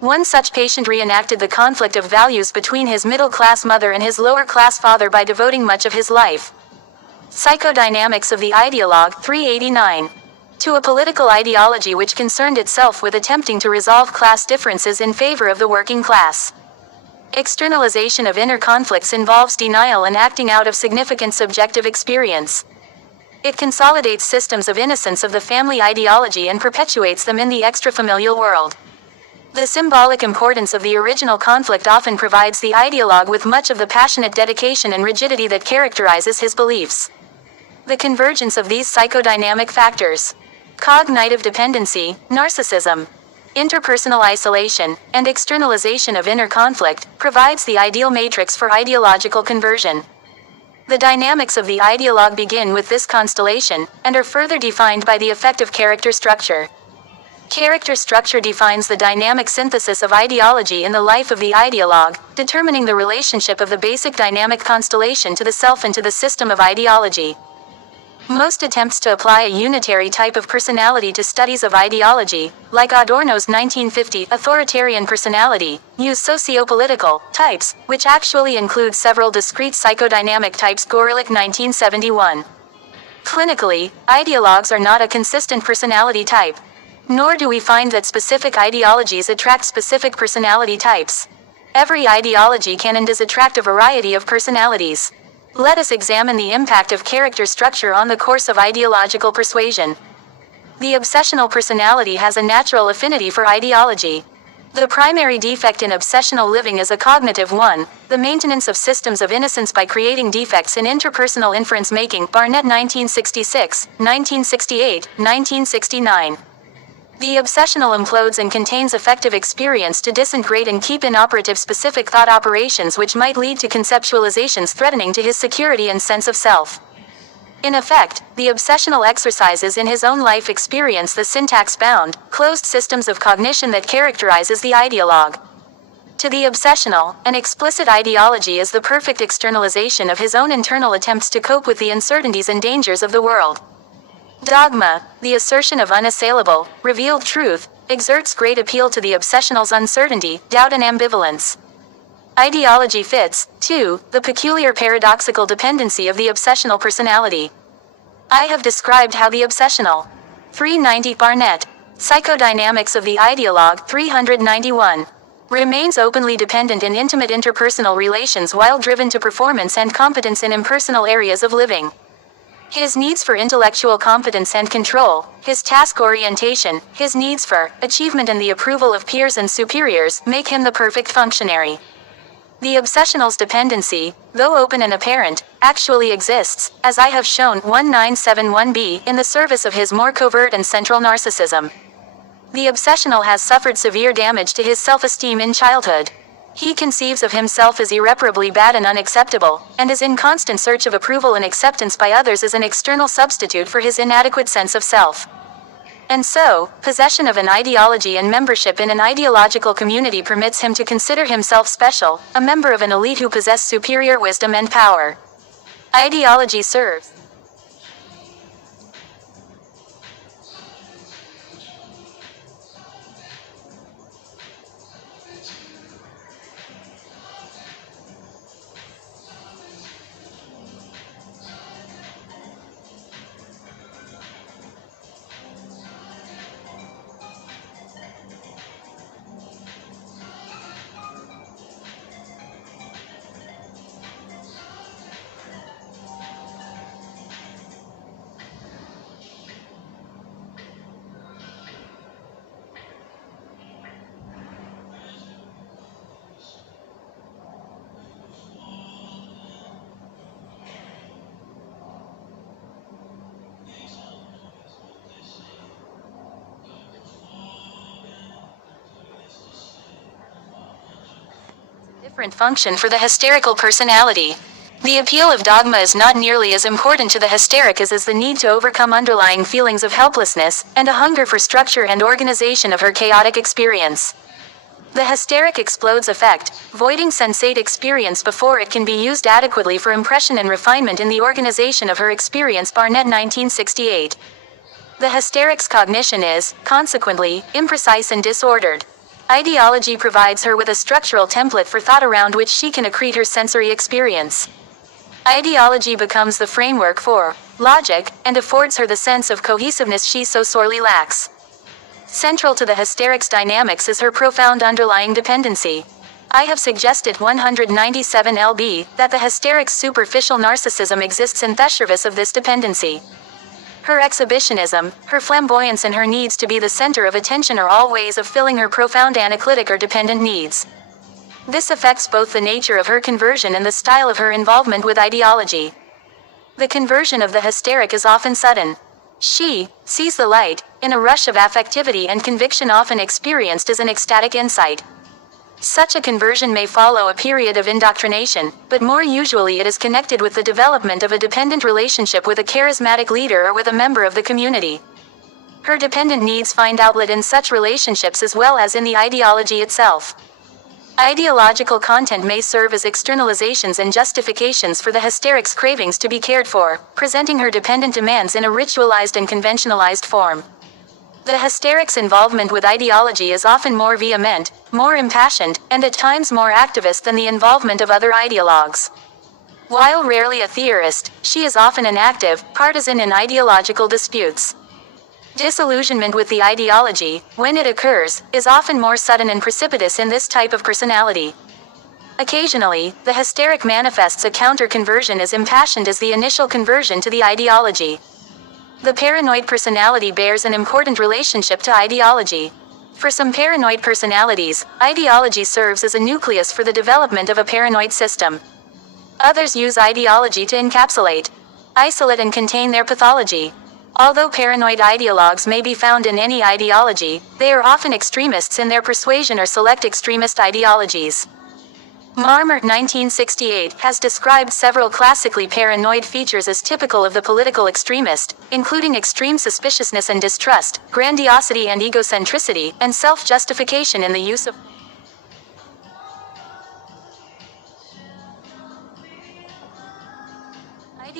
One such patient reenacted the conflict of values between his middle-class mother and his lower-class father by devoting much of his life. Psychodynamics of the Ideologue 389. To a political ideology which concerned itself with attempting to resolve class differences in favor of the working class. Externalization of inner conflicts involves denial and acting out of significant subjective experience. It consolidates systems of innocence of the family ideology and perpetuates them in the extrafamilial world. The symbolic importance of the original conflict often provides the ideologue with much of the passionate dedication and rigidity that characterizes his beliefs. The convergence of these psychodynamic factors, cognitive dependency, narcissism, interpersonal isolation, and externalization of inner conflict, provides the ideal matrix for ideological conversion. The dynamics of the ideologue begin with this constellation, and are further defined by the effective character structure. Character structure defines the dynamic synthesis of ideology in the life of the ideologue, determining the relationship of the basic dynamic constellation to the self and to the system of ideology. Most attempts to apply a unitary type of personality to studies of ideology, like Adorno's 1950 authoritarian personality, use sociopolitical types, which actually include several discrete psychodynamic types. Gorelick 1971. Clinically, ideologues are not a consistent personality type. Nor do we find that specific ideologies attract specific personality types. Every ideology can and does attract a variety of personalities. Let us examine the impact of character structure on the course of ideological persuasion. The obsessional personality has a natural affinity for ideology. The primary defect in obsessional living is a cognitive one, the maintenance of systems of innocence by creating defects in interpersonal inference making. Barnett 1966, 1968, 1969. The obsessional implodes and contains effective experience to disintegrate and keep inoperative specific thought operations which might lead to conceptualizations threatening to his security and sense of self. In effect, the obsessional exercises in his own life experience the syntax-bound, closed systems of cognition that characterizes the ideologue. To the obsessional, an explicit ideology is the perfect externalization of his own internal attempts to cope with the uncertainties and dangers of the world. Dogma, the assertion of unassailable, revealed truth, exerts great appeal to the obsessional's uncertainty, doubt and ambivalence. Ideology fits, too, the peculiar paradoxical dependency of the obsessional personality. I have described how the obsessional 390 Barnett. Psychodynamics of the Ideologue 391. Remains openly dependent in intimate interpersonal relations while driven to performance and competence in impersonal areas of living. His needs for intellectual competence and control, his task orientation, his needs for achievement and the approval of peers and superiors make him the perfect functionary. The obsessional's dependency, though open and apparent, actually exists, as I have shown 1971b, in the service of his more covert and central narcissism. The obsessional has suffered severe damage to his self-esteem in childhood. He conceives of himself as irreparably bad and unacceptable, and is in constant search of approval and acceptance by others as an external substitute for his inadequate sense of self. And so, possession of an ideology and membership in an ideological community permits him to consider himself special, a member of an elite who possess superior wisdom and power. Ideology serves different function for the hysterical personality. The appeal of dogma is not nearly as important to the hysteric as is the need to overcome underlying feelings of helplessness, and a hunger for structure and organization of her chaotic experience. The hysteric explodes affect, voiding sensate experience before it can be used adequately for impression and refinement in the organization of her experience. Barnett 1968. The hysteric's cognition is, consequently, imprecise and disordered. Ideology provides her with a structural template for thought around which she can accrete her sensory experience. Ideology becomes the framework for logic, and affords her the sense of cohesiveness she so sorely lacks. Central to the hysteric's dynamics is her profound underlying dependency. I have suggested 197 lb that the hysteric's superficial narcissism exists in the service of this dependency. Her exhibitionism, her flamboyance and her needs to be the center of attention are all ways of filling her profound analytic or dependent needs. This affects both the nature of her conversion and the style of her involvement with ideology. The conversion of the hysteric is often sudden. She sees the light, in a rush of affectivity and conviction often experienced as an ecstatic insight. Such a conversion may follow a period of indoctrination, but more usually it is connected with the development of a dependent relationship with a charismatic leader or with a member of the community. Her dependent needs find outlet in such relationships as well as in the ideology itself. Ideological content may serve as externalizations and justifications for the hysteric's cravings to be cared for, presenting her dependent demands in a ritualized and conventionalized form. The hysteric's involvement with ideology is often more vehement, more impassioned, and at times more activist than the involvement of other ideologues. While rarely a theorist, she is often an active partisan in ideological disputes. Disillusionment with the ideology, when it occurs, is often more sudden and precipitous in this type of personality. Occasionally, the hysteric manifests a counter-conversion as impassioned as the initial conversion to the ideology. The paranoid personality bears an important relationship to ideology. For some paranoid personalities, ideology serves as a nucleus for the development of a paranoid system. Others use ideology to encapsulate, isolate and contain their pathology. Although paranoid ideologues may be found in any ideology, they are often extremists in their persuasion or select extremist ideologies. Marmer 1968 has described several classically paranoid features as typical of the political extremist, including extreme suspiciousness and distrust, grandiosity and egocentricity, and self-justification in the use of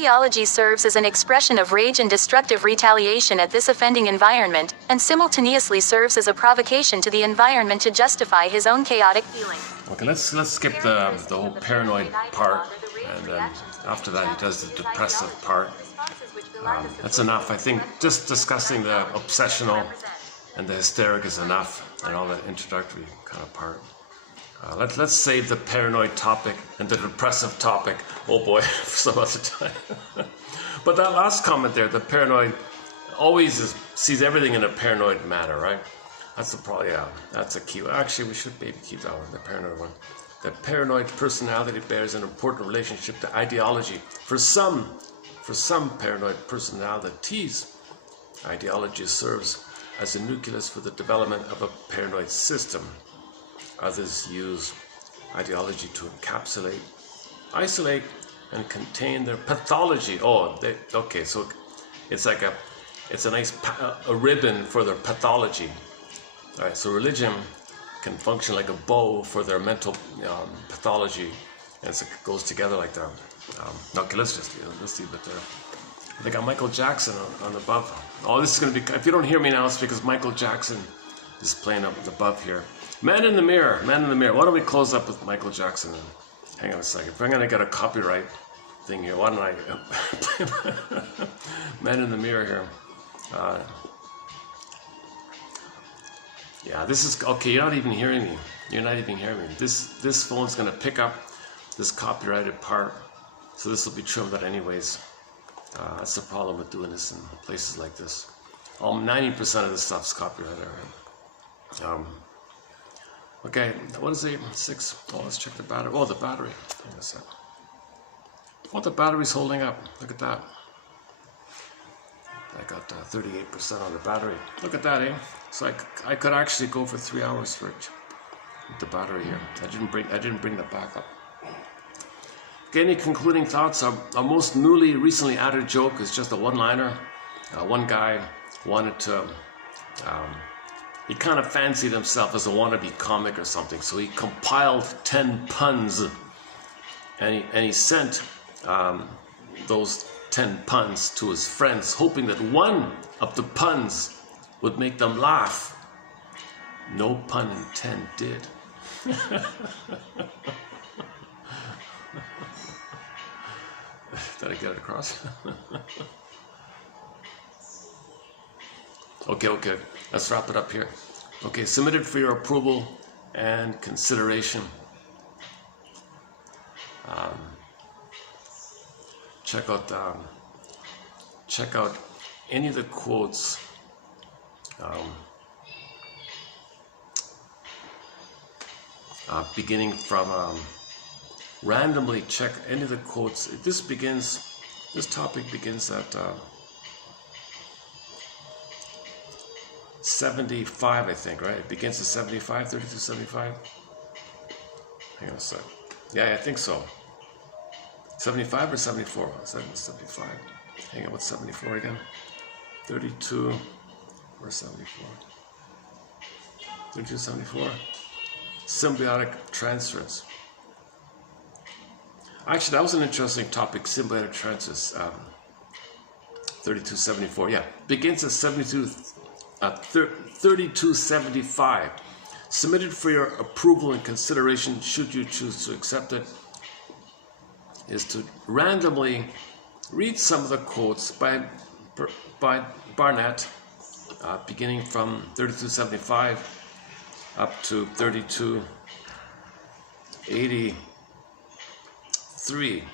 ideology serves as an expression of rage and destructive retaliation at this offending environment, and simultaneously serves as a provocation to the environment to justify his own chaotic feelings. Okay, let's skip the whole paranoid part, and then after that he does the depressive part. That's enough. I think just discussing the obsessional and the hysteric is enough, and all that introductory kind of part. Let's save the paranoid topic and the depressive topic, oh boy, for some other time. But that last comment there, the paranoid always sees everything in a paranoid manner, right? That's probably, that's a key. Actually, we should maybe keep that one, the paranoid one. The paranoid personality bears an important relationship to ideology. For some paranoid personalities, ideology serves as a nucleus for the development of a paranoid system. Others use ideology to encapsulate, isolate, and contain their pathology. Okay, so it's like it's a nice a ribbon for their pathology. All right, so religion can function like a bow for their mental pathology, and it goes together like that. Okay, let's leave it there. They got Michael Jackson on above. Oh, this is going to be, if you don't hear me now, it's because Michael Jackson is playing up above here. Man in the Mirror. Why don't we close up with Michael Jackson? Hang on a second. If I'm going to get a copyright thing here, why don't I Man in the Mirror here. Yeah, this is, okay, you're not even hearing me. This phone's going to pick up this copyrighted part, so this will be trimmed out anyways. That's the problem with doing this in places like this. 90% of this stuff's copyrighted, right? Okay, what is it? 6. Oh, let's check the battery. Oh, the battery. Hang on a sec. Oh, the battery's holding up. Look at that. I got 38% on the battery. Look at that, eh? So I could actually go for 3 hours for it with the battery here. I didn't bring the backup. Okay, any concluding thoughts? Our most recently added joke is just a one-liner. One guy wanted to, he kind of fancied himself as a wannabe comic or something, so he compiled 10 puns, and he sent those 10 puns to his friends, hoping that one of the puns would make them laugh. No pun intended. Did I get it across? Okay. Let's wrap it up here. Okay, submitted for your approval and consideration. Check out any of the quotes. Beginning from randomly check any of the quotes. This topic begins at 75, I think, right? It begins at 75, 3275. Hang on a sec. Yeah, I think so. 75 or 74? 75. Hang on, what's 74 again? 32 or 74? 32, 74. Symbiotic transference. Actually, that was an interesting topic, symbiotic transference. 3274, yeah. Begins at 3275. Submitted for your approval and consideration, should you choose to accept it, is to randomly read some of the quotes by Barnett, beginning from 3275 up to 3283.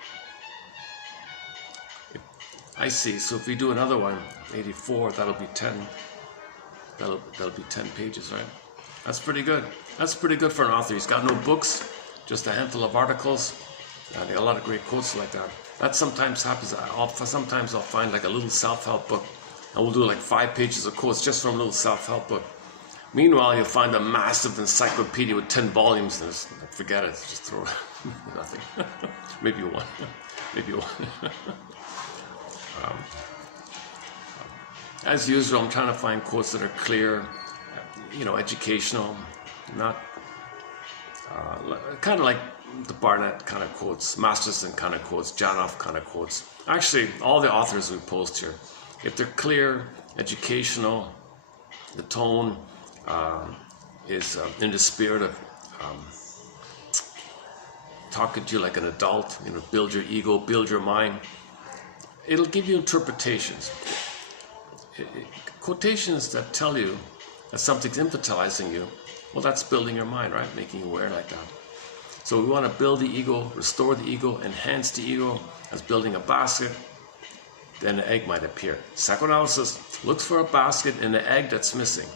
I see. So if we do another one, 84, that'll be 10. That'll be 10 pages, right? That's pretty good. That's pretty good for an author. He's got no books, just a handful of articles, and a lot of great quotes like that. That sometimes happens. Sometimes I'll find like a little self-help book, and we'll do like 5 pages of quotes just from a little self-help book. Meanwhile, you'll find a massive encyclopedia with 10 volumes, and forget it. Just throw it. Nothing. Maybe one. As usual, I'm trying to find quotes that are clear, educational, not kind of like the Barnett kind of quotes, Masterson kind of quotes, Janoff kind of quotes. Actually, all the authors we post here, if they're clear, educational, the tone is in the spirit of talking to you like an adult, build your ego, build your mind. It'll give you interpretations. Quotations that tell you that something's infantilizing you Well, that's building your mind, right? Making you aware like that. So we want to build the ego, restore the ego, enhance the ego as building a basket. Then an egg might appear. Psychoanalysis looks for a basket in the egg that's missing.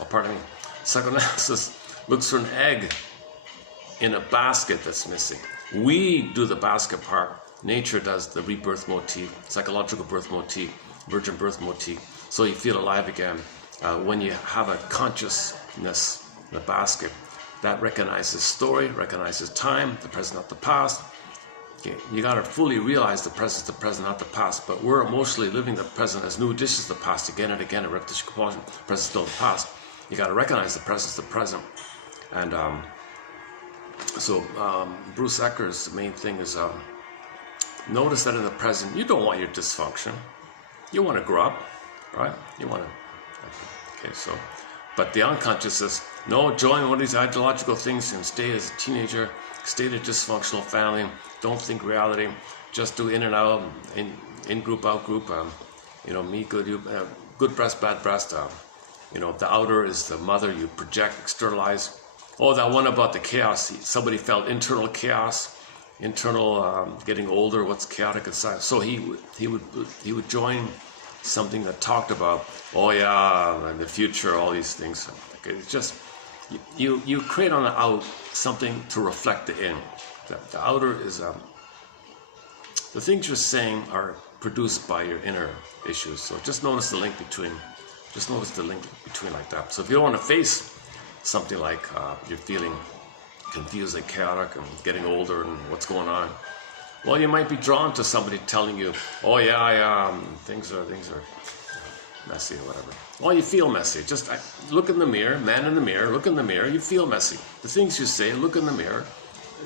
Oh, pardon me. Psychoanalysis looks for an egg in a basket that's missing. We do the basket part. Nature does the rebirth motif, psychological birth motif, virgin birth motif. So you feel alive again. When you have a consciousness in the basket that recognizes story, recognizes time, the present, not the past. Okay, you got to fully realize the present, not the past. But we're emotionally living the present as new dishes the past again and again, a repetition compulsion, present still the past. You got to recognize the present. And so Bruce Ecker's main thing is notice that in the present, you don't want your dysfunction. You want to grow up, right? You want to, okay, so, but the unconscious is, no, join one of these ideological things and stay as a teenager, stay in a dysfunctional family, don't think reality, just do in and out, in group, out group, you know, me, good, you, good breast, bad breast, you know, the outer is the mother, you project, externalize. Oh, that one about the chaos, somebody felt internal chaos, internal getting older, what's chaotic inside. So he would join something that talked about, oh yeah, and the future, all these things. Okay, it's just, you create on the out something to reflect the in. The outer is, the things you're saying are produced by your inner issues. So just notice the link between, like that. So if you don't want to face something like you're feeling confused and chaotic and getting older and what's going on, well, you might be drawn to somebody telling you, oh yeah, things are messy or whatever. Well, you feel messy. Just look in the mirror, man in the mirror, look in the mirror, you feel messy. The things you say, look in the mirror,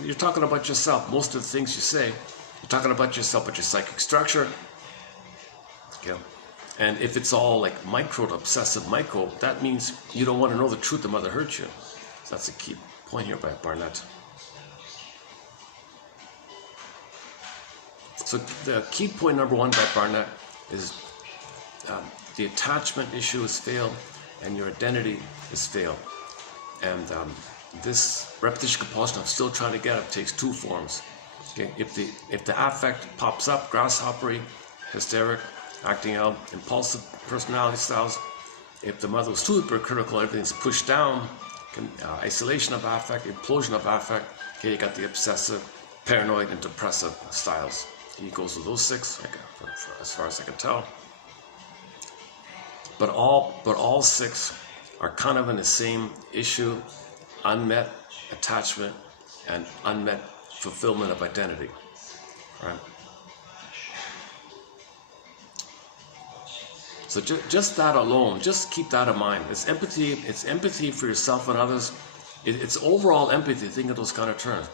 you're talking about yourself. Most of the things you say, you're talking about yourself, but your psychic structure. Okay. And if it's all like micro to obsessive micro, that means you don't want to know the truth the mother hurt you. So that's a key point here by Barnett. So the key point number one by Barnett is the attachment issue is failed and your identity is failed. And this repetition compulsion I'm still trying to get up takes two forms. Okay? If the affect pops up, grasshoppery, hysteric, acting out, impulsive personality styles, if the mother was too hypercritical, everything's pushed down, isolation of affect, implosion of affect, okay, you got the obsessive, paranoid, and depressive styles. He goes with those six, as far as I can tell. But all six are kind of in the same issue: unmet attachment and unmet fulfillment of identity. Right? So just that alone, just keep that in mind. It's empathy for yourself and others. It's overall empathy. Think of those kind of terms.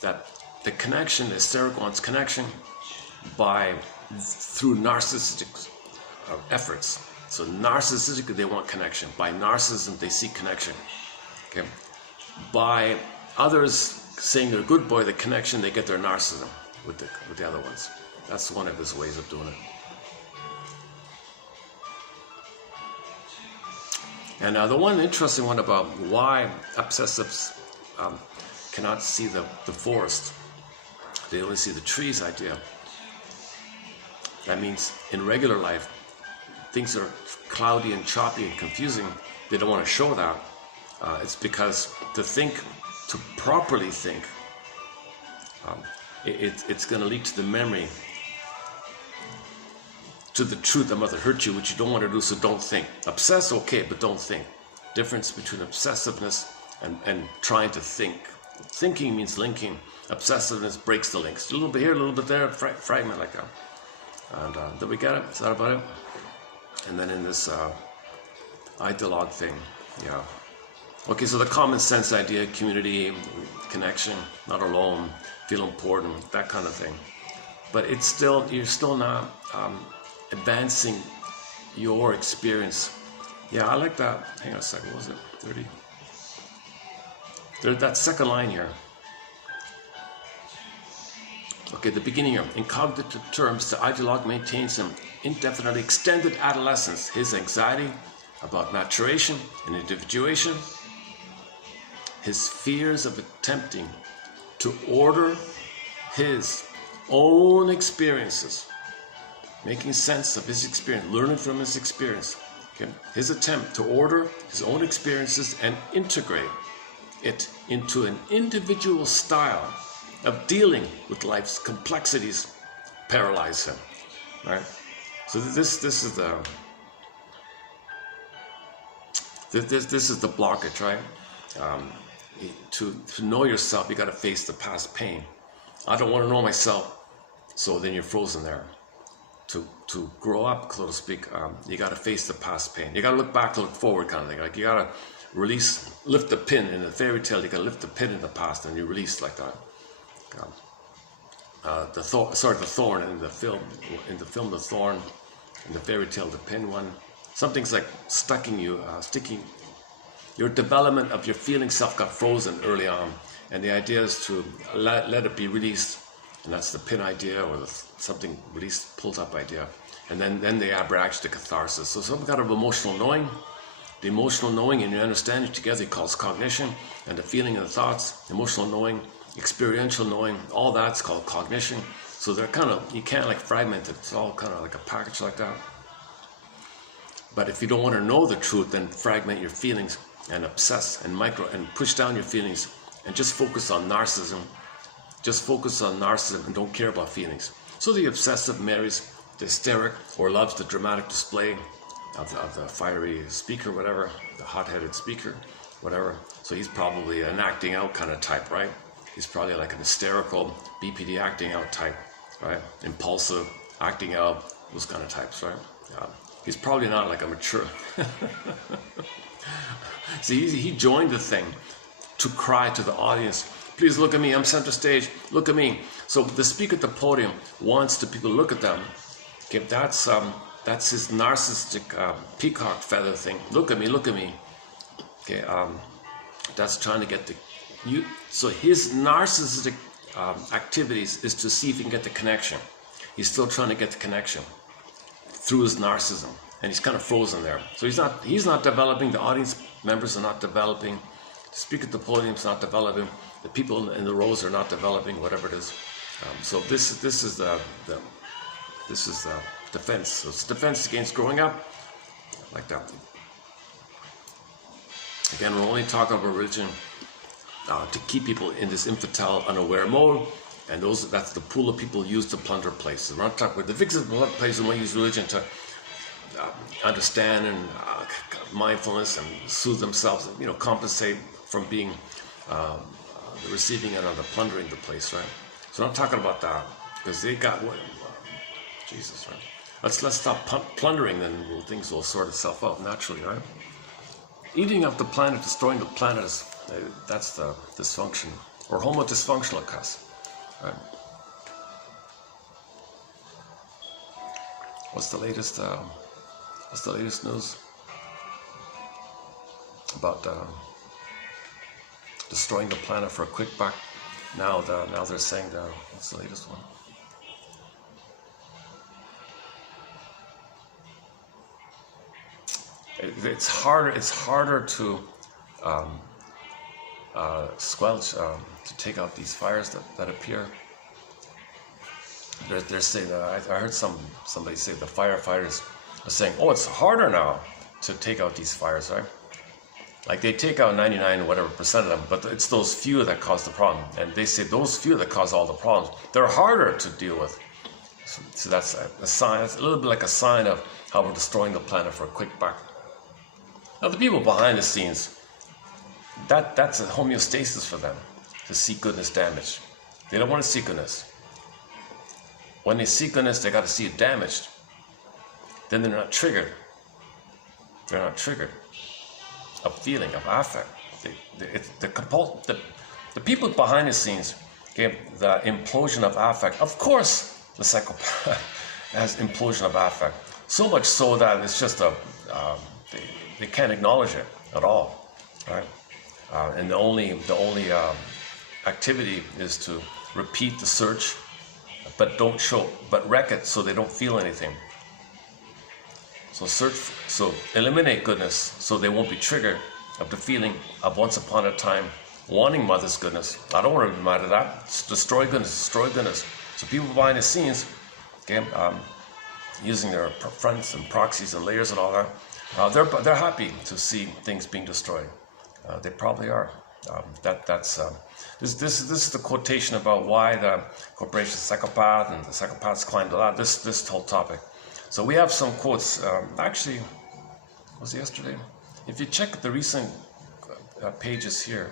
That the connection, the hysteric wants connection through narcissistic efforts. So narcissistically, they want connection. By narcissism, they seek connection. Okay. By others saying they're a good boy, the connection, they get their narcissism with the other ones. That's one of his ways of doing it. And the one interesting one about why obsessives cannot see the forest, they only see the trees idea. That means in regular life, things are cloudy and choppy and confusing. They don't want to show that. It's because to properly think, it's going to lead to the memory, to the truth that mother hurt you, which you don't want to do, so don't think. Obsess, okay, but don't think. Difference between obsessiveness and trying to think. Thinking means linking. Obsessiveness breaks the links. A little bit here, a little bit there, fragment like that. And did we get it? Is that about it? And then in this ideologue thing, yeah. Okay, so the common sense idea, community, connection, not alone, feel important, that kind of thing. But you're still not advancing your experience. Yeah, I like that. Hang on a second, what was it? 30? There's that second line here. Okay, the beginning here. In cognitive terms, the ideologue maintains an indefinitely extended adolescence. His anxiety about maturation and individuation, his fears of attempting to order his own experiences, making sense of his experience, learning from his experience. Okay? His attempt to order his own experiences and integrate it into an individual style of dealing with life's complexities paralyze him. Right? So this is the blockage, right? To know yourself, you got to face the past pain. I don't want to know myself, so then you're frozen there. To grow up, so to speak, you got to face the past pain. You got to look back to look forward, kind of thing. Like you got to lift the pin in the fairy tale. You got to lift the pin in the past, and you release like that. The thorn in the film. In the film, the thorn. In the fairy tale, the pin one. Something's like sticking. Your development of your feeling self got frozen early on, and the idea is to let it be released, and that's the pin idea, or something released, pulled up idea, and then the abstract, the catharsis. So some kind of emotional knowing, the emotional knowing and your understanding together calls cognition, and the feeling and the thoughts, emotional knowing, experiential knowing, all that's called cognition. So they're kind of, you can't like fragment it. It's all kind of like a package like that. But if you don't want to know the truth, then fragment your feelings and obsess and push down your feelings and just focus on narcissism. Just focus on narcissism and don't care about feelings. So the obsessive marries the hysteric or loves the dramatic display of the fiery speaker, whatever, the hot-headed speaker, whatever. So he's probably an acting out kind of type, right? He's probably like an hysterical BPD acting out type, right? Impulsive, acting out, those kind of types, right? He's probably not like a mature. See, he joined the thing to cry to the audience, please look at me, I'm center stage, look at me. So the speaker at the podium wants the people to look at them. Okay, that's his narcissistic peacock feather thing. Look at me, look at me. Okay, that's trying to get so his narcissistic activities is to see if he can get the connection. He's still trying to get the connection through his narcissism, and he's kind of frozen there. So he's not developing. The audience members are not developing. The speaker at the podium is not developing. The people in the rows are not developing. Whatever it is. So this is the defense. So it's defense against growing up like that. Again, we're only talking about religion to keep people in this infantile, unaware mode, and that's the pool of people used to plunder places. We're not talking about the victims of blood places, and we use religion to understand and mindfulness and soothe themselves, and compensate from being the receiving end of the plundering the place, right? So I'm not talking about that, because they got Jesus, right? Let's stop plundering, then things will sort itself out naturally, right? Eating up the planet, destroying the planet that's the dysfunction, or homo dysfunctionalicus, right? What's the latest news about destroying the planet for a quick buck? Now they're saying what's the latest one? It's harder to squelch, to take out these fires that appear. They're saying, I heard somebody say the firefighters are saying, oh, it's harder now to take out these fires, right? Like they take out 99 whatever percent of them, but it's those few that cause the problem. And they say those few that cause all the problems, they're harder to deal with. So that's a sign. It's a little bit like a sign of how we're destroying the planet for a quick buck. Now the people behind the scenes, that's a homeostasis for them, to see goodness damaged. They don't want to see goodness. When they see goodness, they got to see it damaged. Then they're not triggered. They're not triggered of feeling, of affect. The people behind the scenes, okay, the implosion of affect. Of course, the psychopath has implosion of affect. So much so that it's just they can't acknowledge it at all, right? And the only activity is to repeat the search, but wreck it so they don't feel anything. So eliminate goodness so they won't be triggered of the feeling of once upon a time wanting mother's goodness. I don't want to be mad at that. It's destroy goodness, destroy goodness. So people behind the scenes, okay, using their fronts and proxies and layers and all that, they're happy to see things being destroyed. They probably are. This is the quotation about why the corporation psychopath and the psychopaths climbed the ladder. This whole topic. So we have some quotes. Actually, was it yesterday? If you check the recent pages here,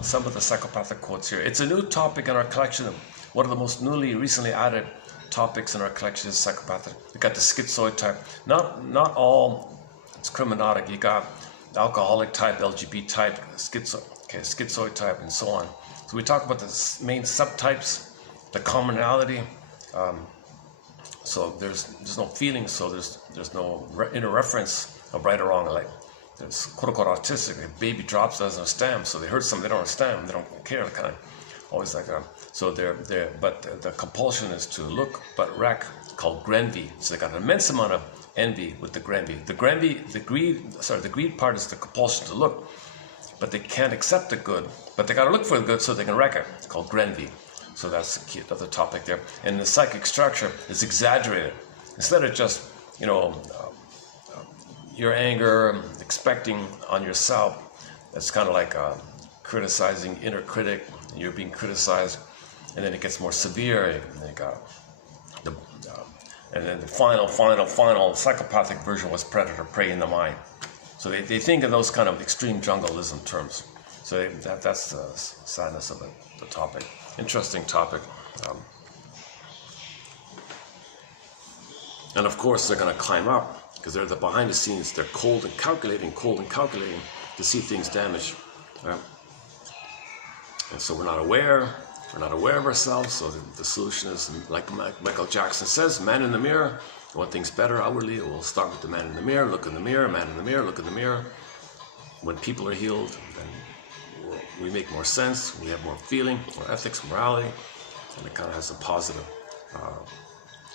some of the psychopathic quotes here. It's a new topic in our collection. One of the most recently added topics in our collection is psychopathic. We got the schizoid type. Not all. It's criminogenic. You got the alcoholic type, LGBT type, schizoid type, and so on. So we talk about the main subtypes, the commonality. So there's no feeling. So there's no inner reference of right or wrong. Like there's quote unquote autistic. A baby drops, doesn't understand. So they heard something, they don't understand. They don't care. Kind of always like that. So but the compulsion is to look but wreck, called grenvy. So they got an immense amount of envy with the grenvy. The greed part is the compulsion to look, but they can't accept the good. But they got to look for the good so they can wreck it. It's called grenvy. So that's the key, other topic there. And the psychic structure is exaggerated. Instead of just, your anger, expecting on yourself, it's kind of like criticizing inner critic. You're being criticized, and then it gets more severe. And then the final psychopathic version was predator prey in the mind. So they think in those kind of extreme jungleism terms. So that's the sadness of the topic. Interesting topic. And of course they're going to climb up because they're the behind the scenes. They're cold and calculating to see things damaged. Right? And so we're not aware of ourselves. So the solution is, like Michael Jackson says, man in the mirror. You want things better outwardly, we'll start with the man in the mirror, look in the mirror, man in the mirror, look in the mirror. When people are healed, then we make more sense, we have more feeling, more ethics, morality, and it kind of has a positive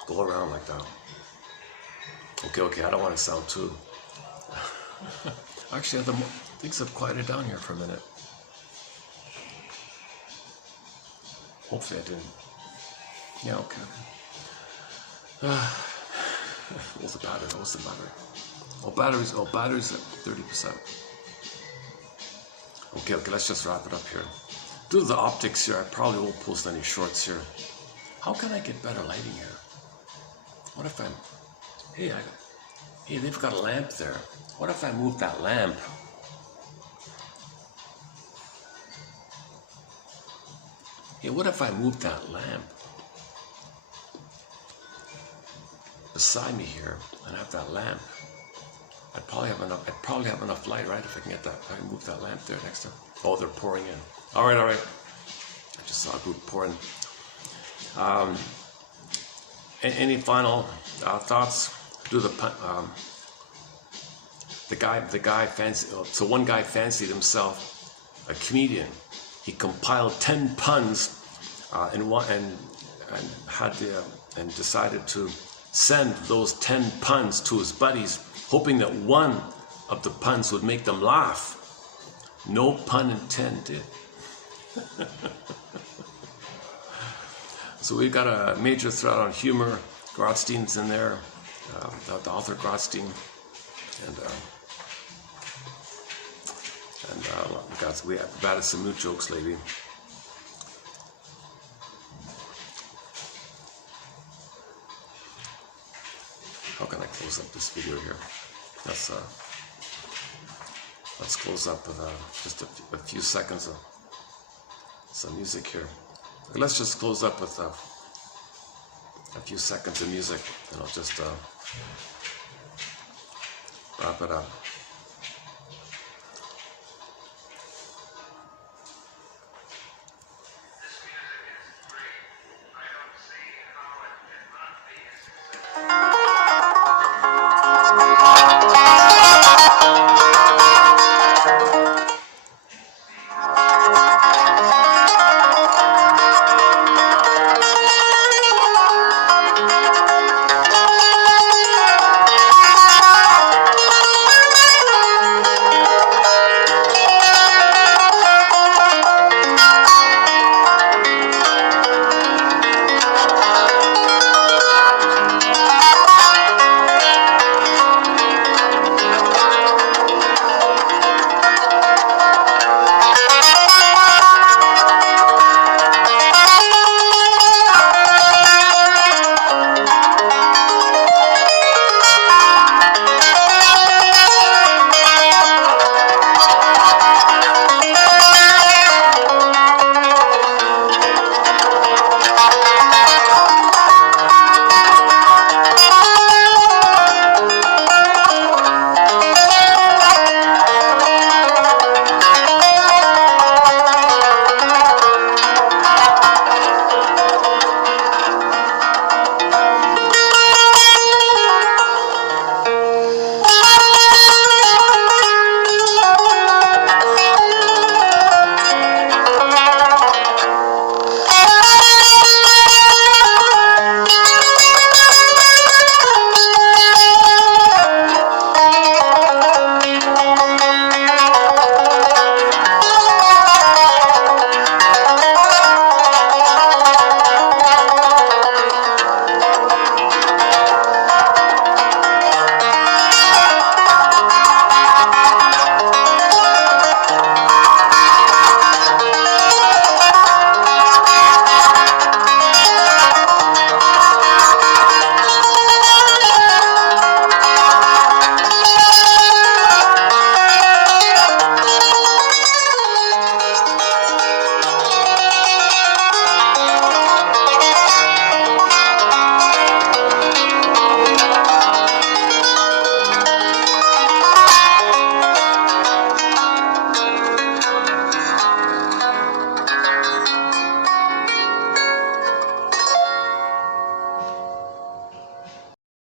go around like that. Okay, I don't want to sound too... Actually, things have quieted down here for a minute. Hopefully I didn't. Yeah, okay. What's the battery? Battery's at 30%. Okay, let's just wrap it up here. Due to the optics here, I probably won't post any shorts here. How can I get better lighting here? What if hey, they've got a lamp there. What if I move that lamp? Hey, what if I move that lamp beside me here and have that lamp? I'd probably have enough light, right? If I can get that, if I can move that lamp there next to. Oh, they're pouring in. All right. I just saw a group pouring. Any final thoughts? The guy fancied. So one guy fancied himself a comedian. He compiled 10 puns and decided to send those 10 puns to his buddies, hoping that one of the puns would make them laugh. No pun intended. So we've got a major thread on humor. Grotstein's in there, the author Grotstein, and we have added some new jokes lately. How can I close up this video here? Let's close up with just a few seconds of some music here. Let's just close up with a few seconds of music, and I'll just wrap it up.